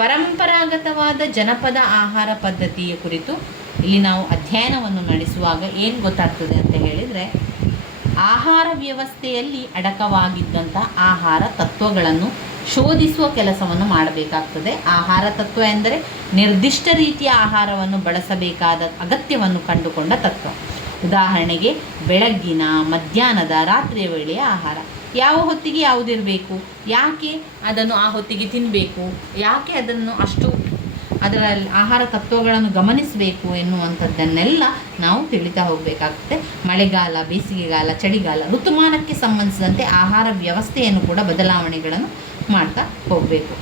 ಪರಂಪರಾಗತವಾದ ಜನಪದ ಆಹಾರ ಪದ್ಧತಿಯ ಕುರಿತು ಇಲ್ಲಿ ನಾವು ಅಧ್ಯಯನವನ್ನು ನಡೆಸುವಾಗ ಏನು ಗೊತ್ತಾಗ್ತದೆ ಅಂತ ಹೇಳಿದರೆ, ಆಹಾರ ವ್ಯವಸ್ಥೆಯಲ್ಲಿ ಅಡಕವಾಗಿದ್ದಂಥ ಆಹಾರ ತತ್ವಗಳನ್ನು ಶೋಧಿಸುವ ಕೆಲಸವನ್ನು ಮಾಡಬೇಕಾಗ್ತದೆ. ಆಹಾರ ತತ್ವ ಎಂದರೆ ನಿರ್ದಿಷ್ಟ ರೀತಿಯ ಆಹಾರವನ್ನು ಬಳಸಬೇಕಾದ ಅಗತ್ಯವನ್ನು ಕಂಡುಕೊಂಡ ತತ್ವ. ಉದಾಹರಣೆಗೆ ಬೆಳಗ್ಗಿನ, ಮಧ್ಯಾಹ್ನದ, ರಾತ್ರಿಯ ವೇಳೆಯ ಆಹಾರ. ಯಾವ ಹೊತ್ತಿಗೆ ಯಾವುದಿರಬೇಕು, ಯಾಕೆ ಅದನ್ನು ಆ ಹೊತ್ತಿಗೆ ತಿನ್ನಬೇಕು, ಯಾಕೆ ಅದನ್ನು ಅದರ ಆಹಾರ ತತ್ವಗಳನ್ನು ಗಮನಿಸಬೇಕು ಎನ್ನುವಂಥದ್ದನ್ನೆಲ್ಲ ನಾವು ತಿಳಿತಾ ಹೋಗಬೇಕಾಗ್ತದೆ. ಮಳೆಗಾಲ, ಬೇಸಿಗೆಗಾಲ, ಚಳಿಗಾಲ, ಋತುಮಾನಕ್ಕೆ ಸಂಬಂಧಿಸಿದಂತೆ ಆಹಾರ ವ್ಯವಸ್ಥೆಯನ್ನು ಕೂಡ ಬದಲಾವಣೆಗಳನ್ನು ಮಾಡ್ತಾ ಹೋಗಬೇಕು.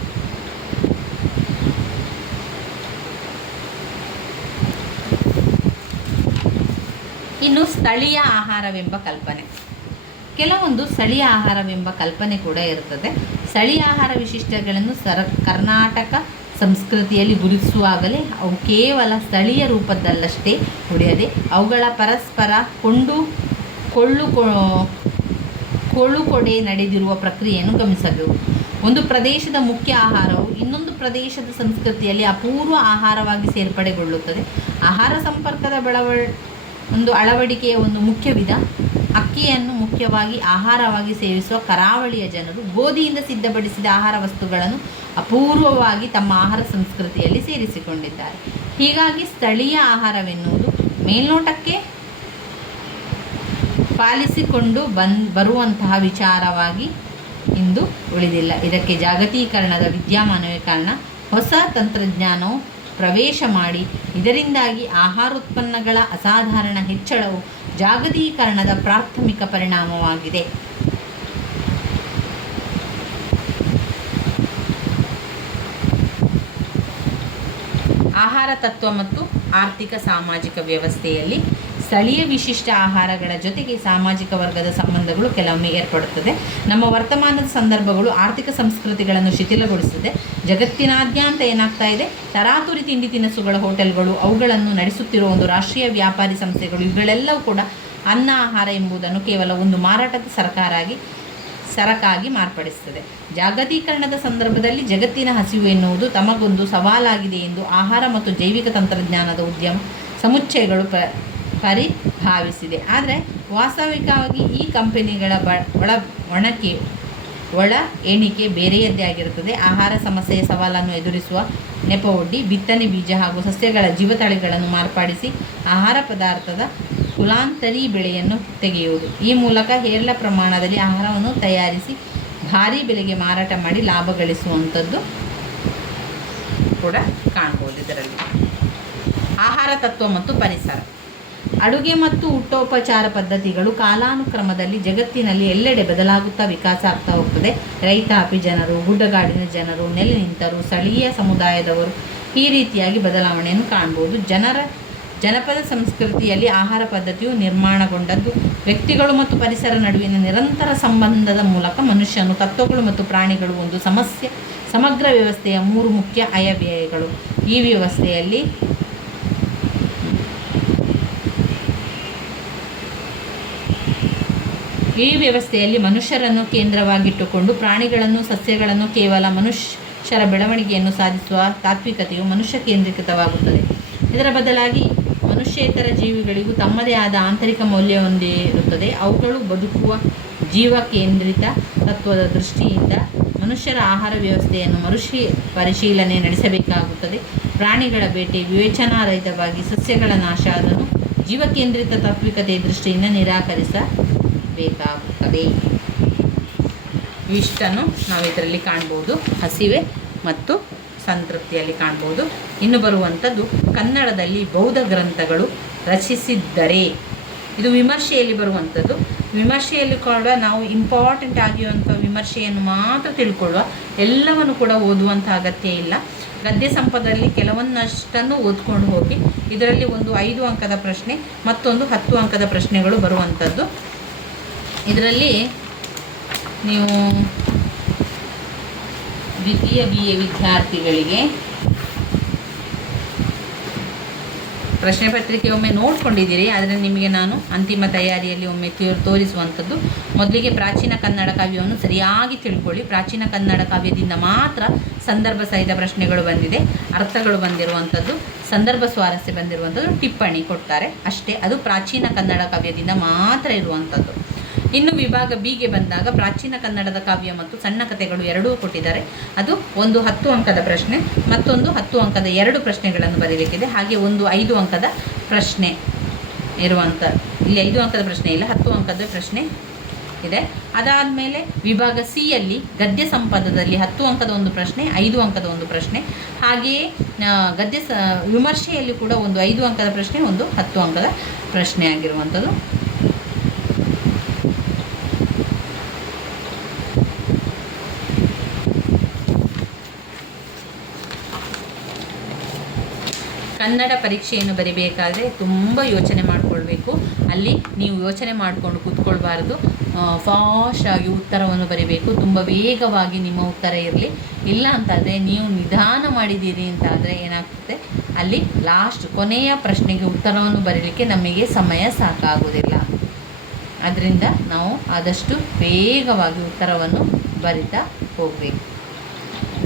ಇನ್ನು ಸ್ಥಳೀಯ ಆಹಾರವೆಂಬ ಕಲ್ಪನೆ. ಕೆಲವೊಂದು ಸ್ಥಳೀಯ ಆಹಾರವೆಂಬ ಕಲ್ಪನೆ ಕೂಡ ಇರುತ್ತದೆ. ಸ್ಥಳೀಯ ಆಹಾರ ವಿಶಿಷ್ಟಗಳನ್ನು ಕರ್ನಾಟಕ ಸಂಸ್ಕೃತಿಯಲ್ಲಿ ಗುರುತಿಸುವಾಗಲೇ ಅವು ಕೇವಲ ಸ್ಥಳೀಯ ರೂಪದಲ್ಲಷ್ಟೇ ಉಳಿಯದೆ ಅವುಗಳ ಪರಸ್ಪರ ಕೊಳ್ಳುಕೊಡೆ ನಡೆದಿರುವ ಪ್ರಕ್ರಿಯೆಯನ್ನು ಗಮನಿಸಬೇಕು. ಒಂದು ಪ್ರದೇಶದ ಮುಖ್ಯ ಆಹಾರವು ಇನ್ನೊಂದು ಪ್ರದೇಶದ ಸಂಸ್ಕೃತಿಯಲ್ಲಿ ಅಪೂರ್ವ ಆಹಾರವಾಗಿ ಸೇರ್ಪಡೆಗೊಳ್ಳುತ್ತದೆ. ಆಹಾರ ಸಂಪರ್ಕದ ಅಳವಡಿಕೆಯ ಒಂದು ಮುಖ್ಯ ವಿಧ. ಅಕ್ಕಿಯನ್ನು ಮುಖ್ಯವಾಗಿ ಆಹಾರವಾಗಿ ಸೇವಿಸುವ ಕರಾವಳಿಯ ಜನರು ಗೋಧಿಯಿಂದ ಸಿದ್ಧಪಡಿಸಿದ ಆಹಾರ ವಸ್ತುಗಳನ್ನು ಅಪೂರ್ವವಾಗಿ ತಮ್ಮ ಆಹಾರ ಸಂಸ್ಕೃತಿಯಲ್ಲಿ ಸೇರಿಸಿಕೊಂಡಿದ್ದಾರೆ. ಹೀಗಾಗಿ ಸ್ಥಳೀಯ ಆಹಾರವೆನ್ನುವುದು ಮೇಲ್ನೋಟಕ್ಕೆ ಪಾಲಿಸಿಕೊಂಡು ಬರುವಂತಹ ವಿಚಾರವಾಗಿ ಇಂದು ಉಳಿದಿಲ್ಲ. ಇದಕ್ಕೆ ಜಾಗತೀಕರಣದ ವಿದ್ಯಮಾನವೇ ಕಾರಣ. ಹೊಸ ತಂತ್ರಜ್ಞಾನವು ಪ್ರವೇಶ ಮಾಡಿ ಇದರಿಂದಾಗಿ ಆಹಾರೋತ್ಪನ್ನಗಳ ಅಸಾಧಾರಣ ಹೆಚ್ಚಳವು ಜಾಗತೀಕರಣದ ಪ್ರಾಥಮಿಕ ಪರಿಣಾಮವಾಗಿದೆ. ಆಹಾರ ತತ್ವ ಮತ್ತು ಆರ್ಥಿಕ ಸಾಮಾಜಿಕ ವ್ಯವಸ್ಥೆಯಲ್ಲಿ ಸ್ಥಳೀಯ ವಿಶಿಷ್ಟ ಆಹಾರಗಳ ಜೊತೆಗೆ ಸಾಮಾಜಿಕ ವರ್ಗದ ಸಂಬಂಧಗಳು ಕೆಲವೊಮ್ಮೆ ಏರ್ಪಡುತ್ತದೆ. ನಮ್ಮ ವರ್ತಮಾನದ ಸಂದರ್ಭಗಳು ಆರ್ಥಿಕ ಸಂಸ್ಕೃತಿಗಳನ್ನು ಶಿಥಿಲಗೊಳಿಸಿದೆ. ಜಗತ್ತಿನಾದ್ಯಂತ ಏನಾಗ್ತಾ ಇದೆ, ತರಾತುರಿ ತಿಂಡಿ ತಿನಿಸುಗಳ ಹೋಟೆಲ್ಗಳು, ಅವುಗಳನ್ನು ನಡೆಸುತ್ತಿರುವ ಒಂದು ರಾಷ್ಟ್ರೀಯ ವ್ಯಾಪಾರಿ ಸಂಸ್ಥೆಗಳು, ಇವುಗಳೆಲ್ಲವೂ ಕೂಡ ಅನ್ನ ಆಹಾರ ಎಂಬುದನ್ನು ಕೇವಲ ಒಂದು ಮಾರಾಟದ ಸರಕಾಗಿ ಮಾರ್ಪಡಿಸುತ್ತದೆ. ಜಾಗತೀಕರಣದ ಸಂದರ್ಭದಲ್ಲಿ ಜಗತ್ತಿನ ಹಸಿವು ಎನ್ನುವುದು ತಮಗೊಂದು ಸವಾಲಾಗಿದೆ ಎಂದು ಆಹಾರ ಮತ್ತು ಜೈವಿಕ ತಂತ್ರಜ್ಞಾನದ ಉದ್ಯಮ ಸಮುಚ್ಚಯಗಳು ಪರಿಭಾವಿಸಿದೆ. ಆದರೆ ವಾಸ್ತವಿಕವಾಗಿ ಈ ಕಂಪನಿಗಳ ಒಳ ಎಣಿಕೆ ಬೇರೆಯದ್ದೇ ಆಗಿರುತ್ತದೆ. ಆಹಾರ ಸಮಸ್ಯೆಯ ಸವಾಲನ್ನು ಎದುರಿಸುವ ನೆಪವೊಡ್ಡಿ ಬಿತ್ತನೆ ಬೀಜ ಹಾಗೂ ಸಸ್ಯಗಳ ಜೀವತಳಿಗಳನ್ನು ಮಾರ್ಪಡಿಸಿ ಆಹಾರ ಪದಾರ್ಥದ ಕುಲಾಂತರಿ ಬೆಳೆಯನ್ನು ತೆಗೆಯುವುದು, ಈ ಮೂಲಕ ಹೇರಳ ಪ್ರಮಾಣದಲ್ಲಿ ಆಹಾರವನ್ನು ತಯಾರಿಸಿ ಭಾರೀ ಬೆಲೆಗೆ ಮಾರಾಟ ಮಾಡಿ ಲಾಭ ಗಳಿಸುವಂಥದ್ದು ಕೂಡ ಕಾಣ್ಬೋದು. ಇದರಲ್ಲಿ ಆಹಾರ ತತ್ವ ಮತ್ತು ಪರಿಸರ. ಅಡುಗೆ ಮತ್ತು ಊಟೋಪಚಾರ ಪದ್ಧತಿಗಳು ಕಾಲಾನುಕ್ರಮದಲ್ಲಿ ಜಗತ್ತಿನಲ್ಲಿ ಎಲ್ಲೆಡೆ ಬದಲಾಗುತ್ತಾ ವಿಕಾಸ ಆಗ್ತಾ ಹೋಗ್ತದೆ. ರೈತಾಪಿ ಜನರು, ಗುಡ್ಡಗಾಡಿನ ಜನರು, ನೆಲೆ ನಿಂತರು, ಸ್ಥಳೀಯ ಸಮುದಾಯದವರು, ಈ ರೀತಿಯಾಗಿ ಬದಲಾವಣೆಯನ್ನು ಕಾಣ್ಬೋದು. ಜನಪದ ಸಂಸ್ಕೃತಿಯಲ್ಲಿ ಆಹಾರ ಪದ್ಧತಿಯು ನಿರ್ಮಾಣಗೊಂಡದ್ದು ವ್ಯಕ್ತಿಗಳು ಮತ್ತು ಪರಿಸರ ನಡುವಿನ ನಿರಂತರ ಸಂಬಂಧದ ಮೂಲಕ. ಮನುಷ್ಯನು, ತತ್ವಗಳು ಮತ್ತು ಪ್ರಾಣಿಗಳು ಒಂದು ಸಮಗ್ರ ವ್ಯವಸ್ಥೆಯ 3 ಮುಖ್ಯ ಆಯವ್ಯಯಗಳು. ಈ ವ್ಯವಸ್ಥೆಯಲ್ಲಿ ಮನುಷ್ಯರನ್ನು ಕೇಂದ್ರವಾಗಿಟ್ಟುಕೊಂಡು ಪ್ರಾಣಿಗಳನ್ನು, ಸಸ್ಯಗಳನ್ನು ಕೇವಲ ಮನುಷ್ಯರ ಬೆಳವಣಿಗೆಯನ್ನು ಸಾಧಿಸುವ ತಾತ್ವಿಕತೆಯು ಮನುಷ್ಯ ಕೇಂದ್ರೀಕೃತವಾಗುತ್ತದೆ. ಇದರ ಬದಲಾಗಿ ಮನುಷ್ಯೇತರ ಜೀವಿಗಳಿಗೂ ತಮ್ಮದೇ ಆದ ಆಂತರಿಕ ಮೌಲ್ಯವೊಂದಿರುತ್ತದೆ. ಅವುಗಳು ಬದುಕುವ ಜೀವ ಕೇಂದ್ರಿತ ತತ್ವದ ದೃಷ್ಟಿಯಿಂದ ಮನುಷ್ಯರ ಆಹಾರ ವ್ಯವಸ್ಥೆಯನ್ನು ಪರಿಶೀಲನೆ ನಡೆಸಬೇಕಾಗುತ್ತದೆ. ಪ್ರಾಣಿಗಳ ಬೇಟೆ ವಿವೇಚನಾರಹಿತವಾಗಿ, ಸಸ್ಯಗಳ ನಾಶ ಅದನ್ನು ಜೀವಕೇಂದ್ರಿತ ತಾತ್ವಿಕತೆಯ ದೃಷ್ಟಿಯಿಂದ ನಿರಾಕರಿಸಬೇಕಾಗುತ್ತದೆ. ಇಷ್ಟನ್ನು ನಾವು ಇದರಲ್ಲಿ ಕಾಣ್ಬೋದು. ಹಸಿವೆ ಮತ್ತು ಸಂತೃಪ್ತಿಯಲ್ಲಿ ಕಾಣ್ಬೋದು. ಇನ್ನು ಬರುವಂಥದ್ದು ಕನ್ನಡದಲ್ಲಿ ಬೌದ್ಧ ಗ್ರಂಥಗಳು ರಚಿಸಿದ್ದರೆ, ಇದು ವಿಮರ್ಶೆಯಲ್ಲಿ ಬರುವಂಥದ್ದು. ವಿಮರ್ಶೆಯಲ್ಲಿ ಕೂಡ ನಾವು ಇಂಪಾರ್ಟೆಂಟ್ ಆಗಿರುವಂಥ ವಿಮರ್ಶೆಯನ್ನು ಮಾತ್ರ ತಿಳ್ಕೊಳ್ಳುವ, ಎಲ್ಲವನ್ನು ಕೂಡ ಓದುವಂಥ ಅಗತ್ಯ ಇಲ್ಲ. ಗದ್ಯ ಸಂಪದದಲ್ಲಿ ಕೆಲವನ್ನಷ್ಟನ್ನು ಓದ್ಕೊಂಡು ಹೋಗಿ. ಇದರಲ್ಲಿ ಒಂದು 5 ಅಂಕದ ಪ್ರಶ್ನೆ, ಮತ್ತೊಂದು 10 ಅಂಕದ ಪ್ರಶ್ನೆಗಳು ಬರುವಂಥದ್ದು. ಇದರಲ್ಲಿ ನೀವು ದ್ವಿತೀಯ BA ವಿದ್ಯಾರ್ಥಿಗಳಿಗೆ ಪ್ರಶ್ನೆ ಪತ್ರಿಕೆ ಒಮ್ಮೆ ನೋಡ್ಕೊಂಡಿದ್ದೀರಿ. ಆದರೆ ನಿಮಗೆ ನಾನು ಅಂತಿಮ ತಯಾರಿಯಲ್ಲಿ ಒಮ್ಮೆ ತೋರಿಸುವಂಥದ್ದು, ಮೊದಲಿಗೆ ಪ್ರಾಚೀನ ಕನ್ನಡ ಕಾವ್ಯವನ್ನು ಸರಿಯಾಗಿ ತಿಳ್ಕೊಳ್ಳಿ. ಪ್ರಾಚೀನ ಕನ್ನಡ ಕಾವ್ಯದಿಂದ ಮಾತ್ರ ಸಂದರ್ಭ ಸಹಿತ ಪ್ರಶ್ನೆಗಳು ಬಂದಿದೆ, ಅರ್ಥಗಳು ಬಂದಿರುವಂಥದ್ದು, ಸಂದರ್ಭ ಸ್ವಾರಸ್ಯ ಬಂದಿರುವಂಥದ್ದು, ಟಿಪ್ಪಣಿ ಕೊಡ್ತಾರೆ ಅಷ್ಟೇ. ಅದು ಪ್ರಾಚೀನ ಕನ್ನಡ ಕಾವ್ಯದಿಂದ ಮಾತ್ರ ಇರುವಂಥದ್ದು. ಇನ್ನು ವಿಭಾಗ ಬಿಗೆ ಬಂದಾಗ ಪ್ರಾಚೀನ ಕನ್ನಡದ ಕಾವ್ಯ ಮತ್ತು ಸಣ್ಣ ಕಥೆಗಳು ಎರಡೂ ಕೊಟ್ಟಿದ್ದಾರೆ. ಅದು ಒಂದು 10 ಅಂಕದ ಪ್ರಶ್ನೆ, ಮತ್ತೊಂದು 10 ಅಂಕದ 2 ಪ್ರಶ್ನೆಗಳನ್ನು ಬರೀಬೇಕಿದೆ. ಹಾಗೆ ಒಂದು 5 ಅಂಕದ ಪ್ರಶ್ನೆ ಇರುವಂಥ, ಇಲ್ಲಿ 5 ಅಂಕದ ಪ್ರಶ್ನೆ ಇಲ್ಲ, 10 ಅಂಕದ ಪ್ರಶ್ನೆ ಇದೆ. ಅದಾದಮೇಲೆ ವಿಭಾಗ ಸಿಯಲ್ಲಿ ಗದ್ಯ ಸಂಪದದಲ್ಲಿ 10 ಅಂಕದ ಒಂದು ಪ್ರಶ್ನೆ, 5 ಅಂಕದ ಒಂದು ಪ್ರಶ್ನೆ. ಹಾಗೆಯೇ ವಿಮರ್ಶೆಯಲ್ಲಿ ಕೂಡ ಒಂದು 5 ಅಂಕದ ಪ್ರಶ್ನೆ, ಒಂದು 10 ಅಂಕದ ಪ್ರಶ್ನೆ ಆಗಿರುವಂಥದ್ದು. ಕನ್ನಡ ಪರೀಕ್ಷೆಯನ್ನು ಬರೀಬೇಕಾದ್ರೆ ತುಂಬ ಯೋಚನೆ ಮಾಡಿಕೊಳ್ಬೇಕು. ಅಲ್ಲಿ ನೀವು ಯೋಚನೆ ಮಾಡಿಕೊಂಡು ಕೂತ್ಕೊಳ್ಬಾರ್ದು. ಫಾಸ್ಟಾಗಿ ಉತ್ತರವನ್ನು ಬರೀಬೇಕು. ತುಂಬ ವೇಗವಾಗಿ ನಿಮ್ಮ ಉತ್ತರ ಇರಲಿ. ಇಲ್ಲ ಅಂತಂದರೆ ನೀವು ನಿಧಾನ ಮಾಡಿದ್ದೀರಿ ಅಂತಾದರೆ ಏನಾಗ್ತದೆ, ಅಲ್ಲಿ ಕೊನೆಯ ಪ್ರಶ್ನೆಗೆ ಉತ್ತರವನ್ನು ಬರೀಲಿಕ್ಕೆ ನಮಗೆ ಸಮಯ ಸಾಕಾಗುವುದಿಲ್ಲ. ಅದರಿಂದ ನಾವು ಆದಷ್ಟು ವೇಗವಾಗಿ ಉತ್ತರವನ್ನು ಬರಿತಾ ಹೋಗಬೇಕು.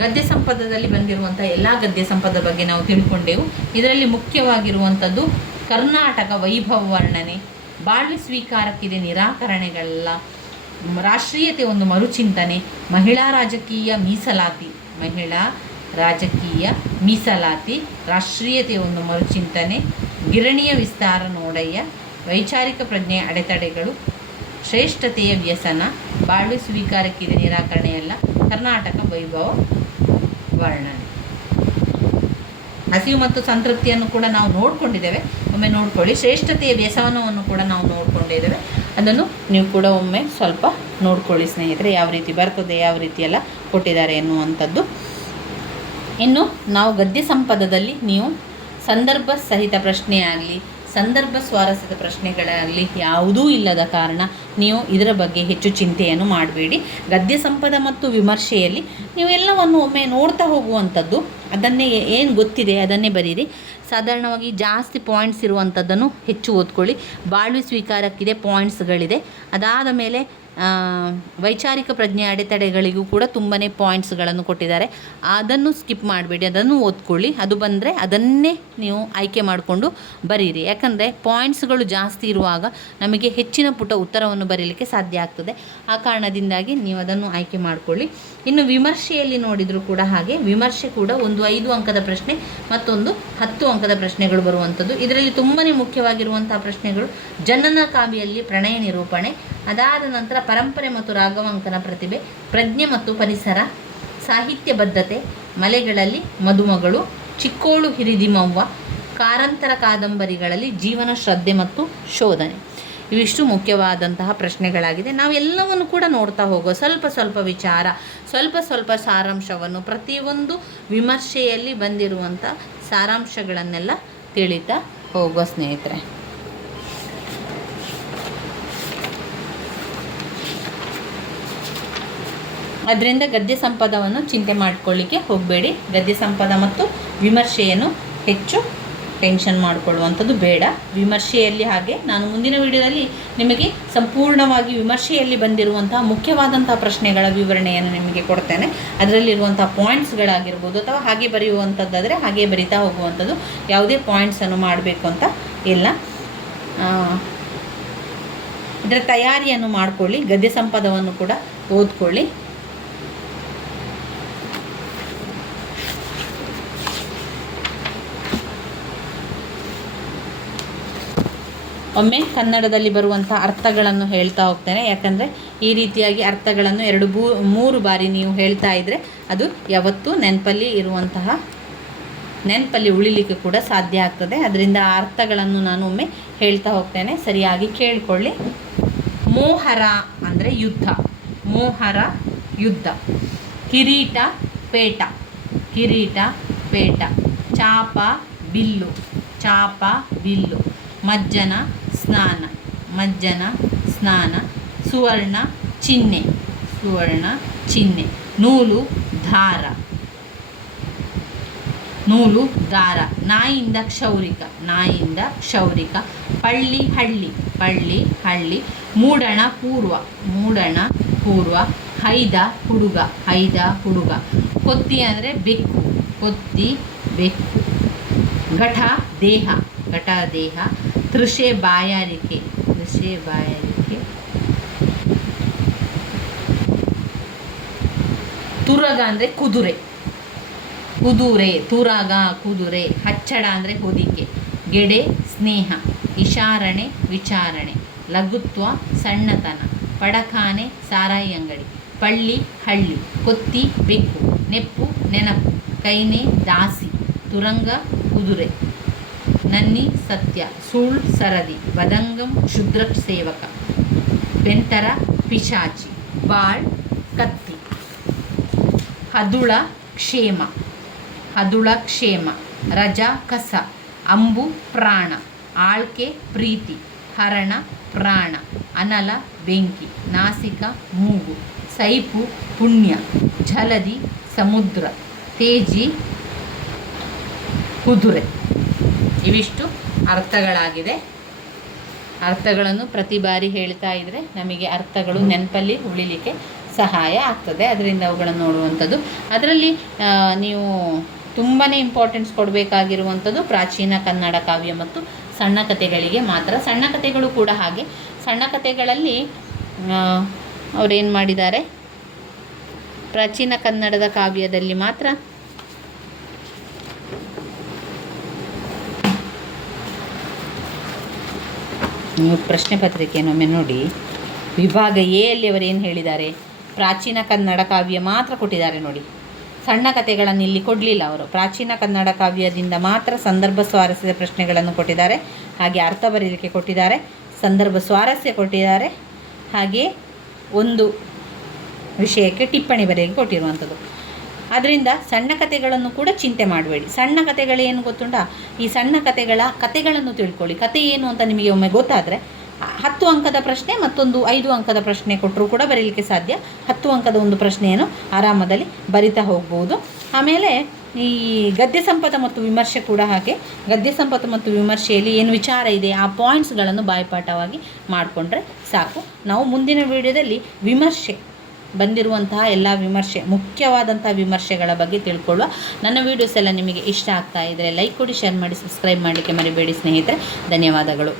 ಗದ್ಯ ಸಂಪದದಲ್ಲಿ ಬಂದಿರುವಂಥ ಎಲ್ಲ ಗದ್ಯ ಸಂಪದದ ಬಗ್ಗೆ ನಾವು ತಿಳ್ಕೊಂಡೆವು. ಇದರಲ್ಲಿ ಮುಖ್ಯವಾಗಿರುವಂಥದ್ದು ಕರ್ನಾಟಕ ವೈಭವ ವರ್ಣನೆ, ಬಾಳ್ವೆ ಸ್ವೀಕಾರಕ್ಕಿದೆ ನಿರಾಕರಣೆಗಳೆಲ್ಲ, ರಾಷ್ಟ್ರೀಯತೆ ಒಂದು ಮರುಚಿಂತನೆ, ಮಹಿಳಾ ರಾಜಕೀಯ ಮೀಸಲಾತಿ, ರಾಷ್ಟ್ರೀಯತೆ ಒಂದು ಮರುಚಿಂತನೆ, ಗಿರಣಿಯ ವಿಸ್ತಾರ ನೋಡಯ್ಯ, ವೈಚಾರಿಕ ಪ್ರಜ್ಞೆಯ ಅಡೆತಡೆಗಳು, ಶ್ರೇಷ್ಠತೆಯ ವ್ಯಸನ, ಬಾಳ್ವೆ ಸ್ವೀಕಾರಕ್ಕಿದೆ ನಿರಾಕರಣೆಯಲ್ಲ, ಕರ್ನಾಟಕ ವೈಭವ ವರ್ಣನೆ. ಹಸಿವು ಮತ್ತು ಸಂತೃಪ್ತಿಯನ್ನು ಕೂಡ ನಾವು ನೋಡ್ಕೊಂಡಿದ್ದೇವೆ, ಒಮ್ಮೆ ನೋಡ್ಕೊಳ್ಳಿ. ಶ್ರೇಷ್ಠತೆಯ ವ್ಯಸನವನ್ನು ಕೂಡ ನಾವು ನೋಡ್ಕೊಂಡಿದ್ದೇವೆ, ಅದನ್ನು ನೀವು ಕೂಡ ಒಮ್ಮೆ ಸ್ವಲ್ಪ ನೋಡ್ಕೊಳ್ಳಿ ಸ್ನೇಹಿತರೆ, ಯಾವ ರೀತಿ ಬರ್ತದೆ, ಯಾವ ರೀತಿ ಎಲ್ಲ ಕೊಟ್ಟಿದ್ದಾರೆ ಎನ್ನುವಂಥದ್ದು. ಇನ್ನು ನಾವು ಗದ್ಯ ಸಂಪದದಲ್ಲಿ ನೀವು ಸಂದರ್ಭ ಸಹಿತ ಪ್ರಶ್ನೆ ಆಗಲಿ, ಸಂದರ್ಭ ಸ್ವಾರಸ್ಯದ ಪ್ರಶ್ನೆಗಳಾಗಲಿ ಯಾವುದೂ ಇಲ್ಲದ ಕಾರಣ ನೀವು ಇದರ ಬಗ್ಗೆ ಹೆಚ್ಚು ಚಿಂತೆಯನ್ನು ಮಾಡಬೇಡಿ. ಗದ್ಯ ಸಂಪದ ಮತ್ತು ವಿಮರ್ಶೆಯಲ್ಲಿ ನೀವು ಎಲ್ಲವನ್ನು ಒಮ್ಮೆ ನೋಡ್ತಾ ಹೋಗುವಂಥದ್ದು, ಅದನ್ನೇ ಏನು ಗೊತ್ತಿದೆ ಅದನ್ನೇ ಬರೀರಿ. ಸಾಧಾರಣವಾಗಿ ಜಾಸ್ತಿ ಪಾಯಿಂಟ್ಸ್ ಇರುವಂಥದ್ದನ್ನು ಹೆಚ್ಚು ಓದ್ಕೊಳ್ಳಿ. ಬಾಳ್ವೆ ಸ್ವೀಕಾರಕ್ಕಿದೆ, ಪಾಯಿಂಟ್ಸ್ಗಳಿದೆ. ಅದಾದ ಮೇಲೆ ವೈಚಾರಿಕ ಪ್ರಜ್ಞೆ ಅಡೆತಡೆಗಳಿಗೂ ಕೂಡ ತುಂಬಾ ಪಾಯಿಂಟ್ಸ್ಗಳನ್ನು ಕೊಟ್ಟಿದ್ದಾರೆ. ಅದನ್ನು ಸ್ಕಿಪ್ ಮಾಡಬೇಡಿ, ಅದನ್ನು ಓದ್ಕೊಳ್ಳಿ. ಅದು ಬಂದರೆ ಅದನ್ನೇ ನೀವು ಆಯ್ಕೆ ಮಾಡಿಕೊಂಡು ಬರೀರಿ. ಯಾಕಂದರೆ ಪಾಯಿಂಟ್ಸ್ಗಳು ಜಾಸ್ತಿ ಇರುವಾಗ ನಮಗೆ ಹೆಚ್ಚಿನ ಪುಟ ಉತ್ತರವನ್ನು ಬರೀಲಿಕ್ಕೆ ಸಾಧ್ಯ ಆಗ್ತದೆ. ಆ ಕಾರಣದಿಂದಾಗಿ ನೀವು ಅದನ್ನು ಆಯ್ಕೆ ಮಾಡಿಕೊಳ್ಳಿ. ಇನ್ನು ವಿಮರ್ಶೆಯಲ್ಲಿ ನೋಡಿದರೂ ಕೂಡ ಹಾಗೆ, ವಿಮರ್ಶೆ ಕೂಡ ಒಂದು 5 ಅಂಕದ ಪ್ರಶ್ನೆ, ಮತ್ತೊಂದು 10 ಅಂಕದ ಪ್ರಶ್ನೆಗಳು ಬರುವಂಥದ್ದು. ಇದರಲ್ಲಿ ತುಂಬಾ ಮುಖ್ಯವಾಗಿರುವಂತಹ ಪ್ರಶ್ನೆಗಳು ಜನನ ಕಾವ್ಯಲ್ಲಿ ಪ್ರಣಯ ನಿರೂಪಣೆ, ಅದಾದ ನಂತರ ಪರಂಪರೆ ಮತ್ತು ರಾಘವಾಂಕನ ಪ್ರತಿಭೆ, ಪ್ರಜ್ಞೆ ಮತ್ತು ಪರಿಸರ, ಸಾಹಿತ್ಯ ಬದ್ಧತೆ, ಮಲೆಗಳಲ್ಲಿ ಮದುಮಗಳು, ಚಿಕ್ಕೋಳು ಹಿರಿದಿಮವ್ವ, ಕಾರಂತರ ಕಾದಂಬರಿಗಳಲ್ಲಿ ಜೀವನ ಶ್ರದ್ಧೆ ಮತ್ತು ಶೋಧನೆ. ಇವಿಷ್ಟು ಮುಖ್ಯವಾದಂತಹ ಪ್ರಶ್ನೆಗಳಾಗಿದೆ. ನಾವೆಲ್ಲವನ್ನು ಕೂಡ ನೋಡ್ತಾ ಹೋಗೋ, ಸ್ವಲ್ಪ ಸ್ವಲ್ಪ ವಿಚಾರ, ಸ್ವಲ್ಪ ಸ್ವಲ್ಪ ಸಾರಾಂಶವನ್ನು, ಪ್ರತಿಯೊಂದು ವಿಮರ್ಶೆಯಲ್ಲಿ ಬಂದಿರುವಂಥ ಸಾರಾಂಶಗಳನ್ನೆಲ್ಲ ತಿಳಿತಾ ಹೋಗೋ ಸ್ನೇಹಿತರೆ. ಅದರಿಂದ ಗದ್ಯ ಸಂಪದವನ್ನು ಚಿಂತೆ ಮಾಡಿಕೊಳ್ಳಿಕ್ಕೆ ಹೋಗಬೇಡಿ. ಗದ್ಯ ಸಂಪದ ಮತ್ತು ವಿಮರ್ಶೆಯನ್ನು ಹೆಚ್ಚು ಟೆನ್ಷನ್ ಮಾಡಿಕೊಳ್ಳುವಂಥದ್ದು ಬೇಡ. ವಿಮರ್ಶೆಯಲ್ಲಿ ಹಾಗೆ ನಾನು ಮುಂದಿನ ವಿಡಿಯೋದಲ್ಲಿ ನಿಮಗೆ ಸಂಪೂರ್ಣವಾಗಿ ವಿಮರ್ಶೆಯಲ್ಲಿ ಬಂದಿರುವಂತಹ ಮುಖ್ಯವಾದಂತಹ ಪ್ರಶ್ನೆಗಳ ವಿವರಣೆಯನ್ನು ನಿಮಗೆ ಕೊಡ್ತೇನೆ. ಅದರಲ್ಲಿರುವಂಥ ಪಾಯಿಂಟ್ಸ್ಗಳಾಗಿರ್ಬೋದು, ಅಥವಾ ಹಾಗೆ ಬರೆಯುವಂಥದ್ದಾದರೆ ಹಾಗೆ ಬರಿತಾ ಹೋಗುವಂಥದ್ದು, ಯಾವುದೇ ಪಾಯಿಂಟ್ಸನ್ನು ಮಾಡಬೇಕು ಅಂತ ಇಲ್ಲ. ಇದರ ತಯಾರಿಯನ್ನು ಮಾಡಿಕೊಳ್ಳಿ. ಗದ್ಯ ಸಂಪದವನ್ನು ಕೂಡ ಓದ್ಕೊಳ್ಳಿ. ಒಮ್ಮೆ ಕನ್ನಡದಲ್ಲಿ ಬರುವಂಥ ಅರ್ಥಗಳನ್ನು ಹೇಳ್ತಾ ಹೋಗ್ತೇನೆ. ಯಾಕಂದರೆ ಈ ರೀತಿಯಾಗಿ ಅರ್ಥಗಳನ್ನು 2-3 ಬಾರಿ ನೀವು ಹೇಳ್ತಾ ಇದ್ದರೆ ಅದು ಯಾವತ್ತೂ ನೆನಪಲ್ಲಿ ಉಳಿಲಿಕ್ಕೆ ಕೂಡ ಸಾಧ್ಯ ಆಗ್ತದೆ. ಅದರಿಂದ ಆ ಅರ್ಥಗಳನ್ನು ನಾನು ಒಮ್ಮೆ ಹೇಳ್ತಾ ಹೋಗ್ತೇನೆ, ಸರಿಯಾಗಿ ಕೇಳಿಕೊಳ್ಳಿ. ಮೋಹರ ಅಂದರೆ ಯುದ್ಧ, ಮೋಹರ ಯುದ್ಧ. ಕಿರೀಟ ಪೇಟ, ಕಿರೀಟ ಪೇಟ. ಚಾಪ ಬಿಲ್ಲು, ಚಾಪ ಬಿಲ್ಲು. ಮಜ್ಜನ ಸ್ನಾನ, ಮಜ್ಜನ ಸ್ನಾನ. ಸುವರ್ಣ ಚಿಹ್ನೆ, ಸುವರ್ಣ ಚಿಹ್ನೆ. ನೂಲು ದಾರ, ನೂಲು ದಾರ. ನಾಯಿಯಿಂದ ಕ್ಷೌರಿಕ, ನಾಯಿಯಿಂದ ಕ್ಷೌರಿಕ. ಪಳ್ಳಿ ಹಳ್ಳಿ, ಪಳ್ಳಿ ಹಳ್ಳಿ. ಮೂಡಣ ಪೂರ್ವ, ಮೂಡಣ ಪೂರ್ವ. ಹೈದ ಹುಡುಗ, ಹೈದ ಹುಡುಗ. ಕೊತ್ತಿ ಅಂದರೆ ಬೆಕ್ಕು, ಕೊತ್ತಿ ಬೆಕ್ಕು. ಘಟ ದೇಹ, ಘಟ ದೇಹ. ತೃಷೆ ಬಾಯಾರಿಕೆ, ತೃಷೆ ಬಾಯಾರಿಕೆ. ತುರಗ ಅಂದರೆ ಕುದುರೆ, ಕುದುರೆ. ತುರಗ ಕುದುರೆ. ಹಚ್ಚಡ ಅಂದರೆ ಹೊದಿಕೆ. ಗೆಡೆ ಸ್ನೇಹ. ಇಶಾರಣೆ ವಿಚಾರಣೆ. ಲಘುತ್ವ ಸಣ್ಣತನ. ಪಡಖಾನೆ ಸಾರಾಯಿ ಅಂಗಡಿ. ಪಳ್ಳಿ ಹಳ್ಳಿ. ಕೊತ್ತಿ ಬೆಕ್ಕು. ನೆಪ್ಪು ನೆನಪು. ಕೈನೆ ದಾಸಿ. ತುರಂಗ ಕುದುರೆ. ನನ್ನಿ ಸತ್ಯ. ಸೂಳ್ ಸರದಿ. ವದಂಗಂ ಕ್ಷುದ್ರ ಸೇವಕ. ಬೆಂತರ ಪಿಶಾಚಿ. ಬಾಳ್ ಕತ್ತಿ. ಹದುಳ ಕ್ಷೇಮ, ಹದುಳ ಕ್ಷೇಮ. ರಜ ಕಸ. ಅಂಬು ಪ್ರಾಣ. ಆಳ್ಕೆ ಪ್ರೀತಿ. ಹರಣ ಪ್ರಾಣ. ಅನಲ ಬೆಂಕಿ. ನಾಸಿಕ ಮೂಗು. ಸೈಪು ಪುಣ್ಯ. ಝಲದಿ ಸಮುದ್ರ. ತೇಜಿ ಕುದುರೆ. ಇವಿಷ್ಟು ಅರ್ಥಗಳಾಗಿದೆ. ಅರ್ಥಗಳನ್ನು ಪ್ರತಿ ಬಾರಿ ಹೇಳ್ತಾ ಇದ್ದರೆ ನಮಗೆ ಅರ್ಥಗಳು ನೆನಪಲ್ಲಿ ಉಳಿಲಿಕ್ಕೆ ಸಹಾಯ ಆಗ್ತದೆ. ಅದರಿಂದ ಅವುಗಳನ್ನು ನೋಡುವಂಥದ್ದು. ಅದರಲ್ಲಿ ನೀವು ತುಂಬಾ ಇಂಪಾರ್ಟೆನ್ಸ್ ಕೊಡಬೇಕಾಗಿರುವಂಥದ್ದು ಪ್ರಾಚೀನ ಕನ್ನಡ ಕಾವ್ಯ ಮತ್ತು ಸಣ್ಣ ಕಥೆಗಳಿಗೆ ಮಾತ್ರ. ಸಣ್ಣ ಕಥೆಗಳು ಕೂಡ ಹಾಗೆ. ಸಣ್ಣ ಕಥೆಗಳಲ್ಲಿ ಅವರೇನು ಮಾಡಿದ್ದಾರೆ, ಪ್ರಾಚೀನ ಕನ್ನಡದ ಕಾವ್ಯದಲ್ಲಿ ಮಾತ್ರ ನೀವು ಪ್ರಶ್ನೆ ಪತ್ರಿಕೆಯನ್ನೊಮ್ಮೆ ನೋಡಿ. ವಿಭಾಗ ಎ ಅಲ್ಲಿ ಅವರು ಏನು ಹೇಳಿದ್ದಾರೆ, ಪ್ರಾಚೀನ ಕನ್ನಡ ಕಾವ್ಯ ಮಾತ್ರ ಕೊಟ್ಟಿದ್ದಾರೆ ನೋಡಿ. ಸಣ್ಣ ಕಥೆಗಳನ್ನು ಇಲ್ಲಿ ಕೊಡಲಿಲ್ಲ ಅವರು. ಪ್ರಾಚೀನ ಕನ್ನಡ ಕಾವ್ಯದಿಂದ ಮಾತ್ರ ಸಂದರ್ಭ ಸ್ವಾರಸ್ಯದ ಪ್ರಶ್ನೆಗಳನ್ನು ಕೊಟ್ಟಿದ್ದಾರೆ, ಹಾಗೆ ಅರ್ಥ ಬರೀಲಿಕ್ಕೆ ಕೊಟ್ಟಿದ್ದಾರೆ, ಸಂದರ್ಭ ಸ್ವಾರಸ್ಯ ಕೊಟ್ಟಿದ್ದಾರೆ, ಹಾಗೆ ಒಂದು ವಿಷಯಕ್ಕೆ ಟಿಪ್ಪಣಿ ಬರೆಯಲಿಕ್ಕೆ ಕೊಟ್ಟಿರುವಂಥದ್ದು. ಆದ್ದರಿಂದ ಸಣ್ಣ ಕಥೆಗಳನ್ನು ಕೂಡ ಚಿಂತೆ ಮಾಡಬೇಡಿ. ಸಣ್ಣ ಕಥೆಗಳೇನು ಗೊತ್ತುಂಟಾ, ಈ ಸಣ್ಣ ಕಥೆಗಳನ್ನು ತಿಳ್ಕೊಳ್ಳಿ. ಕತೆ ಏನು ಅಂತ ನಿಮಗೆ ಒಮ್ಮೆ ಗೊತ್ತಾದರೆ 10 ಅಂಕದ ಪ್ರಶ್ನೆ ಮತ್ತೊಂದು 5 ಅಂಕದ ಪ್ರಶ್ನೆ ಕೊಟ್ಟರೂ ಕೂಡ ಬರೀಲಿಕ್ಕೆ ಸಾಧ್ಯ. 10 ಅಂಕದ ಒಂದು ಪ್ರಶ್ನೆಯನ್ನು ಆರಾಮದಲ್ಲಿ ಬರಿತಾ ಹೋಗ್ಬೋದು. ಆಮೇಲೆ ಈ ಗದ್ಯ ಸಂಪದ ಮತ್ತು ವಿಮರ್ಶೆ ಕೂಡ ಹಾಗೆ. ಗದ್ಯ ಸಂಪದ ಮತ್ತು ವಿಮರ್ಶೆಯಲ್ಲಿ ಏನು ವಿಚಾರ ಇದೆ ಆ ಪಾಯಿಂಟ್ಸ್ಗಳನ್ನು ಬಾಯ್ಪಾಠವಾಗಿ ಮಾಡಿಕೊಂಡ್ರೆ ಸಾಕು. ನಾವು ಮುಂದಿನ ವಿಡಿಯೋದಲ್ಲಿ ವಿಮರ್ಶೆ ಬಂದಿರುವಂತಹ ಎಲ್ಲ ಮುಖ್ಯವಾದಂಥ ವಿಮರ್ಶೆಗಳ ಬಗ್ಗೆ ತಿಳ್ಕೊಳ್ಳುವ. ನನ್ನ ವೀಡಿಯೋಸ್ ಎಲ್ಲ ನಿಮಗೆ ಇಷ್ಟ ಆಗ್ತಾ ಇದ್ದರೆ ಲೈಕ್ ಕೊಡಿ, ಶೇರ್ ಮಾಡಿ, ಸಬ್ಸ್ಕ್ರೈಬ್ ಮಾಡಲಿಕ್ಕೆ ಮರಿಬೇಡಿ ಸ್ನೇಹಿತರೆ. ಧನ್ಯವಾದಗಳು.